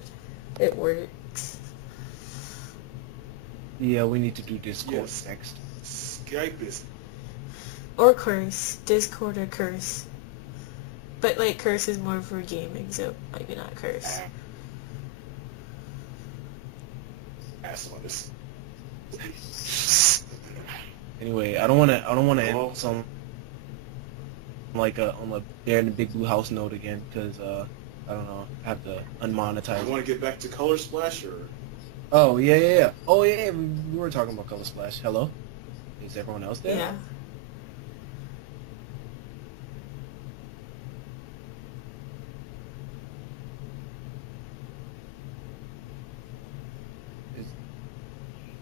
It works. Yeah, we need to do Discord Yes. next. Skype is. Or Curse. Discord or Curse. But like Curse is more for gaming, so maybe not Curse. Ass on this. Anyway, I don't want to Oh. end some on a Bear in the Big Blue House note again because I don't know, I have to unmonetize. You want to get back to Color Splash or? Oh yeah. Oh yeah, we were talking about Color Splash. Hello, is everyone else there? Yeah.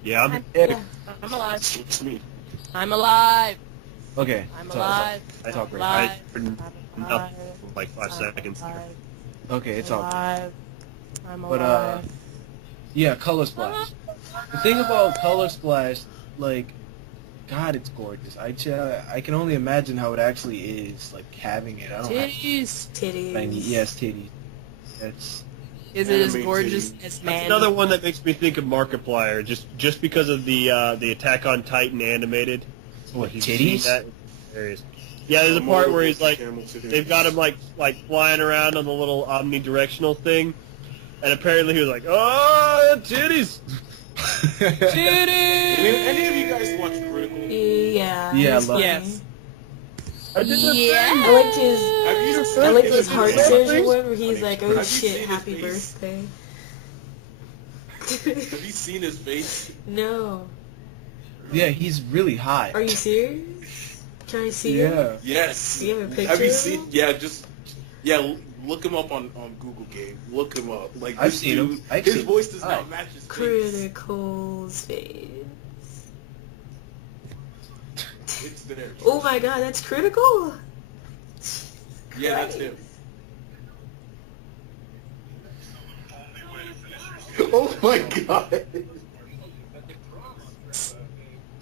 Yeah, I'm alive. It's me. I'm alive. Okay. I'm talk- alive. Talk, talk I'm right. alive. I heard I'm enough alive. for like 5 seconds. alive. Okay, it's all good. alive. I'm But, alive. Yeah, Color Splash. The thing about Color Splash, like, God, it's gorgeous. I can only imagine how it actually is, like, having it. I don't have Titties. Titties. yes, titties. That's Is it as Anime gorgeous titties. as That's man? another one that makes me think of Markiplier, just because of the Attack on Titan animated. what, If you've seen titties? that, it's hilarious. Yeah, there's a part where he's like, they've got him like flying around on the little omnidirectional thing, and apparently he was like, oh, titties. Titties. Any of you guys watch Critical? Yeah. Yeah, he's I love funny. Yes. I did the Yeah. thing. I liked his. Have you I like have his you heart seen his surgery face? one where he's like, Have "Oh you shit, seen his happy face? birthday." Have you seen his face? No. Yeah, he's really high. Are you serious? Can I see him? Yeah. Yes. Do you have a picture Have you of seen? him? Yeah, look him up on Google, Gabe. Look him up. Like I've this seen him. dude, I've his seen him. voice does Hi. not match his face. Critical's face. It's there. Oh my god, that's critical. Yeah, that's him. Oh my god.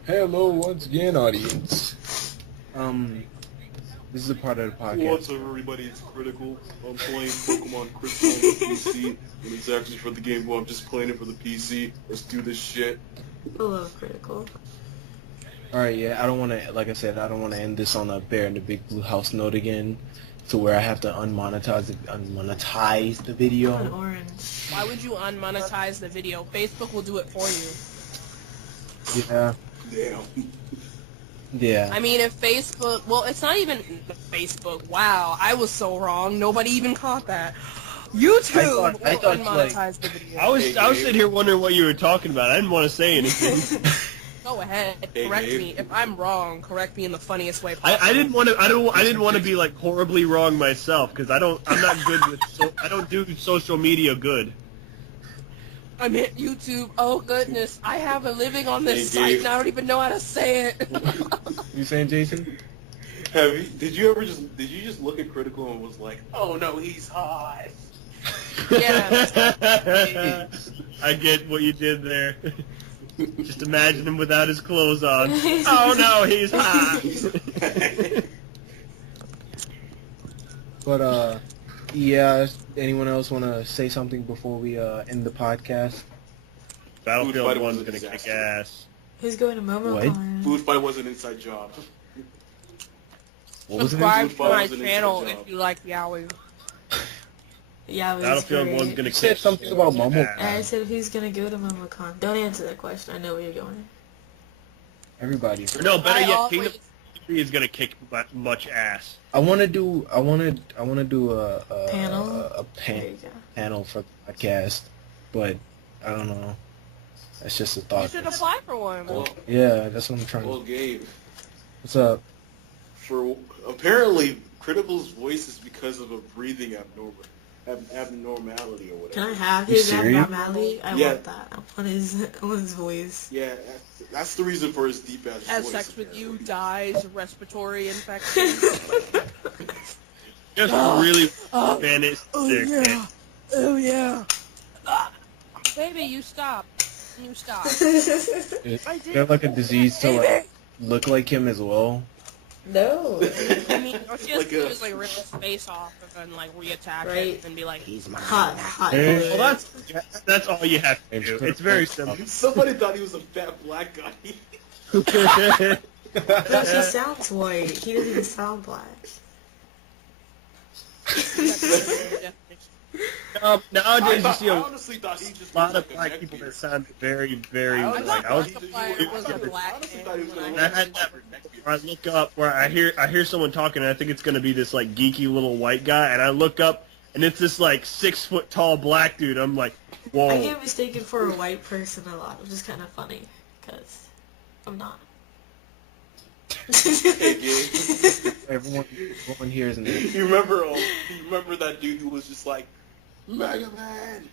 Hello once again, audience. This is a part of the podcast. What's up, everybody? It's Critical. I'm playing Pokemon Crystal on the PC, and it's actually for the Game Boy. I'm just playing it for the PC. Let's do this shit. Hello, critical. Alright, yeah, I don't want to, like I said, I don't want to end this on a Bear in the Big Blue House note again, to where I have to unmonetize the An video. orange. Why would you unmonetize the video? Facebook will do it for you. Yeah, Damn. yeah. I mean, if Facebook... Well, it's not even Facebook. Wow, I was so wrong. Nobody even caught that. YouTube I will thought, unmonetize the video. I was sitting here wondering what you were talking about. I didn't want to say anything. Go ahead, Hey, correct Gabe. me. If I'm wrong, correct me in the funniest way possible. I didn't want to. I didn't want to be like horribly wrong myself because I'm not good with. I don't do social media good. I'm at YouTube. Oh goodness, I have a living on this Hey, site Gabe. and I don't even know how to say it. You saying, Jason? Did you just look at Critical and was like, oh no, he's hot. Yeah. I get what you did there. Just imagine him without his clothes on. Oh no, he's hot. But, yeah, anyone else want to say something before we end the podcast? Battlefield Fighter 1's was a gonna kick disaster. ass. Who's going to MomoCon? Food Fight was an inside job. What was it? Subscribe Food to Fight my was an channel inside job. if you like Yaoi. Yeah, it was Battlefield great. 1's gonna You said kick something about Momo. And I said, who's going to go to MomoCon? Don't answer that question. I know where you're going. Everybody. Or no, better I yet, always- Kingdom Hearts 3 is gonna kick much ass. I want to do a Panel? a There you go. panel for the podcast, but I don't know. That's just a You thought. should apply for one. Well, Yeah, that's what I'm trying well, to. Gabe, What's up? for apparently Critical's voice is because of a breathing abnormality or whatever. Can I have You his serious? abnormality? I Yeah. want that. I want his voice. Yeah, that's the reason for his deep ass Has voice. sex with you, apparently. dies, respiratory infection. Just Oh. really Oh. Spanish Oh there, yeah. kid. Oh yeah. Baby, you stop. You stop. Is there like a disease to like look like him as well? No. I mean, or she has Like to a- just like rip his face off and then like reattach Right. it and be like, he's my Hot Hey. Well, blood. that's all you have to do. It's very simple. Somebody thought he was a fat black guy. No, she sounds white. He doesn't even sound black. Nowadays, you see I a honestly thought he just lot looked of like black a people that neckbeard. sound very, very I like. I was Markiplier was a black honestly thought he was man gonna when I look had like that a neckbeard. where I look up where I hear someone talking and I think it's gonna be this like geeky little white guy and I look up and it's this like 6 foot tall black dude. I'm like, whoa. I get mistaken for a white person a lot, which is kind of funny, because I'm not. Hey, Gabe. Everyone here is an You remember that dude who was just like, Mega Man,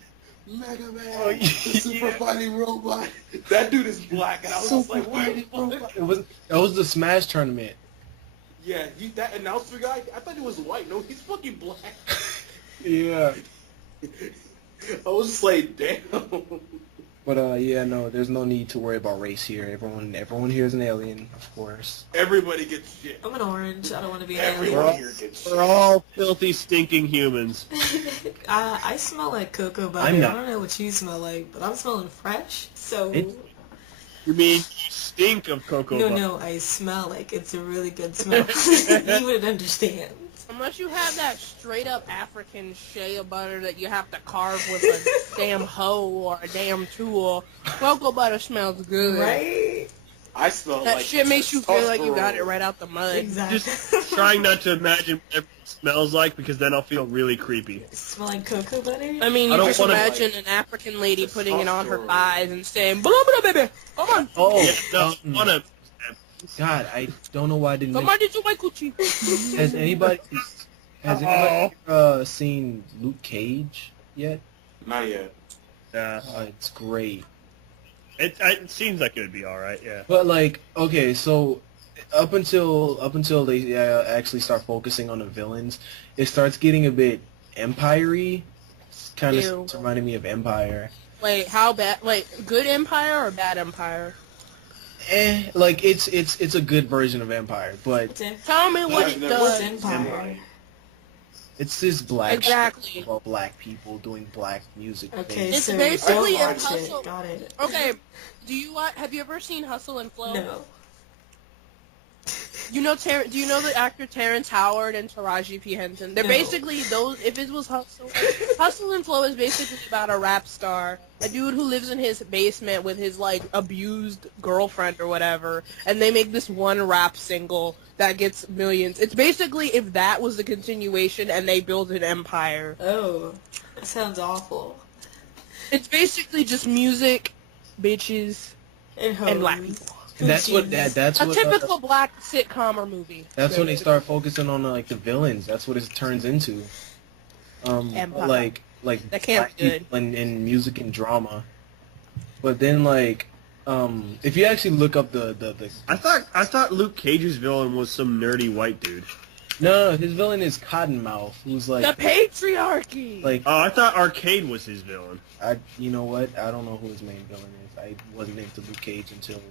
Mega Man, Oh, the super fighting robot. That dude is black, and I was just like, what the fuck? That was the Smash tournament. Yeah, that announcer guy, I thought he was white. No, he's fucking black. Yeah. I was just like, damn. But yeah, no, there's no need to worry about race here. Everyone here is an alien, of course. Everybody gets shit. I'm an orange. I don't want to be an Everyone alien. here gets shit. We're all filthy, stinking humans. I smell like cocoa butter. I'm not. I don't know what you smell like, but I'm smelling fresh. So It's- You mean you stink of cocoa butter? no, I smell like it's a really good smell. You would understand. Unless you have that straight up African shea butter that you have to carve with a damn hoe or a damn tool, cocoa butter smells good. Right? I smell That like shit makes you feel like you got it testosterone. right out the mud. Exactly. Just trying not to imagine what it smells like because then I'll feel really creepy. Smell like cocoa butter? I mean, I you don't just wanna, imagine an African lady putting it on her testosterone. thighs and saying, blah, blah, baby, come on. Oh, Yeah, no, I wanna. God, I don't know why I didn't. Somebody do my coochie. Has anybody seen Luke Cage yet? Not yet. It's great. It seems like it would be all right. Yeah. But like, okay, so up until they actually start focusing on the villains, it starts getting a bit Empire-y. Kind Ew. of reminding me of Empire. Wait, how bad? Wait, good Empire or bad Empire? Like it's a good version of Empire, but Tell me what I've it never does. What's Empire? it's this black Exactly. shit about black people doing black music. Okay, It's so basically don't a watch hustle. it. Got it. Okay, have you ever seen Hustle and Flow? No. You know do you know the actor Terrence Howard and Taraji P. Henson? They're No. basically those. If it was Hustle and Flow is basically about a rap star, a dude who lives in his basement with his like abused girlfriend or whatever, and they make this one rap single that gets millions. It's basically if that was the continuation and they build an empire. Oh, that sounds awful. It's basically just music, bitches, And and black hoes. people. And that's what that's A what typical black sitcom or movie. that's when they start focusing on like the villains. That's what it turns into. Empire. Like That can't black be good. people in music and drama. But then like if you actually look up the I thought Luke Cage's villain was some nerdy white dude. no, his villain is Cottonmouth, who's like The patriarchy. like Oh, I thought Arcade was his villain. you know what? I don't know who his main villain is. I wasn't into Luke Cage until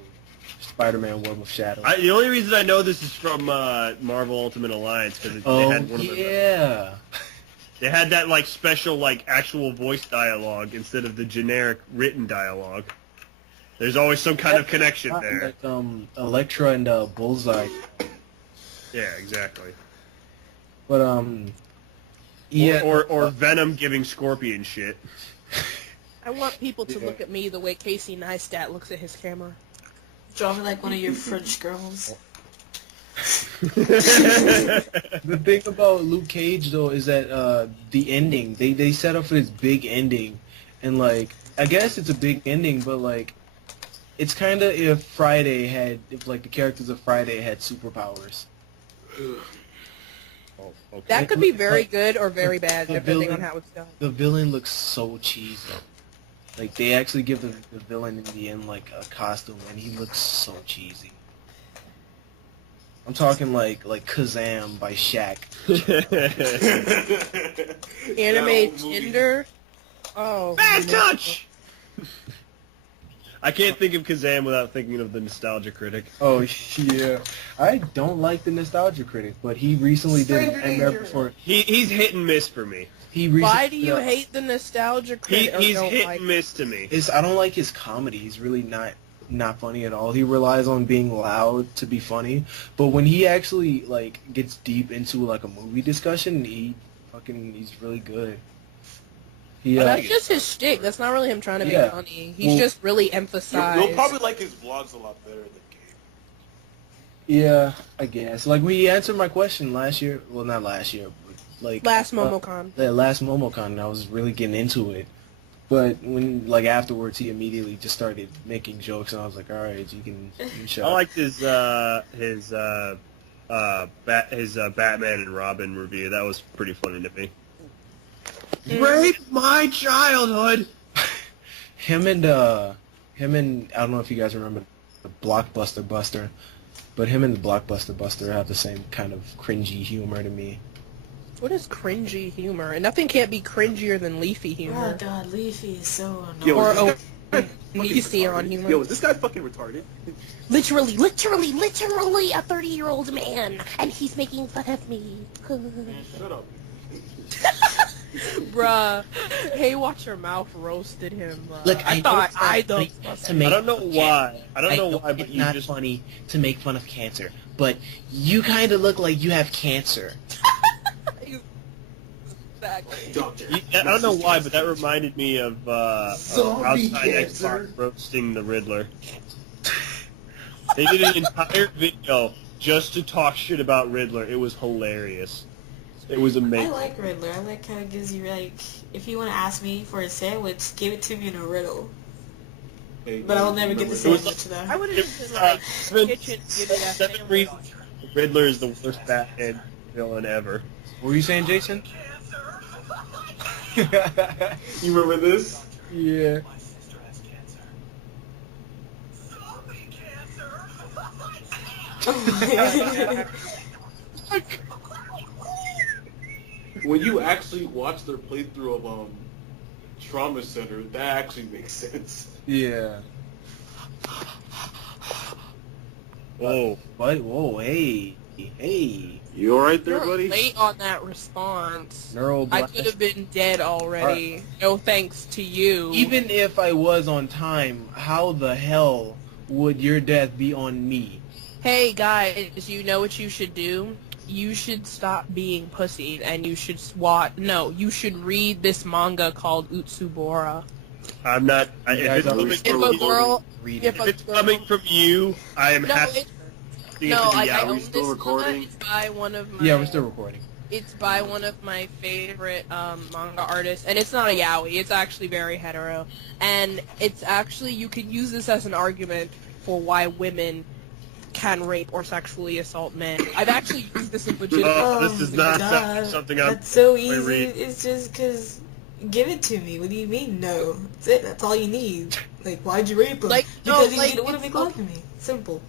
Spider-Man: Web of Shadows. The only reason I know this is from Marvel Ultimate Alliance because Oh they had one of the, yeah. they had that like special like actual voice dialogue instead of the generic written dialogue. There's always some kind of connection there. Like Elektra and Bullseye. Yeah, exactly. But yeah. Or Venom giving Scorpion shit. I want people to look at me the way Casey Neistat looks at his camera. Draw me like one of your French girls. The thing about Luke Cage though is that the ending they set up for this big ending, and like I guess it's a big ending, but like it's kind of if like the characters of Friday had superpowers. Oh, okay. That could be very good or very bad, The depending villain- on how it's done. The villain looks so cheesy. Like they actually give the villain in the end like a costume, and he looks so cheesy. I'm talking like Kazam by Shaq. Anime Tinder. Oh. Bad no. touch! I can't think of Kazam without thinking of the Nostalgia Critic. Oh yeah, I don't like the Nostalgia Critic, but he recently did Stranger Nightmare Danger. Before. He's hit and miss for me. He recently, Why do you hate the nostalgia critic? He's or don't hit like and miss to me. I don't like his comedy. He's really not funny at all. He relies on being loud to be funny, but when he actually like gets deep into like a movie discussion, he's really good. He, Well, that's just his shtick. That's not really him trying to be Yeah. funny. He's Well- just really You'll emphasized. probably like his vlogs a lot better than Gabe. yeah, I guess. Like when he answered my question last year, well not last year, but like Last MomoCon. That last MomoCon, I was really getting into it. But when like afterwards, he immediately just started making jokes, and I was like, all right, you can shut I up. liked his Batman and Robin review. That was pretty funny to me. Mm. Rape my childhood. him and I don't know if you guys remember the Blockbuster Buster, but him and the Blockbuster Buster have the same kind of cringy humor to me. What is cringy humor? And nothing can't be cringier than Leafy Oh humor. god, Leafy is so Yo, annoying. Or is this guy Easy on retarded? humor. Yo, is this guy fucking retarded? Literally a 30-year-old man, and he's making fun of me. Shut up. Bruh, Hey Watch Your Mouth roasted him, bruh. Look, I thought I don't. to make I don't know why. I don't know why, but it's you not just funny to make fun of cancer, but you kind of look like you have cancer. Exactly. Doctor. I don't know why, but that reminded me of Zombie Outside cancer. Xbox roasting the Riddler. They did an entire video just to talk shit about Riddler. It was hilarious. It was I amazing. like Riddler. I like how it gives you, like, if you want to ask me for a sandwich, give it to me in a riddle. But I'll never get the sandwich, though. I would have just been Uh, like, seven- kitchen, give me that 7 sandwich. reasons Riddler is the worst Batman villain ever. What were you saying, Jason? You remember this? Yeah. When you actually watch their playthrough of Trauma Center, that actually makes sense. Yeah. Whoa. What? Whoa, hey. Hey. You alright there, You're buddy? late on that response. I Neuro-Blast. could have been dead already. No thanks to you. Even if I was on time, how the hell would your death be on me? Hey guys, you know what you should do? You should stop being pussy and you should you should read this manga called Utsubora. I'm not. You guys are If a girl, Read if it. a If it's girl, coming from you, I am no, happy it, to no, get to I the own hour. this still manga. recording? It's by one of my. Yeah, we're still recording. It's by one of my favorite manga artists, and it's not a yaoi. It's actually very hetero, and it's actually you could use this as an argument for why women can rape or sexually assault men. I've actually used this in legitimate. Oh, this does not God. sound like something I'm. That's so I easy. read. It's just because, give it to me. What do you mean, no? That's it. That's all you need. Like, why'd you rape him? Like, no, because like, you didn't want to it's make love to me. Simple.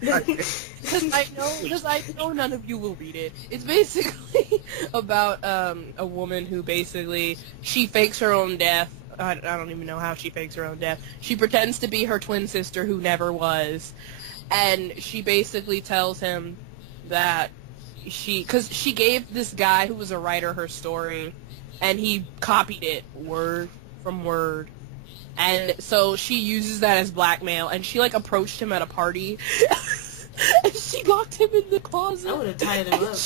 Because I know none of you will read it. It's basically about a woman who basically she fakes her own death. I don't even know how she fakes her own death. She pretends to be her twin sister who never was, and she basically tells him that because she gave this guy who was a writer her story, and he copied it word from word. And so she uses that as blackmail, and she like approached him at a party, and she locked him in the closet. I would have tied him And up.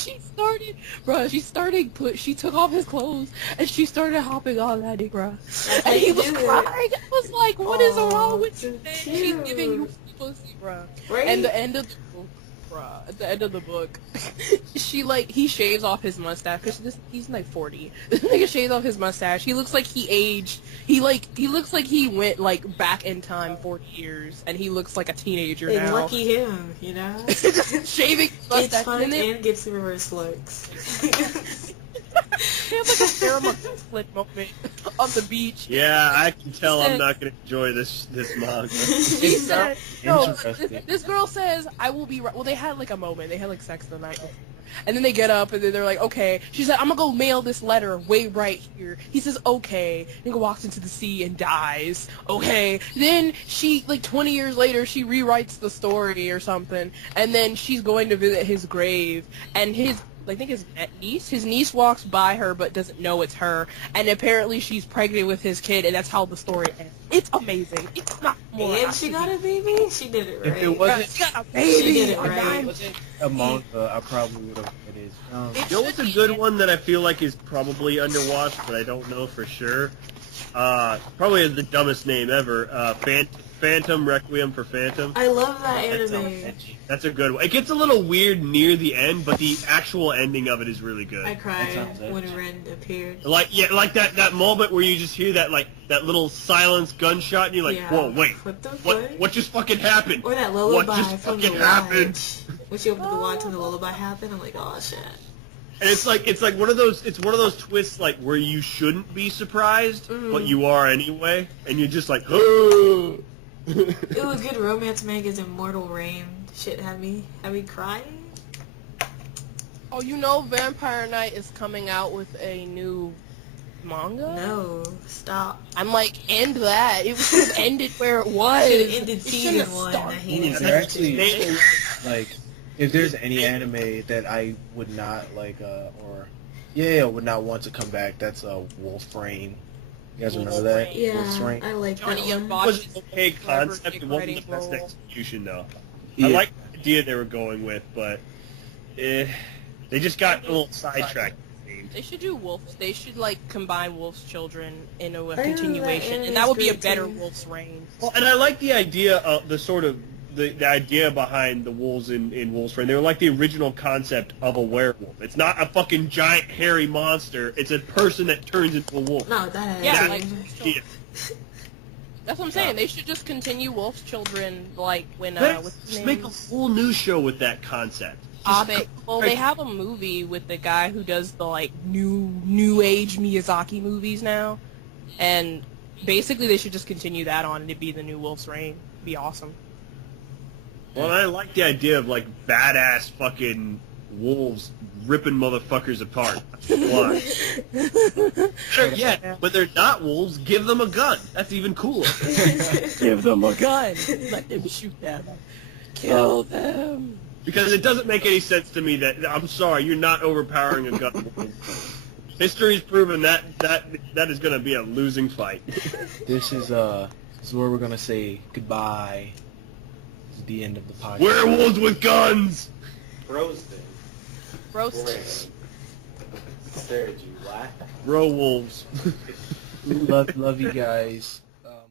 she took off his clothes, and she started hopping on that dick, bruh. That's how And he you was do crying. it. I was like, what is Aw, wrong with so you, man? cute. She's giving you pussy, bruh. Right? And the end of the book, bruh, at the end of the book, he shaves off his mustache, because he's like 40. This nigga shaves off his mustache. He looks like he aged. He looks like he went, like, back in time 40 years, and he looks like a teenager And now. lucky him, you know? Shaving his mustache. It's fun and then and gets the reverse looks. they have, like, a Paramount split moment on the beach. Yeah, I can tell I'm said- not going to enjoy this manga. She said, no, Interesting. this girl says, I will be right. Well, they had, like, a moment. They had, like, sex the night before. And then they get up, and then they're like, okay. She said, I'm gonna go mail this letter way right here. He says, okay. Nigga walks into the sea and dies. Okay. Then she, like, 20 years later, she rewrites the story or something. And then she's going to visit his grave. And I think his niece walks by her but doesn't know it's her. And apparently she's pregnant with his kid, and that's how the story ends. It's amazing. It's not more. And she got a baby? She did it right. If it wasn't, She got a She baby. did it if right. it wasn't a manga, I probably would have. It is. It You know what's should a be- good one that I feel like is probably underwatched, but I don't know for sure? Probably is the dumbest name ever. Phantom Requiem for Phantom. I love that That sounds anime. edgy. That's a good one. It gets a little weird near the end, but the actual ending of it is really good. I cried sounds when edgy. Ren appeared. Like that moment where you just hear that that little silence gunshot, and you're like, Yeah. whoa, wait, What the fuck? what just fucking happened? Or that What lullaby just from the fucking happened? watch. When she opened the watch and the lullaby happened, I'm like, oh shit. And it's like one of those twists like where you shouldn't be surprised, but you are anyway, and you're just like, oh. It was good. Romance Manga's Immortal Reign shit had me crying. Oh, you know Vampire Knight is coming out with a new manga? No, stop. I'm like, end that. It should have ended where it was. Should have ended It season shouldn't have 1. I started. hated They're season actually 2. like, if there's any anime that I would not like, would not want to come back, that's Wolf Rain. You guys remember that? Yeah, Wolf's Rain? I like Johnny that Young one. Bosch It was is an okay forever concept. It big wasn't the writing best role. execution, though. Yeah. I like the idea they were going with, but they just got a little sidetracked. They should do Wolf. They should like combine Wolf's Children into a know, continuation, that and that would be a anime's better great, too. Wolf's Reign. Well, and I like the idea of the idea behind the wolves in Wolf's Rain. They were like the original concept of a werewolf. It's not a fucking giant hairy monster. It's a person that turns into a wolf. No, that Yeah, That's like the idea. that's what I'm saying. They should just continue Wolf's Children, like when Just make a whole new show with that concept. They have a movie with the guy who does the like new age Miyazaki movies now, and basically they should just continue that on and it'd be the new Wolf's Reign. It'd be awesome. Well, I like the idea of like badass fucking wolves ripping motherfuckers apart. Why? Better yet, when they're not wolves, give them a gun. That's even cooler. Give them a gun. Let them shoot them. Kill them. Because it doesn't make any sense to me that, I'm sorry, you're not overpowering a gun. History's proven that is going to be a losing fight. This is where we're gonna say goodbye. This is the end of the podcast. Werewolves with guns! Roasted. Roast. Sarah, did you laugh? Bro wolves. love you guys.